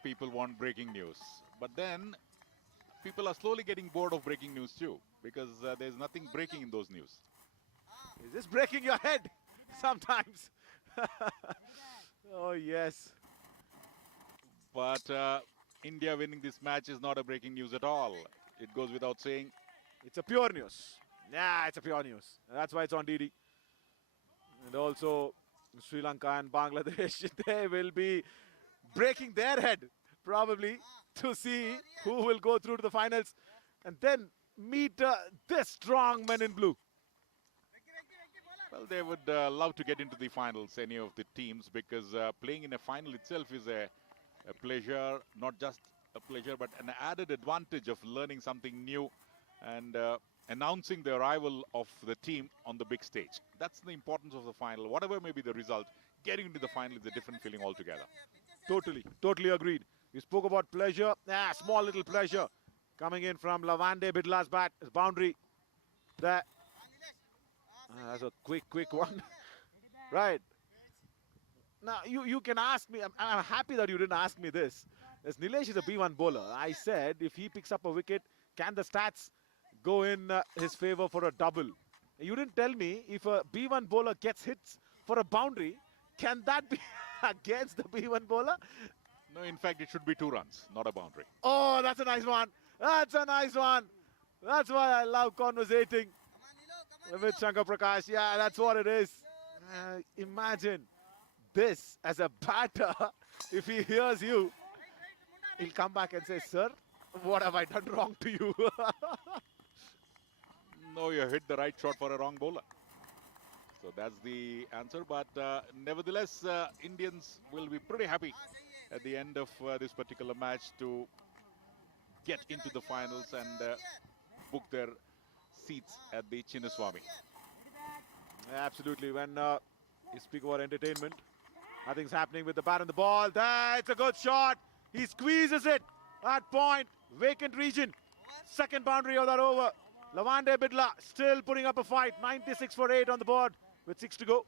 People want breaking news. But then people are slowly getting bored of breaking news too, because there's nothing breaking in those news. Is this breaking your head? Sometimes. Oh, yes. But India winning this match is not a breaking news at all. It goes without saying. It's a pure news. Yeah, it's a pure news. That's why it's on DD. And also, Sri Lanka and Bangladesh, they will be breaking their head, probably, to see who will go through to the finals and then meet this strong men in blue. Well, they would love to get into the finals, any of the teams, because playing in a final itself is a pleasure, not just a pleasure, but an added advantage of learning something new and announcing the arrival of the team on the big stage. That's the importance of the final. Whatever may be the result, getting into the final is a different feeling altogether. Totally agreed. You spoke about pleasure. Small little pleasure coming in from Lavande Bidla's bat. Boundary there. That's a quick one. Right. Now, you can ask me. I'm happy that you didn't ask me this. As Nilesh is a B1 bowler, I said if he picks up a wicket, can the stats go in his favor for a double? You didn't tell me if a B1 bowler gets hits for a boundary, can that be against the B1 bowler? No, in fact, it should be 2 runs, not a boundary. Oh, that's a nice one. That's a nice one. That's why I love conversating with Shankar Prakash. Yeah, that's what it is. Imagine this as a batter. If he hears you, he'll come back and say, sir, what have I done wrong to you? No, you hit the right shot for a wrong bowler. So that's the answer. But nevertheless, Indians will be pretty happy at the end of this particular match to get into the finals and book their seats at the Chinnaswamy. Absolutely. When you speak about entertainment, nothing's happening with the bat and the ball. There, it's a good shot. He squeezes it. At point, vacant region. Second boundary of that over. Lavande Bidla still putting up a fight. 96 for 8 on the board with 6 to go.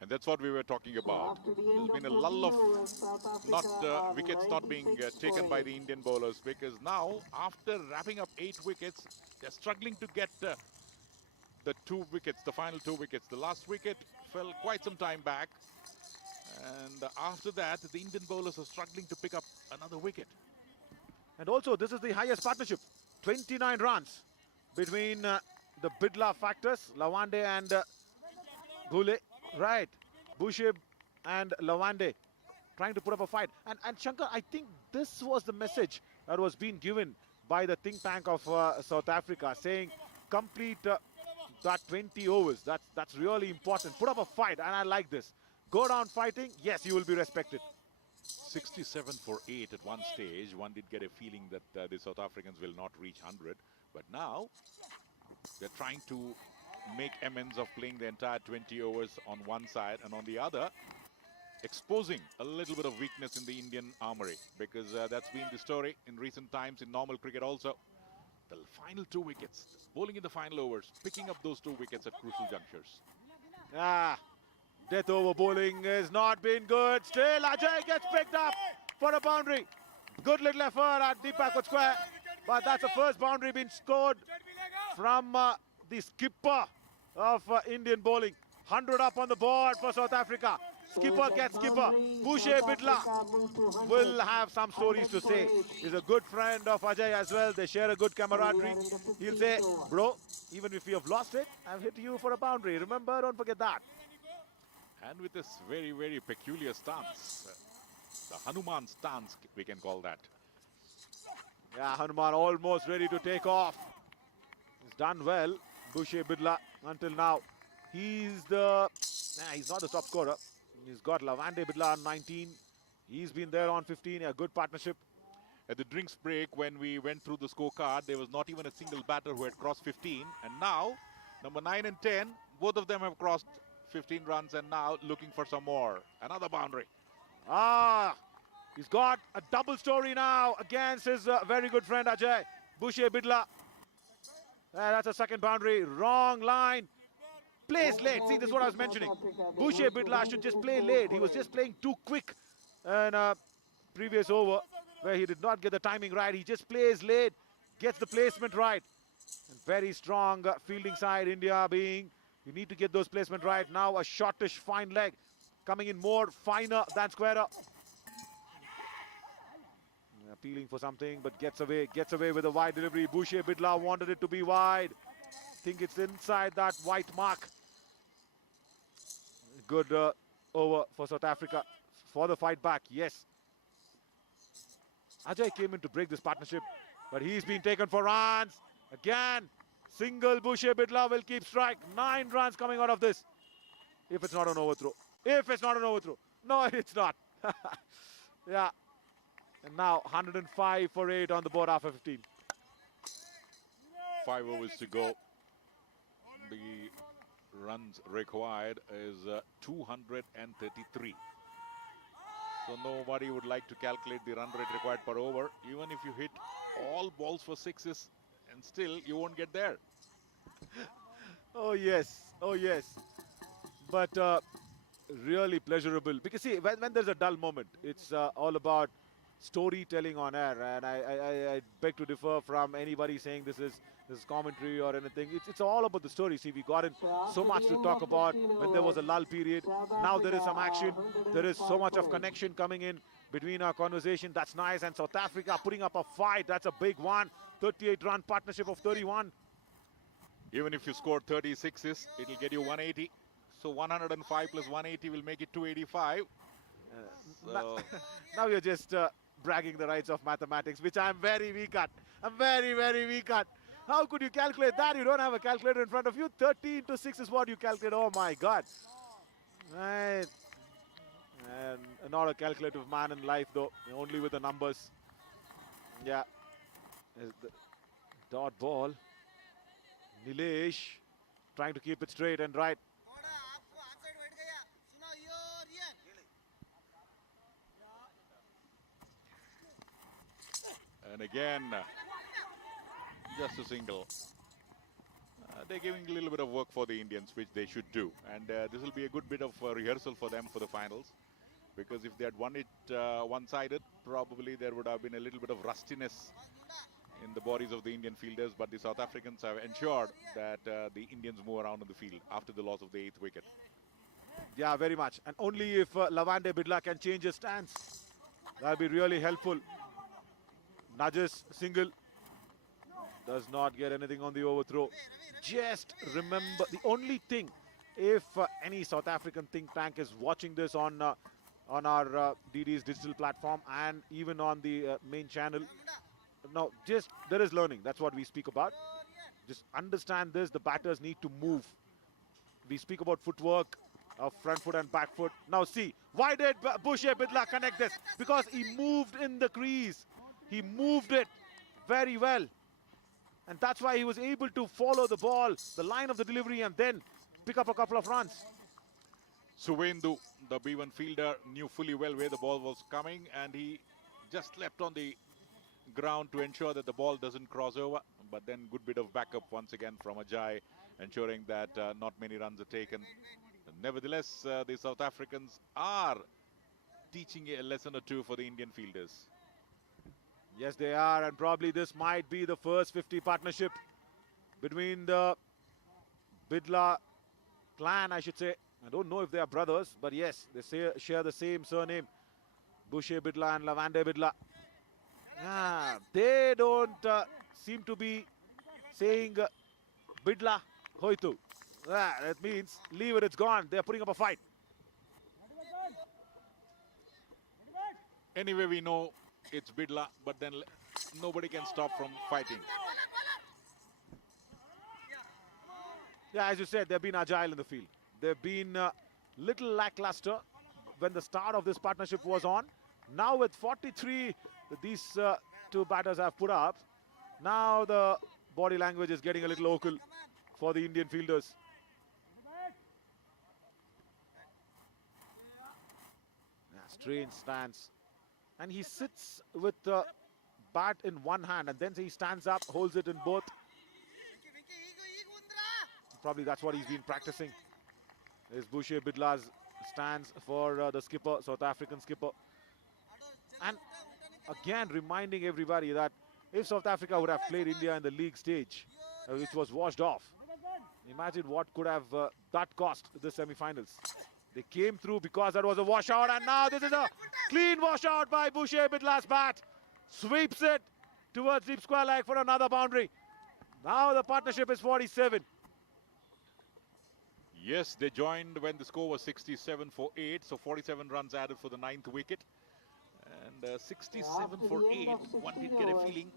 And that's what we were talking about. There's been a lull of wickets not being taken by the Indian bowlers, because now, after wrapping up 8 wickets, they're struggling to get the 2 wickets, the final 2 wickets. The last wicket fell quite some time back. And after that, the Indian bowlers are struggling to pick up another wicket. And also, this is the highest partnership. 29 runs between the Bidla factors, Lavande and Bhule. Right. Bushib and Lavande trying to put up a fight. And Shankar, I think this was the message that was being given by the think tank of South Africa, saying complete that 20 overs. That's really important. Put up a fight, and I like this. Go down fighting, yes, you will be respected. 67 for 8 at one stage. One did get a feeling that the South Africans will not reach 100. But now, they're trying to make amends of playing the entire 20 overs on one side, and on the other, exposing a little bit of weakness in the Indian armory, because that's been the story in recent times in normal cricket also. The final 2 wickets, bowling in the final overs, picking up those 2 wickets at crucial junctures. Death over bowling has not been good. Still, Ajay gets picked up for a boundary. Good little effort at deep backward square. But that's the first boundary being scored from the skipper of Indian bowling. 100 up on the board for South Africa. Skipper gets skipper. Bushe Bidla will have some stories to say. He's a good friend of Ajay as well. They share a good camaraderie. He'll say, bro, even if you have lost it, I've hit you for a boundary. Remember, don't forget that. And with this very, very peculiar stance, the Hanuman stance, we can call that. Yeah, Hanuman almost ready to take off. He's done well, Boucher Bidla, until now. He's not the top scorer. He's got Lavande Bidla on 19. He's been there on 15. A good partnership. At the drinks break, when we went through the scorecard, there was not even a single batter who had crossed 15. And now, number 9 and 10, both of them have crossed 15 runs and now looking for some more. Another boundary. He's got a double story now against his very good friend Ajay. Boucher Bidla. That's a second boundary. Wrong line. Plays late. See, this is what I was mentioning. Boucher Bidla should just play late. He was just playing too quick in previous over where he did not get the timing right. He just plays late, gets the placement right. And very strong fielding side, India being. You need to get those placement right. Now a shortish fine leg coming in more finer than squarer. Appealing for something, but gets away with a wide delivery. Boucher Bidla wanted it to be wide. Think it's inside that white mark. Good over for South Africa for the fight back, yes. Ajay came in to break this partnership, but he's been taken for runs. Again, single Boucher Bidla will keep strike. 9 runs coming out of this. If it's not an overthrow. If it's not an overthrow. No, it's not. Yeah. And now 105 for 8 on the board after 15. 5 overs to go. The runs required is 233. So nobody would like to calculate the run rate required per over. Even if you hit all balls for sixes, and still you won't get there. Oh yes, oh yes. But really pleasurable. Because see, when there's a dull moment, it's all about storytelling on air, and I beg to differ from anybody saying this is commentary or anything. It's all about the story. See, we got in so much to talk about when there was a lull period. Now there is some action. There is so much of connection coming in between our conversation. That's nice. And South Africa putting up a fight. That's a big one. 38-run partnership of 31. Even if you score 36s, it'll get you 180. So 105 plus 180 will make it 285. So Now you're just bragging the rights of mathematics, which I'm very weak at. I'm very, very weak at. How could you calculate that? You don't have a calculator in front of you. 13 to 6 is what you calculate. Oh my God. Right. And not a calculative man in life though. Only with the numbers. Yeah. The dot ball. Nilesh trying to keep it straight and right. And again, just a single. They're giving a little bit of work for the Indians, which they should do. And this will be a good bit of rehearsal for them for the finals. Because if they had won it one-sided, probably there would have been a little bit of rustiness in the bodies of the Indian fielders. But the South Africans have ensured that the Indians move around on the field after the loss of the 8th wicket. Yeah, very much. And only if Lavande Bidla can change his stance. That'll be really helpful. Nudges, single. Does not get anything on the overthrow. Just remember, the only thing, if any South African think tank is watching this on our DD's digital platform and even on the main channel, now just there is learning. That's what we speak about. Just understand this. The batters need to move. We speak about footwork, front foot and back foot. Now see, why did Boucher Bidla connect this? Because he moved in the crease. He moved it very well. And that's why he was able to follow the ball, the line of the delivery, and then pick up a couple of runs. Suvendu, the B1 fielder, knew fully well where the ball was coming, and he just leapt on the ground to ensure that the ball doesn't cross over. But then good bit of backup once again from Ajay, ensuring that not many runs are taken. Nevertheless, the South Africans are teaching a lesson or two for the Indian fielders. Yes, they are, and probably this might be the first 50 partnership between the Bidla clan, I should say. I don't know if they are brothers, but yes, they share the same surname. Boucher Bidla and Lavande Bidla. They don't seem to be saying Bidla Hoitu. That means leave it, it's gone. They're putting up a fight. Anyway, we know it's Bidla, but then nobody can stop from fighting. Yeah, as you said, they've been agile in the field. They've been little lackluster when the start of this partnership was on. Now with 43, these two batters have put up. Now the body language is getting a little local for the Indian fielders. Yeah, strange stance. And he sits with the bat in one hand and then he stands up, holds it in both. Probably that's what he's been practicing. Is Boucher Bidla's stance for the skipper, South African skipper. And again reminding everybody that if South Africa would have played India in the league stage, which was washed off, imagine what could have that cost the semi-finals. They came through because that was a washout, and now this is a clean washout by Boucher Bidla's bat. Sweeps it towards deep square leg for another boundary. Now the partnership is 47. Yes, they joined when the score was 67 for 8, so 47 runs added for the 9th wicket. And 67 for 8, one did get a feeling.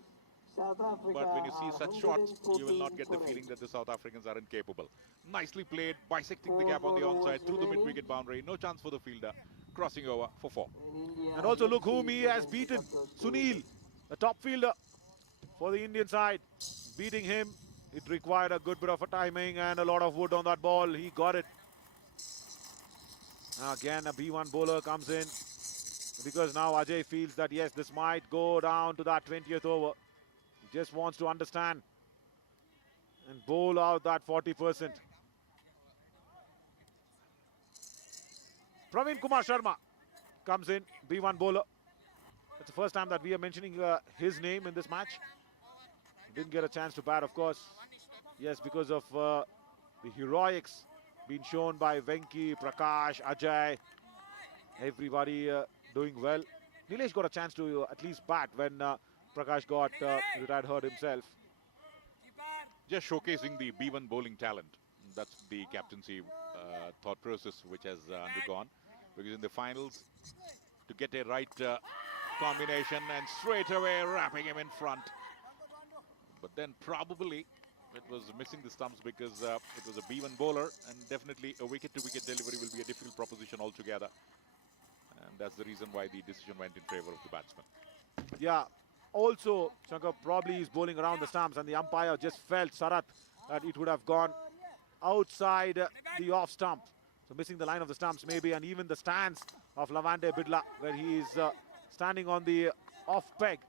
But when you see such shots, you will not get the feeling that the South Africans are incapable. Nicely played, bisecting the gap on the onside through the mid-wicket boundary. No chance for the fielder, crossing over for 4. And also look whom he has beaten. Sunil, the top fielder for the Indian side. Beating him, it required a good bit of a timing and a lot of wood on that ball. He got it. Now again, a B1 bowler comes in because now Ajay feels that yes, this might go down to that 20th over. He just wants to understand and bowl out that 40%. Praveen Kumar Sharma comes in, B1 bowler. It's the first time that we are mentioning his name in this match. Didn't get a chance to bat, of course. Yes, because of the heroics being shown by Venki, Prakash, Ajay. Everybody doing well. Nilesh got a chance to at least bat when Prakash got retired hurt himself. Just showcasing the B1 bowling talent. That's the captaincy thought process which has undergone. Because in the finals, to get a right combination and straight away wrapping him in front. But then probably it was missing the stumps because it was a B1 bowler, and definitely a wicket-to-wicket delivery will be a difficult proposition altogether. And that's the reason why the decision went in favor of the batsman. Yeah, also Shankar probably is bowling around the stumps and the umpire just felt, Sarat, that it would have gone outside the off stump. So missing the line of the stumps maybe, and even the stance of Lavande Bidla where he is standing on the off peg.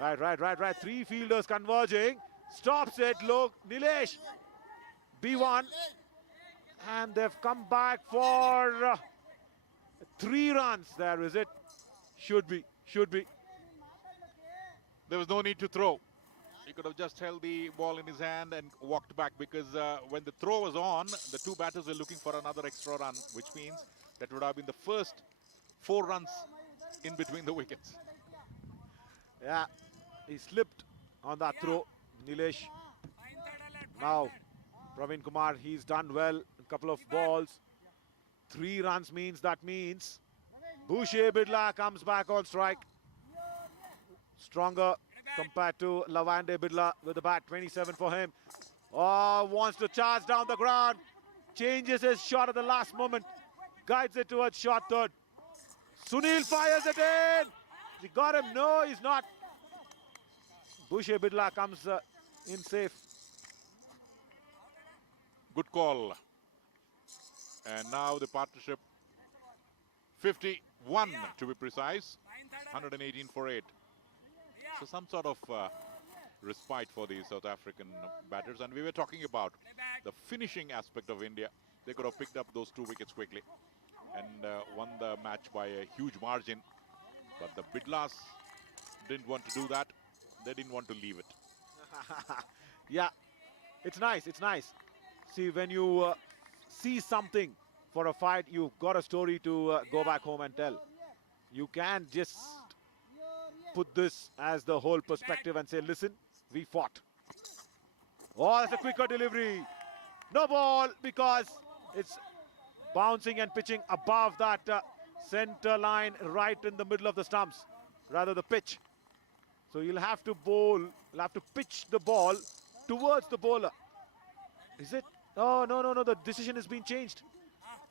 Right. 3 fielders converging. Stops it. Look, Nilesh. B1. And they've come back for 3 runs. There is it. Should be. There was no need to throw. He could have just held the ball in his hand and walked back, because when the throw was on, the 2 batters were looking for another extra run, which means that would have been the first 4 runs in between the wickets. Yeah, he slipped on that throw, Nilesh. Now, Praveen Kumar, he's done well. A couple of balls. 3 runs means Boucher Bidla comes back on strike. Stronger compared to Lavande Bidla with the bat. 27 for him. Oh, wants to charge down the ground. Changes his shot at the last moment. Guides it towards short third. Sunil fires it in. He got him. No, he's not. Boucher Bidla comes in safe. Good call. And now the partnership 51 to be precise. 118 for 8. So some sort of respite for the South African batters. And we were talking about the finishing aspect of India. They could have picked up those 2 wickets quickly and won the match by a huge margin. But the Bidlas didn't want to do that. They didn't want to leave it. Yeah, it's nice. See, when you see something for a fight, you've got a story to go back home and tell. You can't just put this as the whole perspective and say, listen, we fought. Oh, that's a quicker delivery. No ball, because it's bouncing and pitching above that center line right in the middle of the stumps, rather the pitch. So you'll have to bowl, you'll have to pitch the ball towards the bowler. Is it? Oh, no, no, no, the decision has been changed.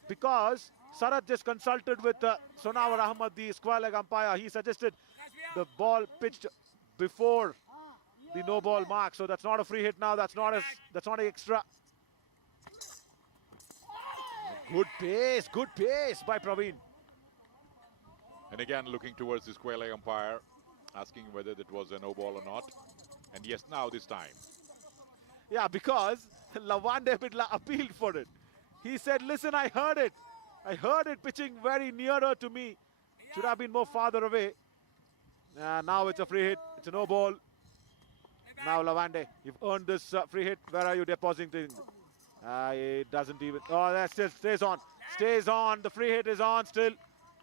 Because Sarat just consulted with Sonawar Ahmad, the square leg umpire. He suggested the ball pitched before the no ball mark. So that's not a free hit now. That's not an extra. Good pace by Praveen. And again, looking towards the square leg umpire, asking whether that was a no ball or not. And yes, now this time. Yeah, because Lawande Bidla appealed for it. He said, listen, I heard it. I heard it pitching very nearer to me. Should have been more farther away. Now it's a free hit. It's a no ball. Now Lawande, you've earned this free hit. Where are you depositing? It doesn't even. Oh, that still stays on. Stays on. The free hit is on still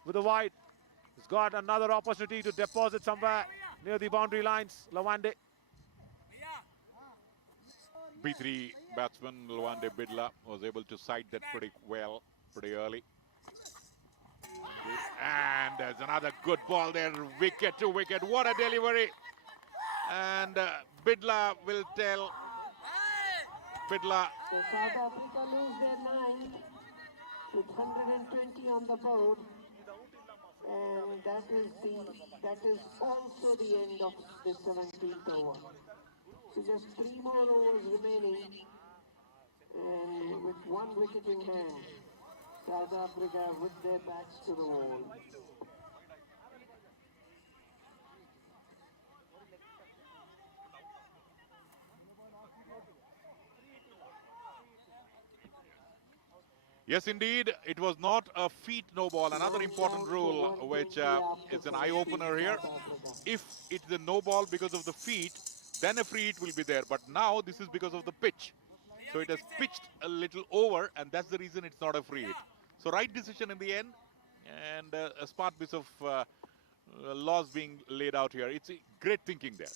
with the wide. He's got another opportunity to deposit somewhere near the boundary lines. Lawande. B3 batsman Lawande Bidla was able to sight that pretty well, pretty early. And there's another good ball there, wicket to wicket. What a delivery! And Bidla will tell. Bidla. So South Africa lose their ninth with 120 on the board. And that is also the end of the 17th over. So just 3 more overs remaining, and with 1 wicket in hand, South Africa with their backs to the wall. Yes, indeed, it was not a feet no ball. Another important rule, which is an eye-opener here. If it's a no ball because of the feet, then a free hit will be there. But now this is because of the pitch. So it has pitched a little over, and that's the reason it's not a free hit. So right decision in the end, and a smart piece of laws being laid out here. It's great thinking there.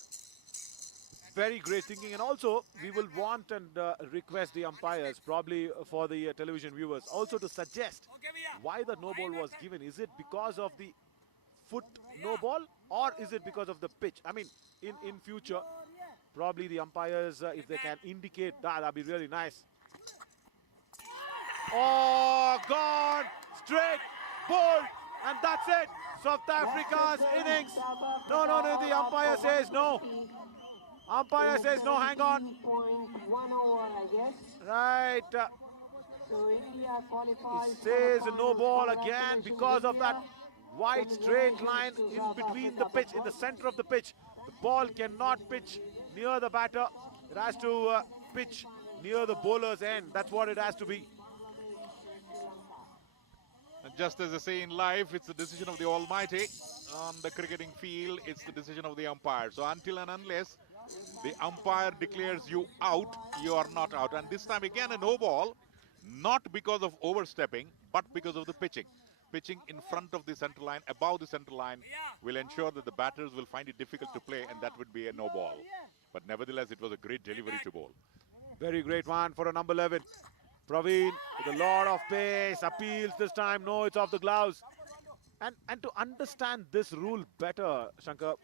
Very great thinking, and also we will want and request the umpires, probably for the television viewers, also to suggest why the no ball was given. Is it because of the foot no ball, or is it because of the pitch? I mean, in future, probably the umpires, if they can indicate that'd be really nice. Oh, gone straight, bold, and that's it. South Africa's innings. No, the umpire says no. Umpire says no, hang on. 1 over, I guess. Right. So India qualifies. He says no ball again because of that wide straight line in between the pitch, in the center of the pitch. The ball cannot pitch near the batter. It has to pitch near the bowler's end. That's what it has to be. And just as they say in life, it's the decision of the Almighty. On the cricketing field, it's the decision of the umpire. So until and unless the umpire declares you out, you are not out. And this time again a no ball, not because of overstepping, but because of the pitching. Pitching in front of the center line, above the center line, will ensure that the batters will find it difficult to play, and that would be a no ball. But nevertheless, it was a great delivery to bowl. Very great one for a number 11. Praveen with a lot of pace, appeals this time. No, it's off the gloves. And to understand this rule better, Shankar,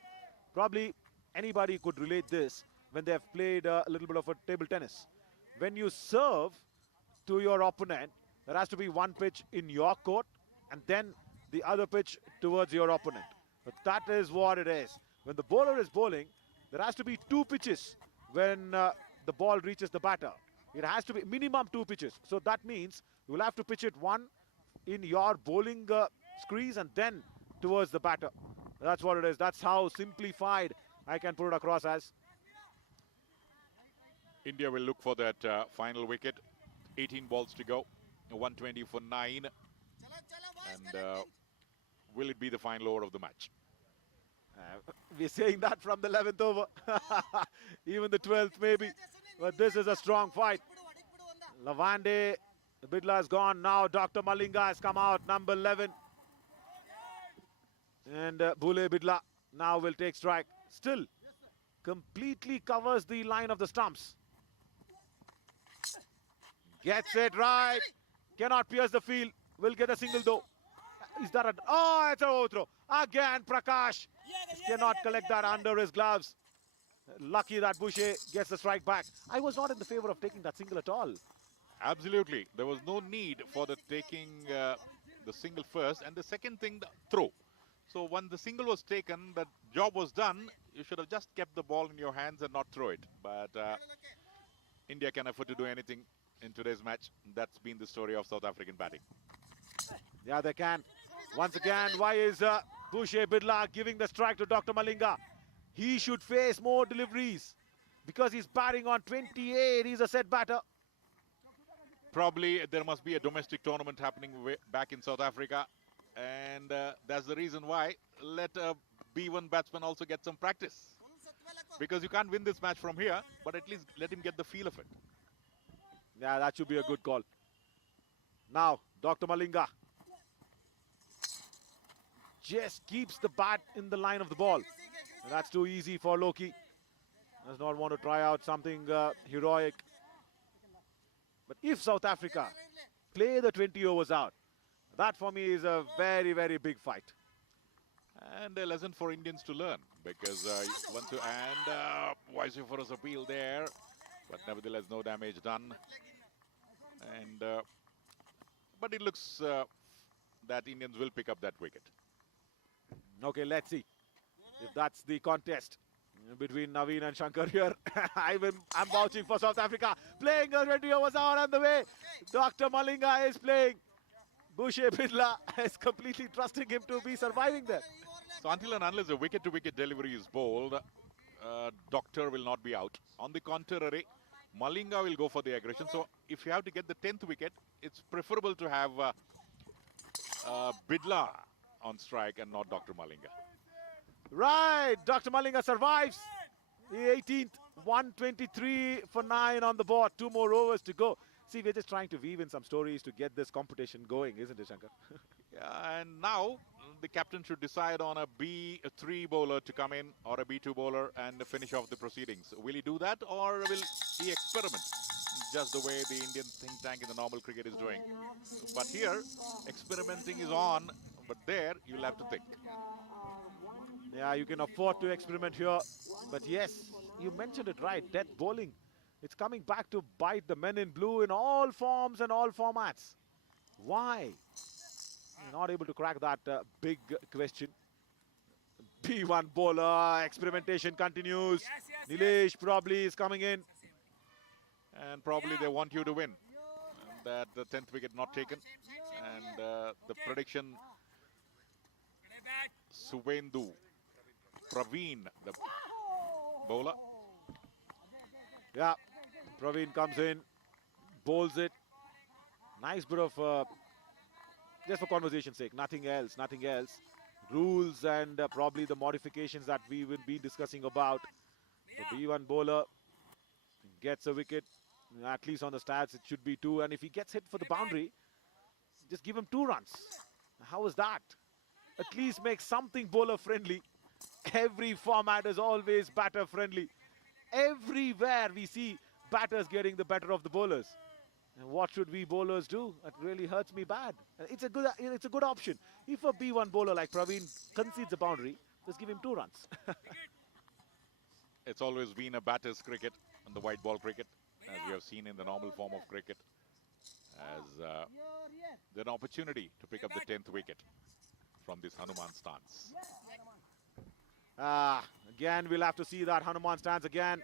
probably anybody could relate this when they have played a little bit of a table tennis. When you serve to your opponent, there has to be one pitch in your court and then the other pitch towards your opponent. But that is what it is. When the bowler is bowling, there has to be 2 pitches when the ball reaches the batter. It has to be minimum 2 pitches. So that means you will have to pitch it one in your bowling crease and then towards the batter. That's what it is. That's how simplified I can put it across as. India will look for that final wicket. 18 balls to go. 120 for 9. And will it be the final over of the match? We're saying that from the 11th over. Even the 12th maybe. But this is a strong fight. Lawande, Bidla has gone now. Dr. Malinga has come out, number 11. And Bhule Bidla now will take strike. Still completely covers the line of the stumps. Gets it right. Cannot pierce the field. Will get a single though. Is that a... Oh, it's a overthrow. Again, Prakash Just cannot collect that under his gloves. Lucky that Boucher gets the strike back. I was not in the favor of taking that single at all. Absolutely. There was no need for the taking the single first. And the second thing, the throw. So when the single was taken, the job was done. You should have just kept the ball in your hands and not throw it. But India can afford to do anything in today's match. That's been the story of South African batting. Yeah, they can. Once again, why is Boucher Bidla giving the strike to Dr. Malinga? He should face more deliveries because he's batting on 28. He's a set batter. Probably there must be a domestic tournament happening back in South Africa. And that's the reason why. Let a B1 batsman also get some practice. Because you can't win this match from here, but at least let him get the feel of it. Yeah, that should be a good call. Now, Dr. Malinga just keeps the bat in the line of the ball. And that's too easy for Loki. Does not want to try out something heroic. But if South Africa play the 20 overs out, that for me is a very, very big fight. And a lesson for Indians to learn. Because Vaiceroy's appeal there. But nevertheless, no damage done. And but it looks that Indians will pick up that wicket. Okay, let's see if that's the contest between Naveen and Shankar here. I'm vouching for South Africa. Playing a 20 overs out on the way. Dr. Malinga is playing. Boucher Bidla is completely trusting him to be surviving there. So until and unless a wicket-to-wicket delivery is bowled, Doctor will not be out. On the contrary, Malinga will go for the aggression. So if you have to get the 10th wicket, it's preferable to have Bidla on strike and not Dr. Malinga. Right, Dr. Malinga survives. The 18th, 123 for 9 on the board. 2 more overs to go. See, we're just trying to weave in some stories to get this competition going, isn't it, Shankar? Yeah, and now the captain should decide on a B3 bowler to come in or a B2 bowler and finish off the proceedings. Will he do that or will he experiment? Just the way the Indian think tank in the normal cricket is doing. But here, experimenting is on, but there you'll have to think. Yeah, you can afford to experiment here. But yes, you mentioned it right, death bowling. It's coming back to bite the men in blue in all forms and all formats. Why? You're not able to crack that big question. B1 bowler, experimentation continues. Nilesh probably is coming in. And probably they want you to win. And that the 10th wicket not taken. And the prediction, Suvendu, Praveen, the bowler. Yeah, Praveen comes in, bowls it. Nice bit of, just for conversation's sake, nothing else, nothing else. Rules and probably the modifications that we will be discussing about. The B1 bowler gets a wicket, at least on the stats it should be 2. And if he gets hit for the boundary, just give him 2 runs. How is that? At least make something bowler friendly. Every format is always batter friendly. Everywhere we see batters getting the better of the bowlers. And what should we bowlers do? That really hurts me bad. It's a good option. If a B1 bowler like Praveen concedes a boundary, just give him 2 runs. It's always been a batter's cricket and the white ball cricket, as we have seen in the normal form of cricket, as an opportunity to pick up the 10th wicket from this Hanuman stance. Again, we'll have to see that Hanuman stance again,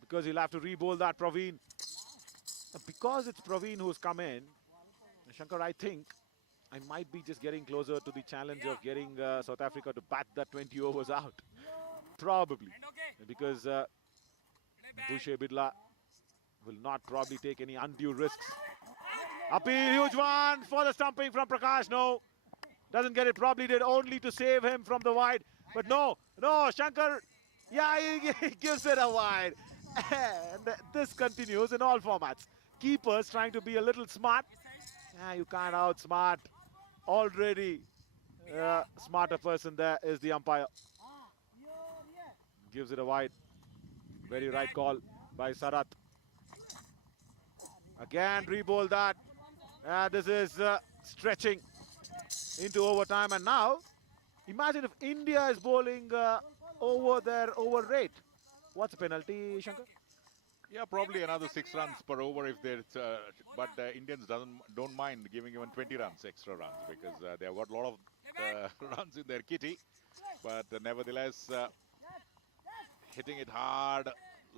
because he'll have to re-bowl that Praveen. Because it's Praveen who's come in, Shankar, I think I might be just getting closer to the challenge of getting South Africa to bat that 20 overs out. Probably. Because Boucher Bidla will not probably take any undue risks. Appeal, huge one for the stumping from Prakash. No, doesn't get it. Probably did only to save him from the wide. But no, Shankar, yeah, he gives it a wide. And this continues in all formats. Keepers trying to be a little smart. Yeah, you can't outsmart. Already smarter person there is the umpire. Gives it a wide. Very right call by Sarat. Again, re-bowl that. This is stretching into overtime. And now, Imagine if India is bowling over their over rate. What's the penalty, Shankar? Yeah, probably another 6 runs per over if there's. But Indians don't mind giving even 20 runs, extra runs, because they have got a lot of runs in their kitty. But nevertheless, hitting it hard, a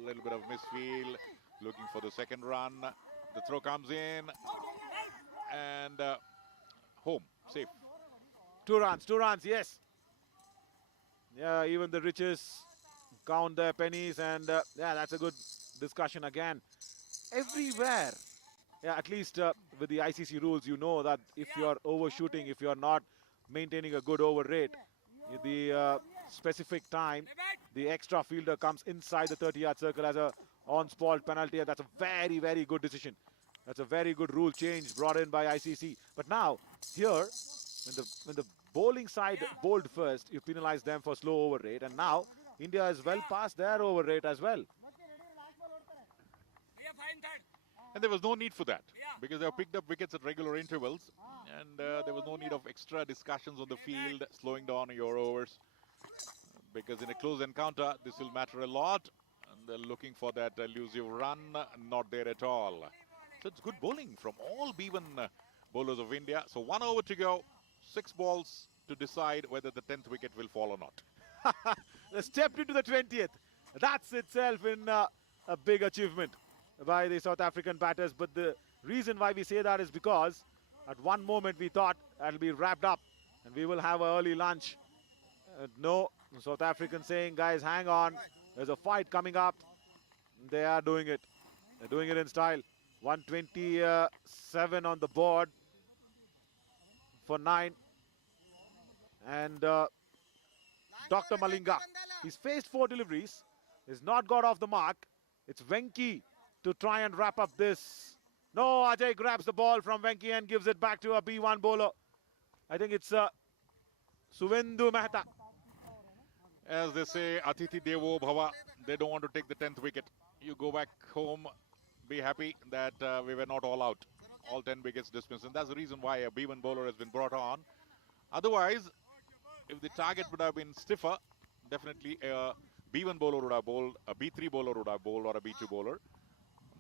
little bit of misfield, looking for the second run. The throw comes in, and home, safe. 2 runs, yes. Yeah, even the richest count their pennies, and yeah, that's a good discussion again. Everywhere, yeah, at least with the ICC rules, you know that if you're overshooting, if you're not maintaining a good over rate, the specific time, the extra fielder comes inside the 30-yard circle as a on-spot penalty, and that's a very, very good decision. That's a very good rule change brought in by ICC. But now, here, when the bowling side bowled first, you penalize them for slow over rate, and now India is well past their over rate as well. And there was no need for that, because they have picked up wickets at regular intervals, and there was no need of extra discussions on the field, slowing down your overs, because in a close encounter, this will matter a lot. And they're looking for that elusive run, not there at all. So it's good bowling from all B1 bowlers of India. So 1 over to go, 6 balls to decide whether the 10th wicket will fall or not. They stepped into the 20th. That's itself in a big achievement by the South African batters. But the reason why we say that is because at one moment we thought that'll be wrapped up and we will have an early lunch. No, South Africans saying, guys, hang on. There's a fight coming up. They are doing it. They're doing it in style. 127 on the board for 9. And Dr. Malinga, he's faced 4 deliveries. He's not got off the mark. It's Venki to try and wrap up this. No, Ajay grabs the ball from Venki and gives it back to a B1 bowler. I think it's Suvendu Mehta. As they say, Atithi Devo Bhava, they don't want to take the 10th wicket. You go back home, be happy that we were not all out. All 10 wickets dismissed. And that's the reason why a B1 bowler has been brought on. Otherwise, if the target would have been stiffer, definitely a B1 bowler would have bowled, a B3 bowler would have bowled, or a B2 bowler.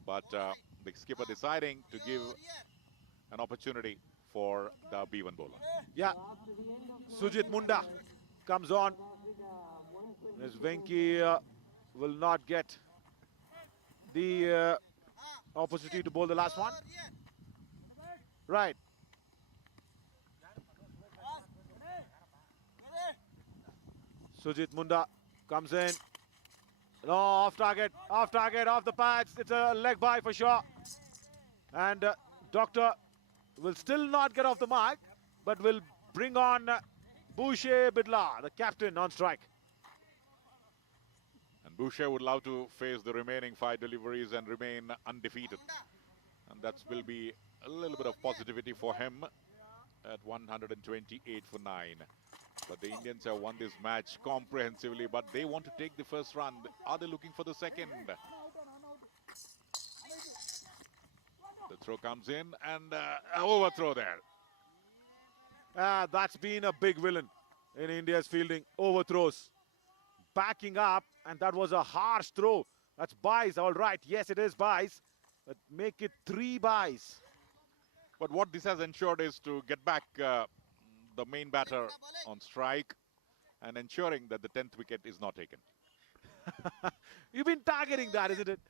But the skipper deciding to give an opportunity for the B1 bowler. Yeah, Sujit Munda comes on. As Venki will not get the opportunity to bowl the last one. Right. Sujit Munda comes in. No, off target, off the pads. It's a leg bye for sure. And Doctor will still not get off the mark, but will bring on Boucher Bidla, the captain, on strike. And Boucher would love to face the remaining 5 deliveries and remain undefeated. And that will be a little bit of positivity for him at 128 for 9. But the Indians have won this match comprehensively, but they want to take the first run. Are they looking for the second? The throw comes in, and an overthrow there. That's been a big villain in India's fielding. Overthrows. Backing up, and that was a harsh throw. That's buys, all right. Yes, it is buys, but make it 3 buys. But what this has ensured is to get back the main batter on strike and ensuring that the 10th wicket is not taken. You've been targeting that, isn't it?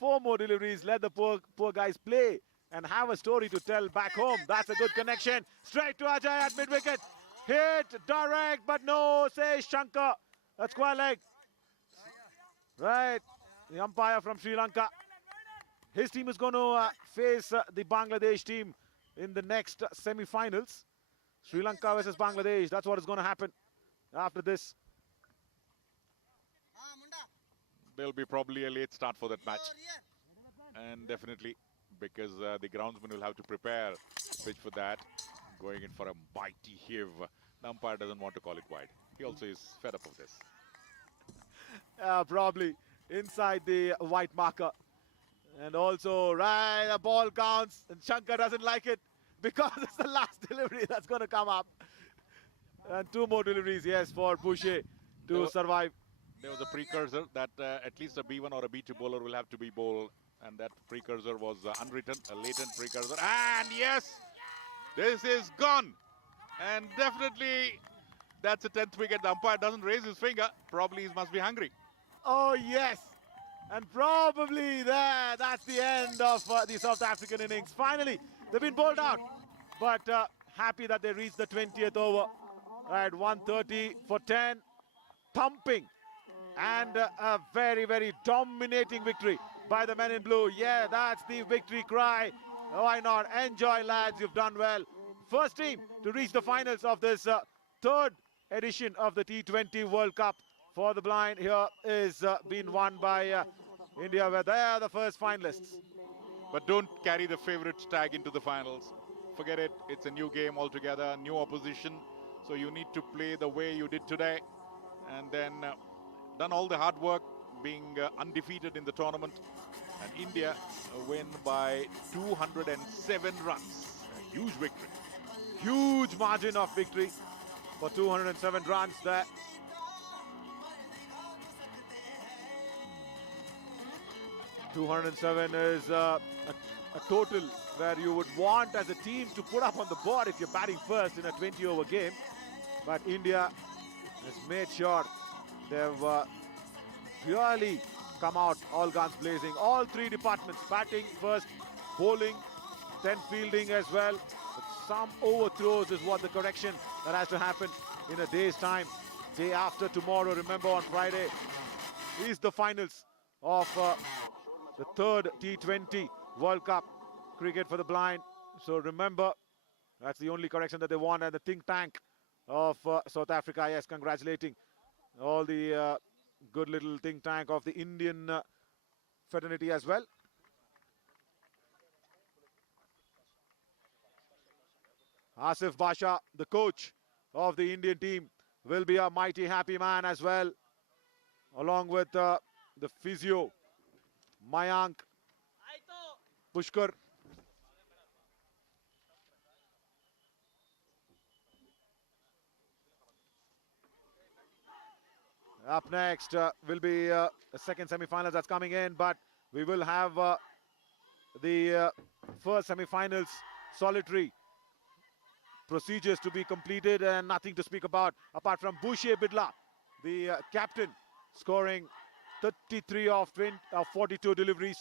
4 more deliveries. Let the poor guys play and have a story to tell back home. That's a good connection. Straight to Ajay at mid-wicket. Hit direct, but no, says Shankar. That's square leg. Right. The umpire from Sri Lanka. His team is going to face the Bangladesh team in the next semi-finals. Sri Lanka versus Bangladesh. That's what is going to happen after this. There'll be probably a late start for that match. And definitely, because the groundsman will have to prepare pitch for that. Going in for a mighty heave. The umpire doesn't want to call it wide. He also is fed up of this. Probably inside the white marker. And also, right, the ball counts. And Shankar doesn't like it because it's the last delivery that's going to come up. And two more deliveries, yes, for Boucher to survive. There was a precursor that at least a B1 or a B2 bowler will have to be bowled, and that precursor was unwritten, a latent precursor. And yes, this is gone. And definitely that's a 10th wicket. The umpire doesn't raise his finger. Probably he must be hungry. Oh, yes. And probably that's the end of the South African innings. Finally, they've been bowled out. But happy that they reached the 20th over at 130 for 10. Pumping. And a very, very dominating victory by the men in blue. Yeah, that's the victory cry. Why not? Enjoy, lads. You've done well. First team to reach the finals of this third edition of the T20 World Cup for the blind here is being won by India, where they are the first finalists. But don't carry the favourites tag into the finals. Forget it. It's a new game altogether, new opposition. So you need to play the way you did today. And then done all the hard work, being undefeated in the tournament. And India win by 207 runs. A huge victory. Huge margin of victory for 207 runs there. .207 is a total where you would want as a team to put up on the board if you're batting first in a 20-over game. But India has made sure they've really come out all guns blazing. All three departments, batting first, bowling, then fielding as well. But some overthrows is what the correction that has to happen in a day's time. Day after tomorrow, remember on Friday, is the finals of the third T20 World Cup cricket for the blind. So remember, that's the only correction that they want. And the think tank of South Africa, yes, congratulating all the good little think tank of the Indian fraternity as well. Asif Basha, the coach of the Indian team, will be a mighty happy man as well, along with the physio, Mayank, Pushkar. Up next will be a second semi-finals that's coming in, but we will have the first semi-finals solitary procedures to be completed and nothing to speak about apart from Boucher Bidla, the captain, scoring 33 of 42 deliveries.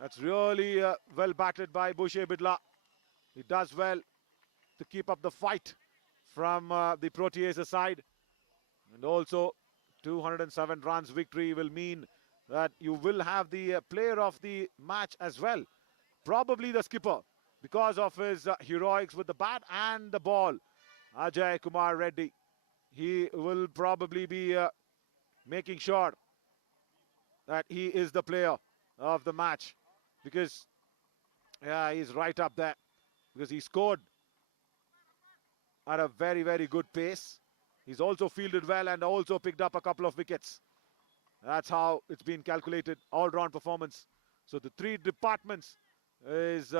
That's really well batted by Boucher Bidla. He does well to keep up the fight from the Proteas side. And also 207 runs victory will mean that you will have the player of the match as well. Probably the skipper, because of his heroics with the bat and the ball. Ajay Kumar Reddy. He will probably be making sure that he is the player of the match, because he's right up there, because he scored at a very, very good pace. He's also fielded well and also picked up a couple of wickets. That's how it's been calculated, all-round performance. So the three departments is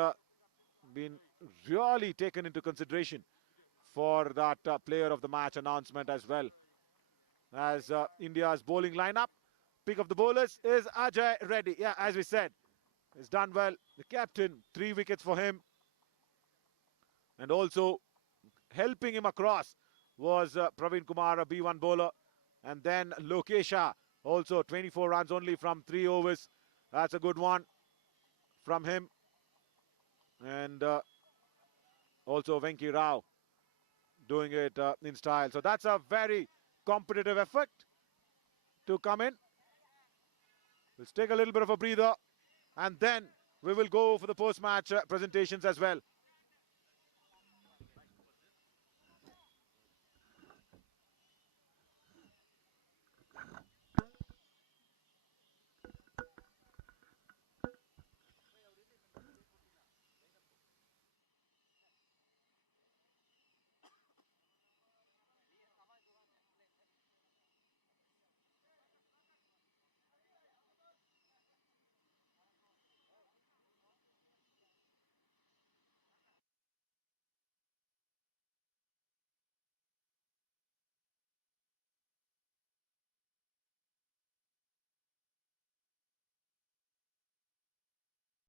been really taken into consideration for that player of the match announcement as well. As India's bowling lineup, pick of the bowlers is Ajay Reddy. Yeah, as we said, he's done well. The captain, 3 wickets for him. And also helping him across was Praveen Kumar, a B1 bowler. And then Lokesha, also 24 runs only from 3 overs. That's a good one from him. And also Venki Rao doing it in style. So that's a very competitive effort to come in. Let's take a little bit of a breather, and then we will go for the post-match presentations as well.